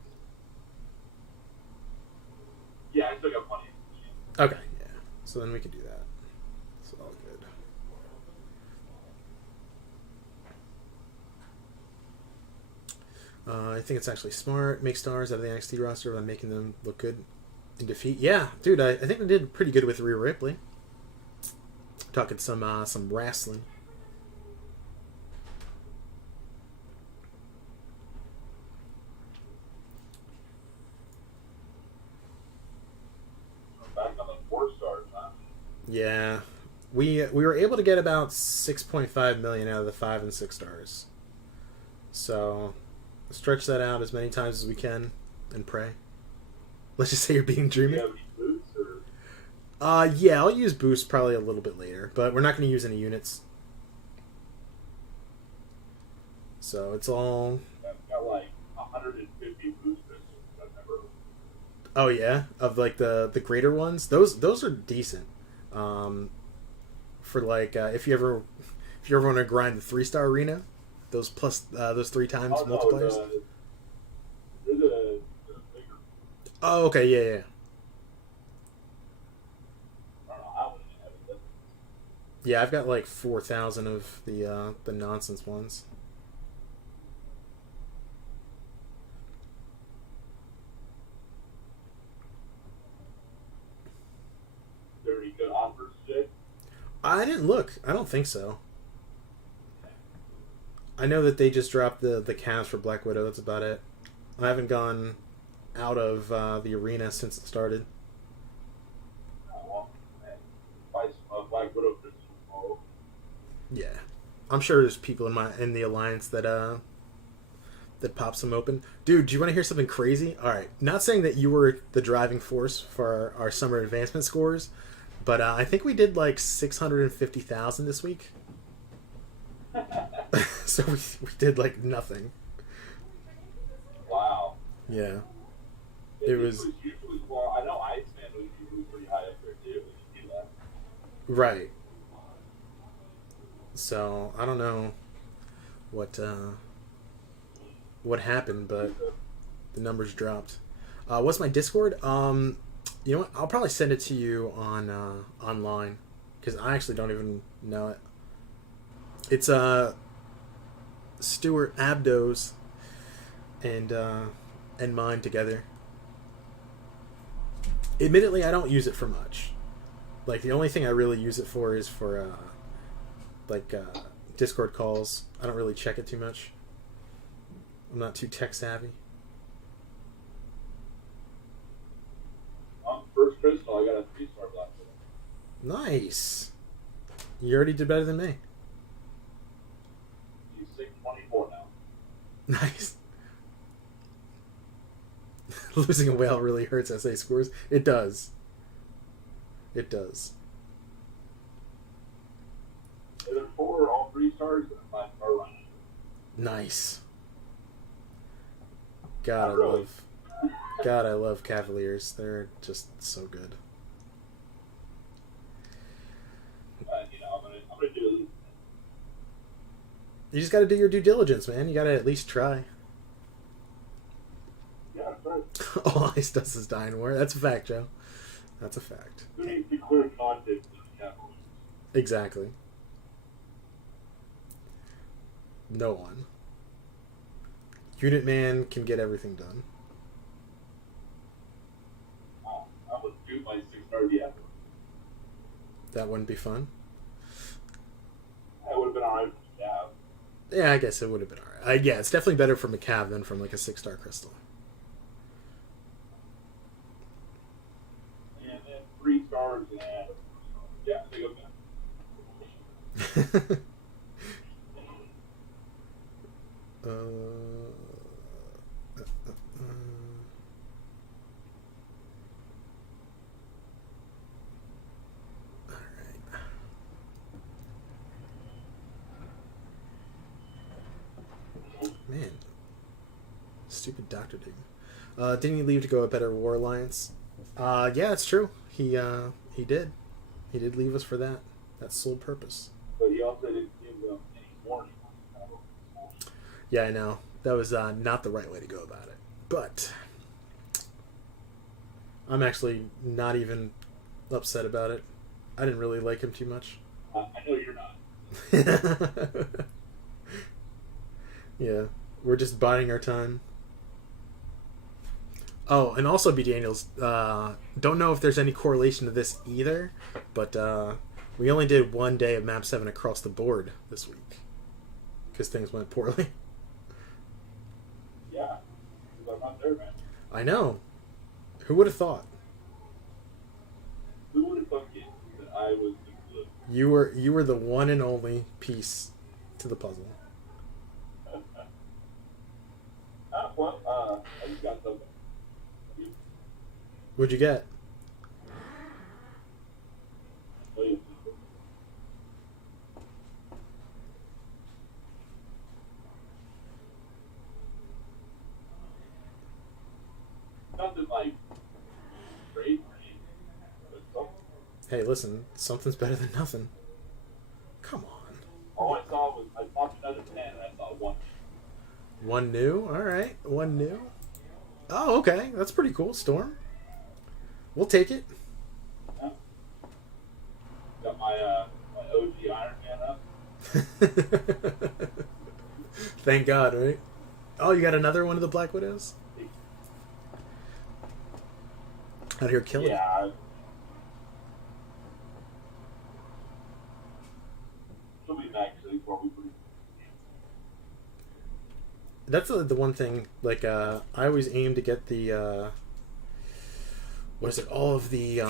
Okay, yeah. So then we can do that. It's all good. I think it's actually smart. Make stars out of the NXT roster by making them look good in defeat. Yeah, dude, I think they did pretty good with Rhea Ripley. Talking some wrestling. Back on the 4-stars, huh? Yeah, we were able to get about 6.5 million out of the 5 and 6 stars. So stretch that out as many times as we can and pray. Let's just say you're being Do you dreamy. have any boots or? Yeah, I'll use boost probably a little bit later, but we're not going to use any units. So it's all. I've got like 150 boots pistols. I've never. Oh yeah, of like the greater ones. Those are decent. For like if you ever want to grind the 3-star arena, those plus those 3 times Oh, multipliers. no, they're the bigger. Oh okay, yeah. I don't know how many I have. Yeah, I've got like 4,000 of the nonsense ones. There any good offers today? I didn't look. I don't think so. I know that they just dropped the cast for Black Widow. That's about it. I haven't gone out of the arena since it started. Well, buy some Black Widow pistols tomorrow. Yeah, I'm sure there's people in the alliance that pops them open. Dude, do you want to hear something crazy? All right, not saying that you were the driving force for our summer advancement scores, but I think we did like 650,000 this week. So we did like nothing. Wow. Yeah. It was usually, well, I know Iceman was usually pretty high up there too. We can do that. right. So I don't know what happened, but the numbers dropped. What's my Discord? You know what? I'll probably send it to you on online because I actually don't even know it. It's Stuart Abdo's and mine together. Admittedly, I don't use it for much. Like the only thing I really use it for is for Discord calls. I don't really check it too much. I'm not too tech savvy. First pistol, I got a 3-star Black Widow. Nice. You already did better than me. She's 624 now. Nice. Losing a whale really hurts SA scores. It does. It does. They're 4, all 3 stars, and a 5-star run. Nice. Not really. God, I love Cavaliers. They're just so good. I'm gonna do it. You just got to do your due diligence, man. You got to at least try. Yeah, but All Ice does is die in war. That's a fact, Joe. That's a fact. who needs to clear content to the Cavaliers? Exactly. No one. Unit Man can get everything done. I would do my 6-star Diablo. That wouldn't be fun. That would have been alright for Diablo. Yeah, I guess it would have been alright. Yeah, it's definitely better from a Cav than from like a 6-star Crystal. And then 3 stars and yeah, they go down. Alright. Man. Stupid Dr. Doom. Didn't he leave to go a better War Alliance? Yeah, it's true. He did. He did leave us for that. That's sole purpose. But he also didn't give them any warning. Yeah, I know. That was not the right way to go about it. But I'm actually not even upset about it. I didn't really like him too much. I know you're not. Yeah, we're just biding our time. Oh, and also, B. Daniels, don't know if there's any correlation to this either, but we only did one day of Map 7 across the board this week because things went poorly. Yeah, because I'm not there, man. I know. Who would have thought? Who would have thought that I was the glue? You were the one and only piece to the puzzle. I just got something. What'd you get? Wait. Nothing like great or anything, but something. Hey, listen, something's better than nothing. Come on. All I saw was I popped another 10 and I saw one. One new? Alright, one new. Oh, okay. That's pretty cool. Storm. We'll take it. Yeah. Got my OG Iron Man up. Thank God, right? Oh, you got another one of the Black Widows? Out here killing it. Yeah. She'll be back actually probably pretty. That's the one thing, like, I always aim to get the, what is it, all of the,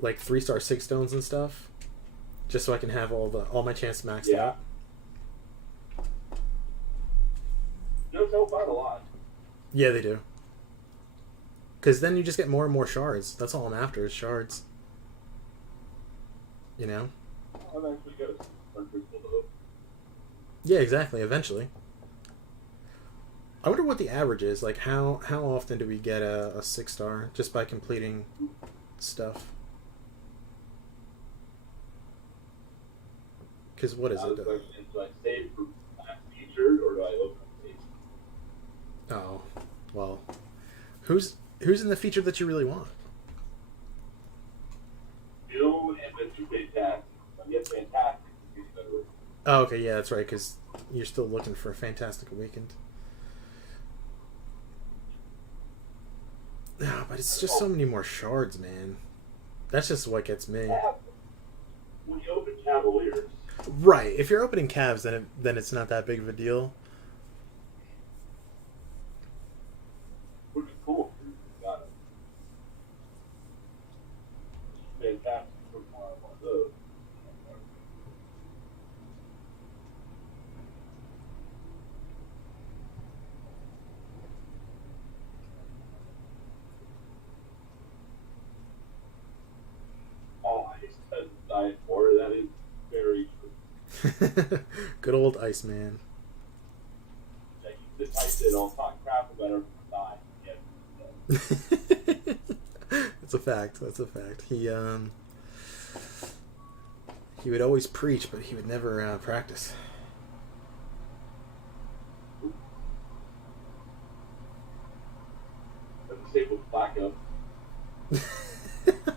like, 3-star 6 stones and stuff, just so I can have all my chances maxed out. Those help out a lot. Yeah, they do. Because then you just get more and more shards. That's all I'm after, is shards. You know? I'm actually going to start to pull Yeah, exactly, eventually. I wonder what the average is. Like, how often do we get a 6-star just by completing stuff? Because what is it? Do I save for last feature or do I open the page? Oh, well, who's in the feature that you really want? Bill and Mr. Fantastic. I guess Fantastic is better. Oh, okay, yeah, that's right. Because you're still looking for a Fantastic Awakened. No, but it's just so many more shards, man. That's just what gets me. When you open Cavaliers, Right. If you're opening calves, then it's not that big of a deal. which is cool. Got it. Fantastic for one of those. Oh, I said diet for that is very true. Good old Iceman. Like, you just typed it, I'll talk crap about everyone dying. Yeah. That's a fact. That's a fact. He would always preach, but he would never practice. That's the same with Flacco.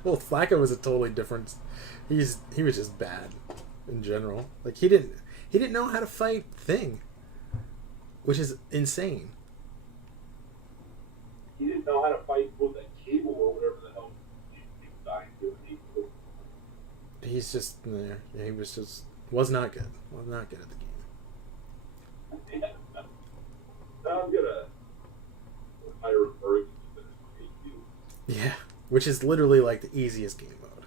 Well, Flacco was a totally different. He was just bad in general. Like he didn't know how to fight Thing, which is insane. He didn't know how to fight with a cable or whatever the hell he was dying to. He's just he was not good. Was not good at the game. I'm gonna hire a Ferguson to finish the Yeah, which is literally like the easiest game mode.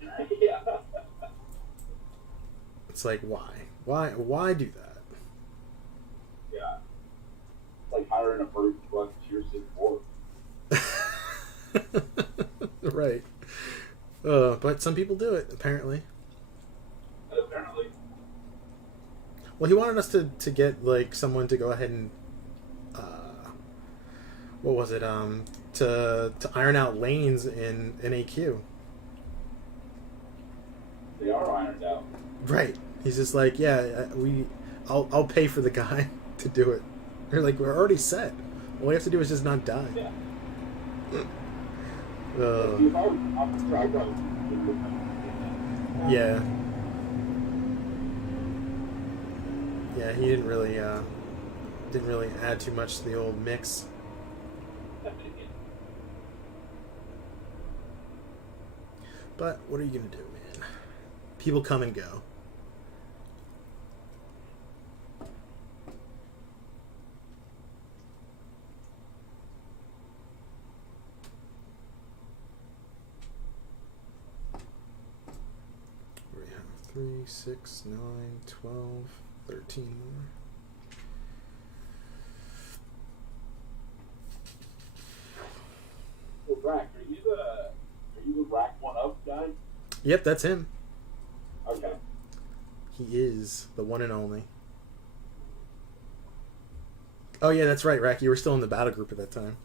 Yeah. It's like why do that? Yeah. It's like hiring a Ferguson to run Tier 6 4. Right. But some people do it, apparently. And apparently. Well, he wanted us to get, like, someone to go ahead and, what was it, to iron out lanes in AQ. They are ironed out. Right. He's just like, yeah, I'll pay for the guy to do it. They're like, we're already set. All we have to do is just not die. Yeah. Uh, If I was, I'm sure I probably yeah, yeah. He didn't really add too much to the old mix. But what are you gonna do, man? People come and go. We have 3, 6, 9, 12, 13 more. Well, Brack, are you the Rack One Up guy? Yep, that's him. Okay. He is the one and only. Oh yeah, that's right, Rack. You were still in the battle group at that time.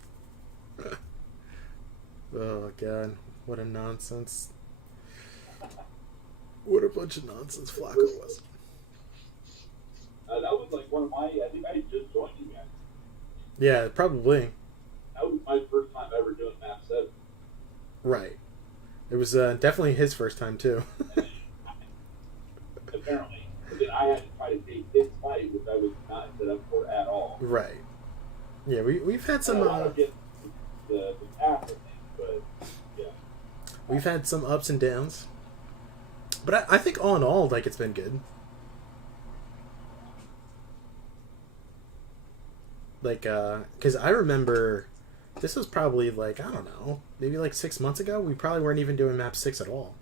Oh god, what a nonsense! What a bunch of nonsense Flacco was. That was like one of my. I think I had just joined you guys. Yeah, probably. That was my first time ever doing Map 7. Right. It was definitely his first time too. Apparently. But then I had to try to take his fight, which I was not set up for at all. Right. Yeah, we've had some. I want to get the path of things, but yeah. We've had some ups and downs, but I think all in all, like it's been good. Like, because I remember this was probably like I don't know, maybe like 6 months ago. We probably weren't even doing map 6 at all.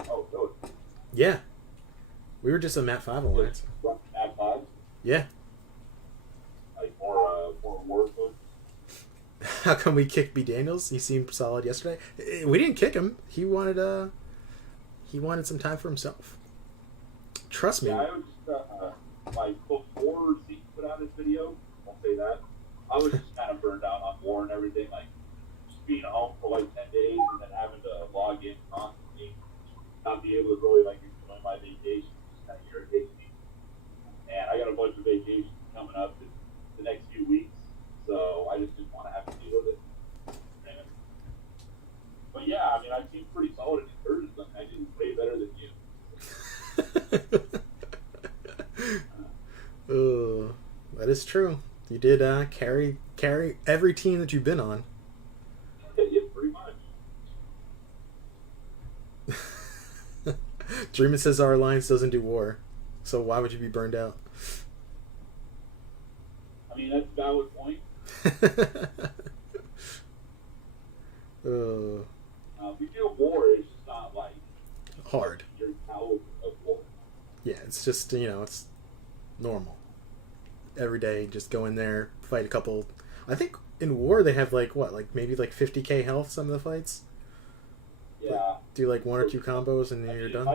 Oh, no. Yeah, we were just a map 5 alliance. Map 5? Yeah. Like more war food? How come we kicked B Daniels? He seemed solid yesterday. We didn't kick him. He wanted some time for himself. Trust me. Yeah, I was just, like, before Zeke put out his video, I'll say that, I was just kind of burned out on war and everything, like, just being at home for like 10 days and then having to log in constantly, not be able to really, like, enjoy my vacation, just kind of irritates me. And I got a bunch of vacations coming up in the next few weeks, so I just didn't want to have to deal with it. And, but yeah, I mean, I seem pretty solid in incursions. I did way better than you. That is true. You did carry every team that you've been on. Yeah, pretty much. Dreamin says our alliance doesn't do war, so why would you be burned out? I mean, that's a valid point. We do war, it's just not like Hard. your caliber of war. Yeah, it's just it's normal. Every day, just go in there, fight a couple. I think in war they have like maybe like 50k health. Some of the fights. Yeah. Like, do like 1 or 2 combos and then you're done. If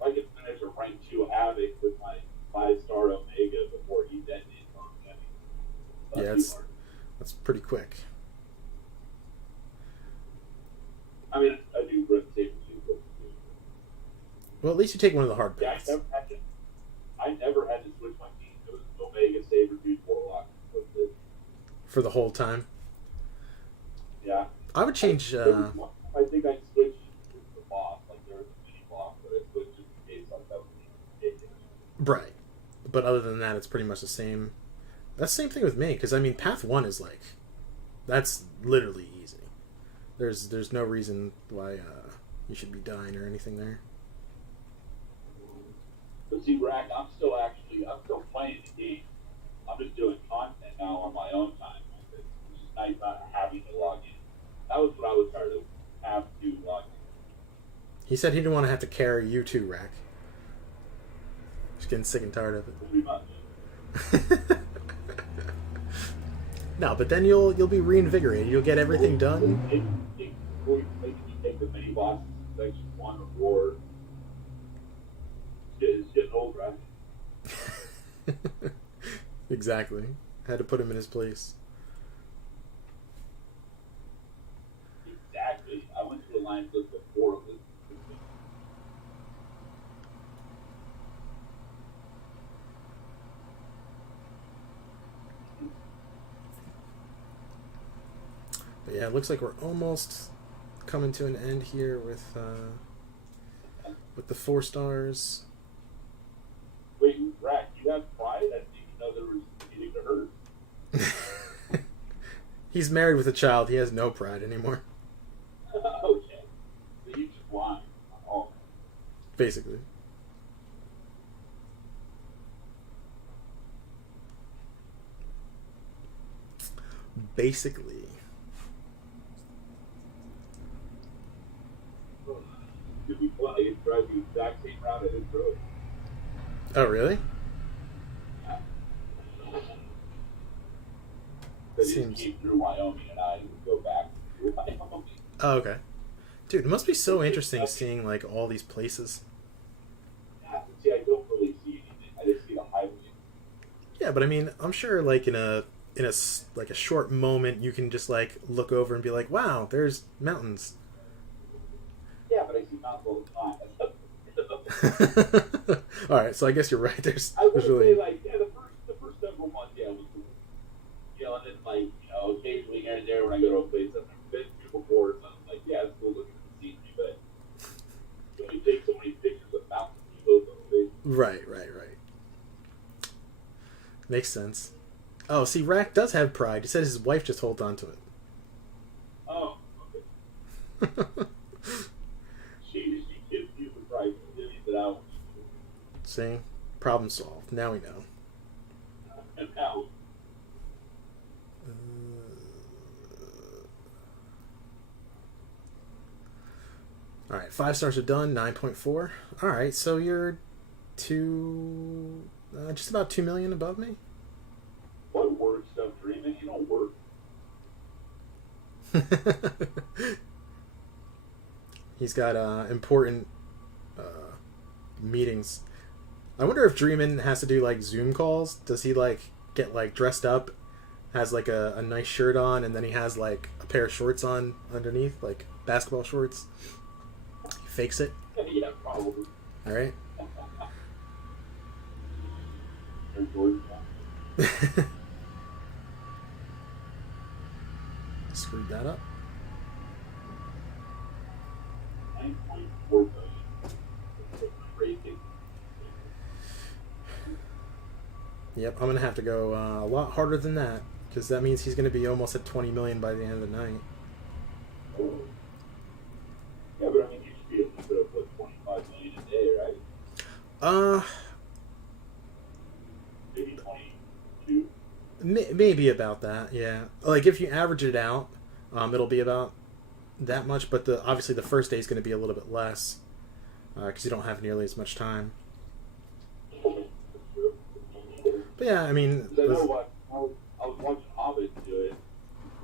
I could finish a rank 2 Havoc with my 5-star Omega before he detonates on me, Yeah, that's pretty quick. I mean, I do run saber too. Well, at least you take one of the hard Yeah, paths. I never had to switch my team. It was Omega, Sabertooth, Warlock. For the whole time. Yeah. I would change. I think I switched with the boss. Like, there was a mini boss, but I switched just in case like, that was ridiculous. Right. But other than that, it's pretty much the same. That's the same thing with me, because I mean, Path 1 is like. That's literally easy. There's no reason why you should be dying or anything there. But see, Rack, I'm still playing the game. I'm just doing content now on my own time. It's just nice not having to log in. That was what I was tired of, have to log in. He said he didn't want to have to carry you too, Rack. Just getting sick and tired of it. Pretty much. No, but then you'll be reinvigorated. You'll get everything done. Maybe you take the mini bosses in section 1 of war. It's getting old, right? Exactly. Had to put him in his place. Exactly. I went to Alliance List before it was. But yeah, it looks like we're almost coming to an end here with the 4 stars. Wait, Rack, you have pride? I didn't even know there was anything to hurt. He's married with a child. He has no pride anymore. Okay. So you just lying. Oh. Basically. Basically. Could be fun. I could drive the exact same route I did through it. Oh, really? Because you Seems... just came through Wyoming and I would go back through Wyoming. Oh, okay. Dude, it must be so interesting seeing, like, all these places. Yeah, see, I don't really see anything. I just see the highway. Yeah, but I mean, I'm sure, like, in a like a short moment, you can just like look over and be like, "Wow, there's mountains." Yeah, but I see mountains all the time. All right, so I guess you're right. I would really... say like the first several months, yeah, was cool. You know, and then like occasionally here and there when I go to a place I've never been to before, so I'm like, yeah, it's cool looking at the scenery, but when you take so many pictures of mountains, you go to Right. Makes sense. Oh, see, Rack does have pride. He said his wife just holds on to it. Oh, okay. she gives you the price that I want you to. See? Problem solved. Now we know. And now, all right, 5 stars are done. 9.4. All right, so you're just about 2 million above me. what work stuff dreaming? You don't work. He's got important meetings. I wonder if Dreamin' has to do like Zoom calls. Does he like get like dressed up, has like a nice shirt on, and then he has like a pair of shorts on underneath, like basketball shorts? He fakes it. Yeah, probably. All right. There's Jordan. Screwed that up. 9.4 million. Crazy. Yep, I'm gonna have to go a lot harder than that because that means he's gonna be almost at 20 million by the end of the night. Yeah, but I mean, you should be able to put up like 25 million a day, right? Maybe 22. Maybe about that. Yeah, like if you average it out, it'll be about that much. But obviously the first day is going to be a little bit less because you don't have nearly as much time. But yeah, I mean, I know what I was watching Hobbit do it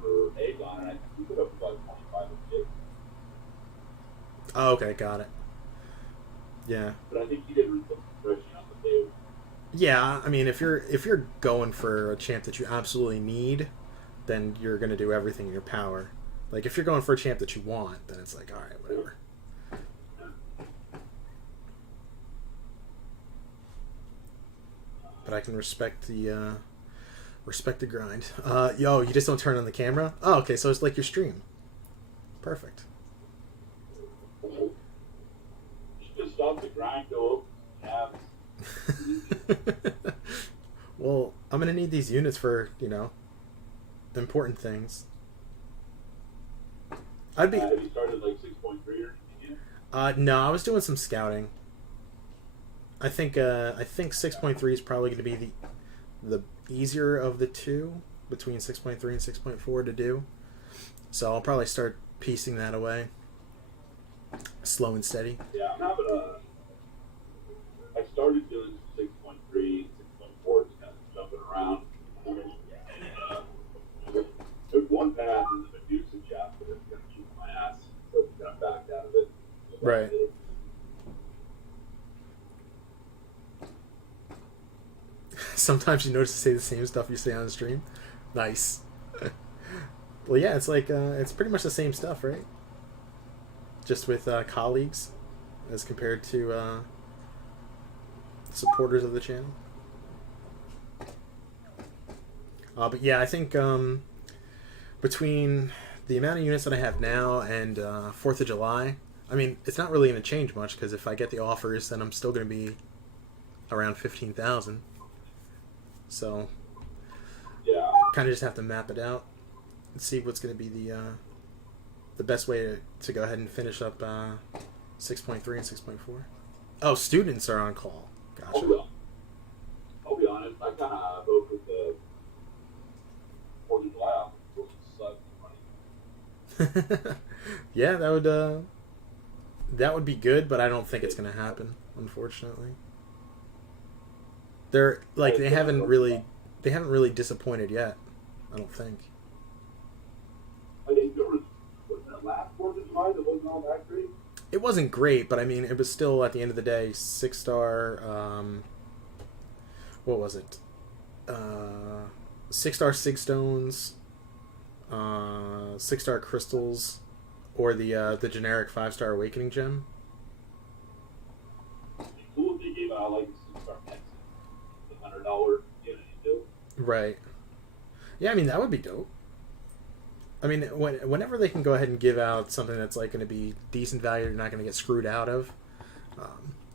for Aegon, and I think he put up about 25 a day. oh, okay, got it. Yeah. But I think he did some refreshing on the day. Yeah, I mean, if you're going for a champ that you absolutely need, then you're gonna do everything in your power. Like if you're going for a champ that you want, then it's like, all right, whatever. But I can respect the grind. Yo, you just don't turn on the camera? Oh, okay, so it's like your stream. Perfect. You should just stop the grind, go up, Well, I'm gonna need these units for important things. I'd be. Have you started like 6.3 or anything yet? No, I was doing some scouting. I think 6.3 is probably going to be the easier of the two between 6.3 and 6.4 to do. So I'll probably start piecing that away, slow and steady. Yeah, I'm having I started doing 6.3, 6.4, just kind of jumping around. Took one path in the Medusa chapter that's going to keep my ass, so I'm kind of backed out of it. Right. Sometimes you notice to say the same stuff you say on the stream. Nice. Well, yeah, it's like it's pretty much the same stuff, right? Just with colleagues as compared to supporters of the channel. But yeah, I think between the amount of units that I have now and 4th of July, I mean, it's not really going to change much because if I get the offers, then I'm still going to be around 15,000. So, Yeah. kind of just have to map it out and see what's going to be the best way to go ahead and finish up 6.3 and 6.4. Oh, students are on call. Gotcha. I'll be honest. I kind of vote with the 4th of July off. Yeah, that would be good, but I don't think it's going to happen, unfortunately. They're like they haven't really disappointed yet. I don't think. I think there was that last 4th of July that wasn't all that great. It wasn't great, but I mean, it was still at the end of the day 6-star. What was it? 6-star Sig Stones, 6-star crystals, or the generic 5-star Awakening gem. It'd be cool if they gave out like a 6-star Nexus, the $100 unit deal. Right. Yeah, I mean that would be dope. I mean, whenever they can go ahead and give out something that's like going to be decent value, you're not going to get screwed out of.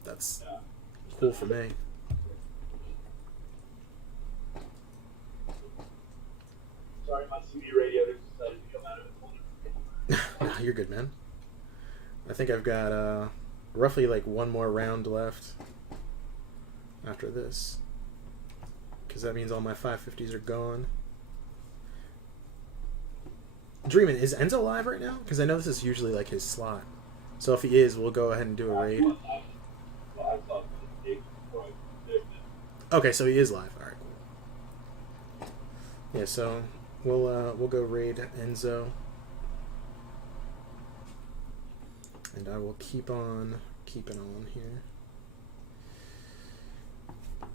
That's cool for me. Sorry, my CB radio just decided to come out of its No, you're good, man. I think I've got roughly like one more round left after this, because that means all my 550s are gone. Dreamin', is Enzo live right now? Because I know this is usually like his slot. So if he is, we'll go ahead and do a raid. Okay, so he is live. All right, cool. Yeah, so we'll go raid Enzo, and I will keep on keeping on here.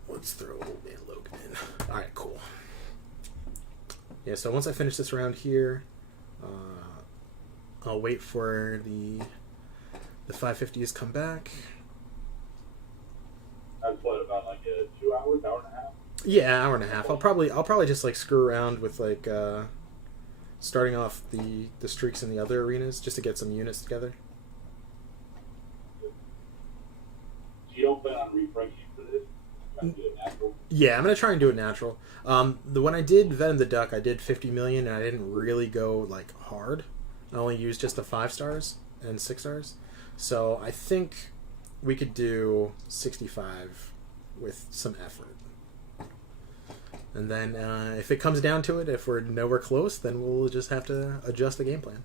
Let's throw old man Logan in. All right, cool. Yeah, so once I finish this round here, I'll wait for the 550s come back. That's what, about like a 2 hours, hour and a half? Yeah, hour and a half. I'll probably just like screw around with like starting off the streaks in the other arenas just to get some units together. So you don't plan on refreshing for this? Trying to do it natural? Yeah, I'm gonna try and do it natural. When I did Venom the Duck, I did 50 million, and I didn't really go like hard. I only used just the 5 stars and 6 stars. So I think we could do 65 with some effort. And then if it comes down to it, if we're nowhere close, then we'll just have to adjust the game plan.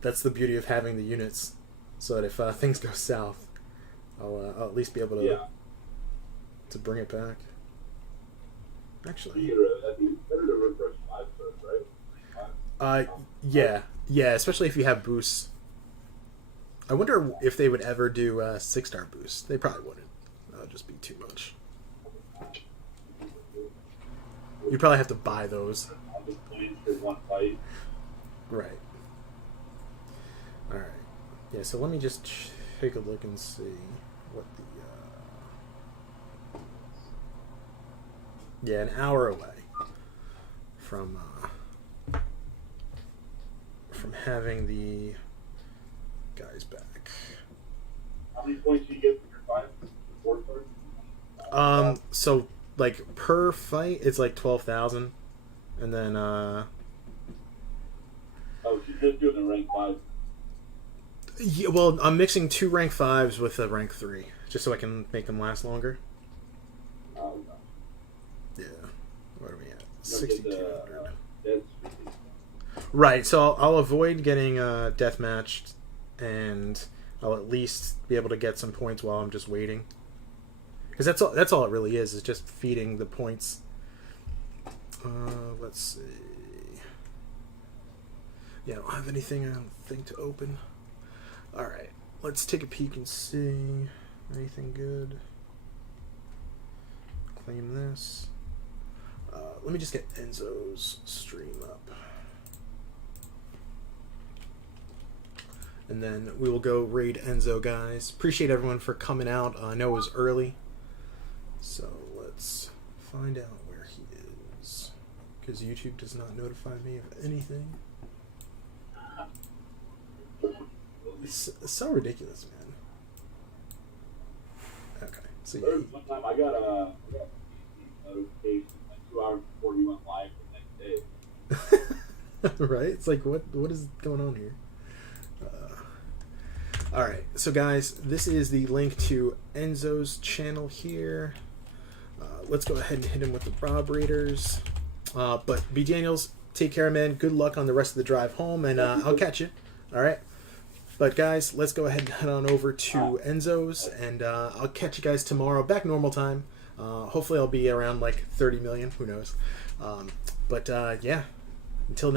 That's the beauty of having the units, so that if things go south, I'll at least be able to bring it back. Actually, I think it's better to refresh 5 first, right? yeah, especially if you have boosts. I wonder if they would ever do 6-star boosts. They probably wouldn't. That would just be too much. You'd probably have to buy those. One fight. Right. Alright. Yeah, so let me just take a look and see what the... Yeah, an hour away from having the guys back. How many points do you get for your 5? 4 stars? So like per fight it's like 12,000, and then Oh, she's just doing the rank 5. yeah, well, I'm mixing 2 rank 5s with a rank 3 just so I can make them last longer. Oh, Yeah. What are we at? no. Get 6,200. the Right, so I'll avoid getting deathmatched, and I'll at least be able to get some points while I'm just waiting. Because that's all it really is just feeding the points. Let's see. Yeah, I don't have anything, I don't think, to open. Alright, let's take a peek and see. Anything good? Claim this. Let me just get Enzo's stream up. And then we will go raid Enzo, guys. Appreciate everyone for coming out. I know it was early. So let's find out where he is, because YouTube does not notify me of anything. It's so ridiculous, man. Okay, so There was one time I got a notification like 2 hours before he went live the next day. right? It's like, what is going on here? All right, so guys, this is the link to Enzo's channel here. Let's go ahead and hit him with the Bob Raiders. But B. Daniels, take care, man. Good luck on the rest of the drive home, and I'll catch you. All right. But guys, let's go ahead and head on over to Enzo's, and I'll catch you guys tomorrow, back normal time. Hopefully I'll be around like 30 million, who knows. But yeah, until next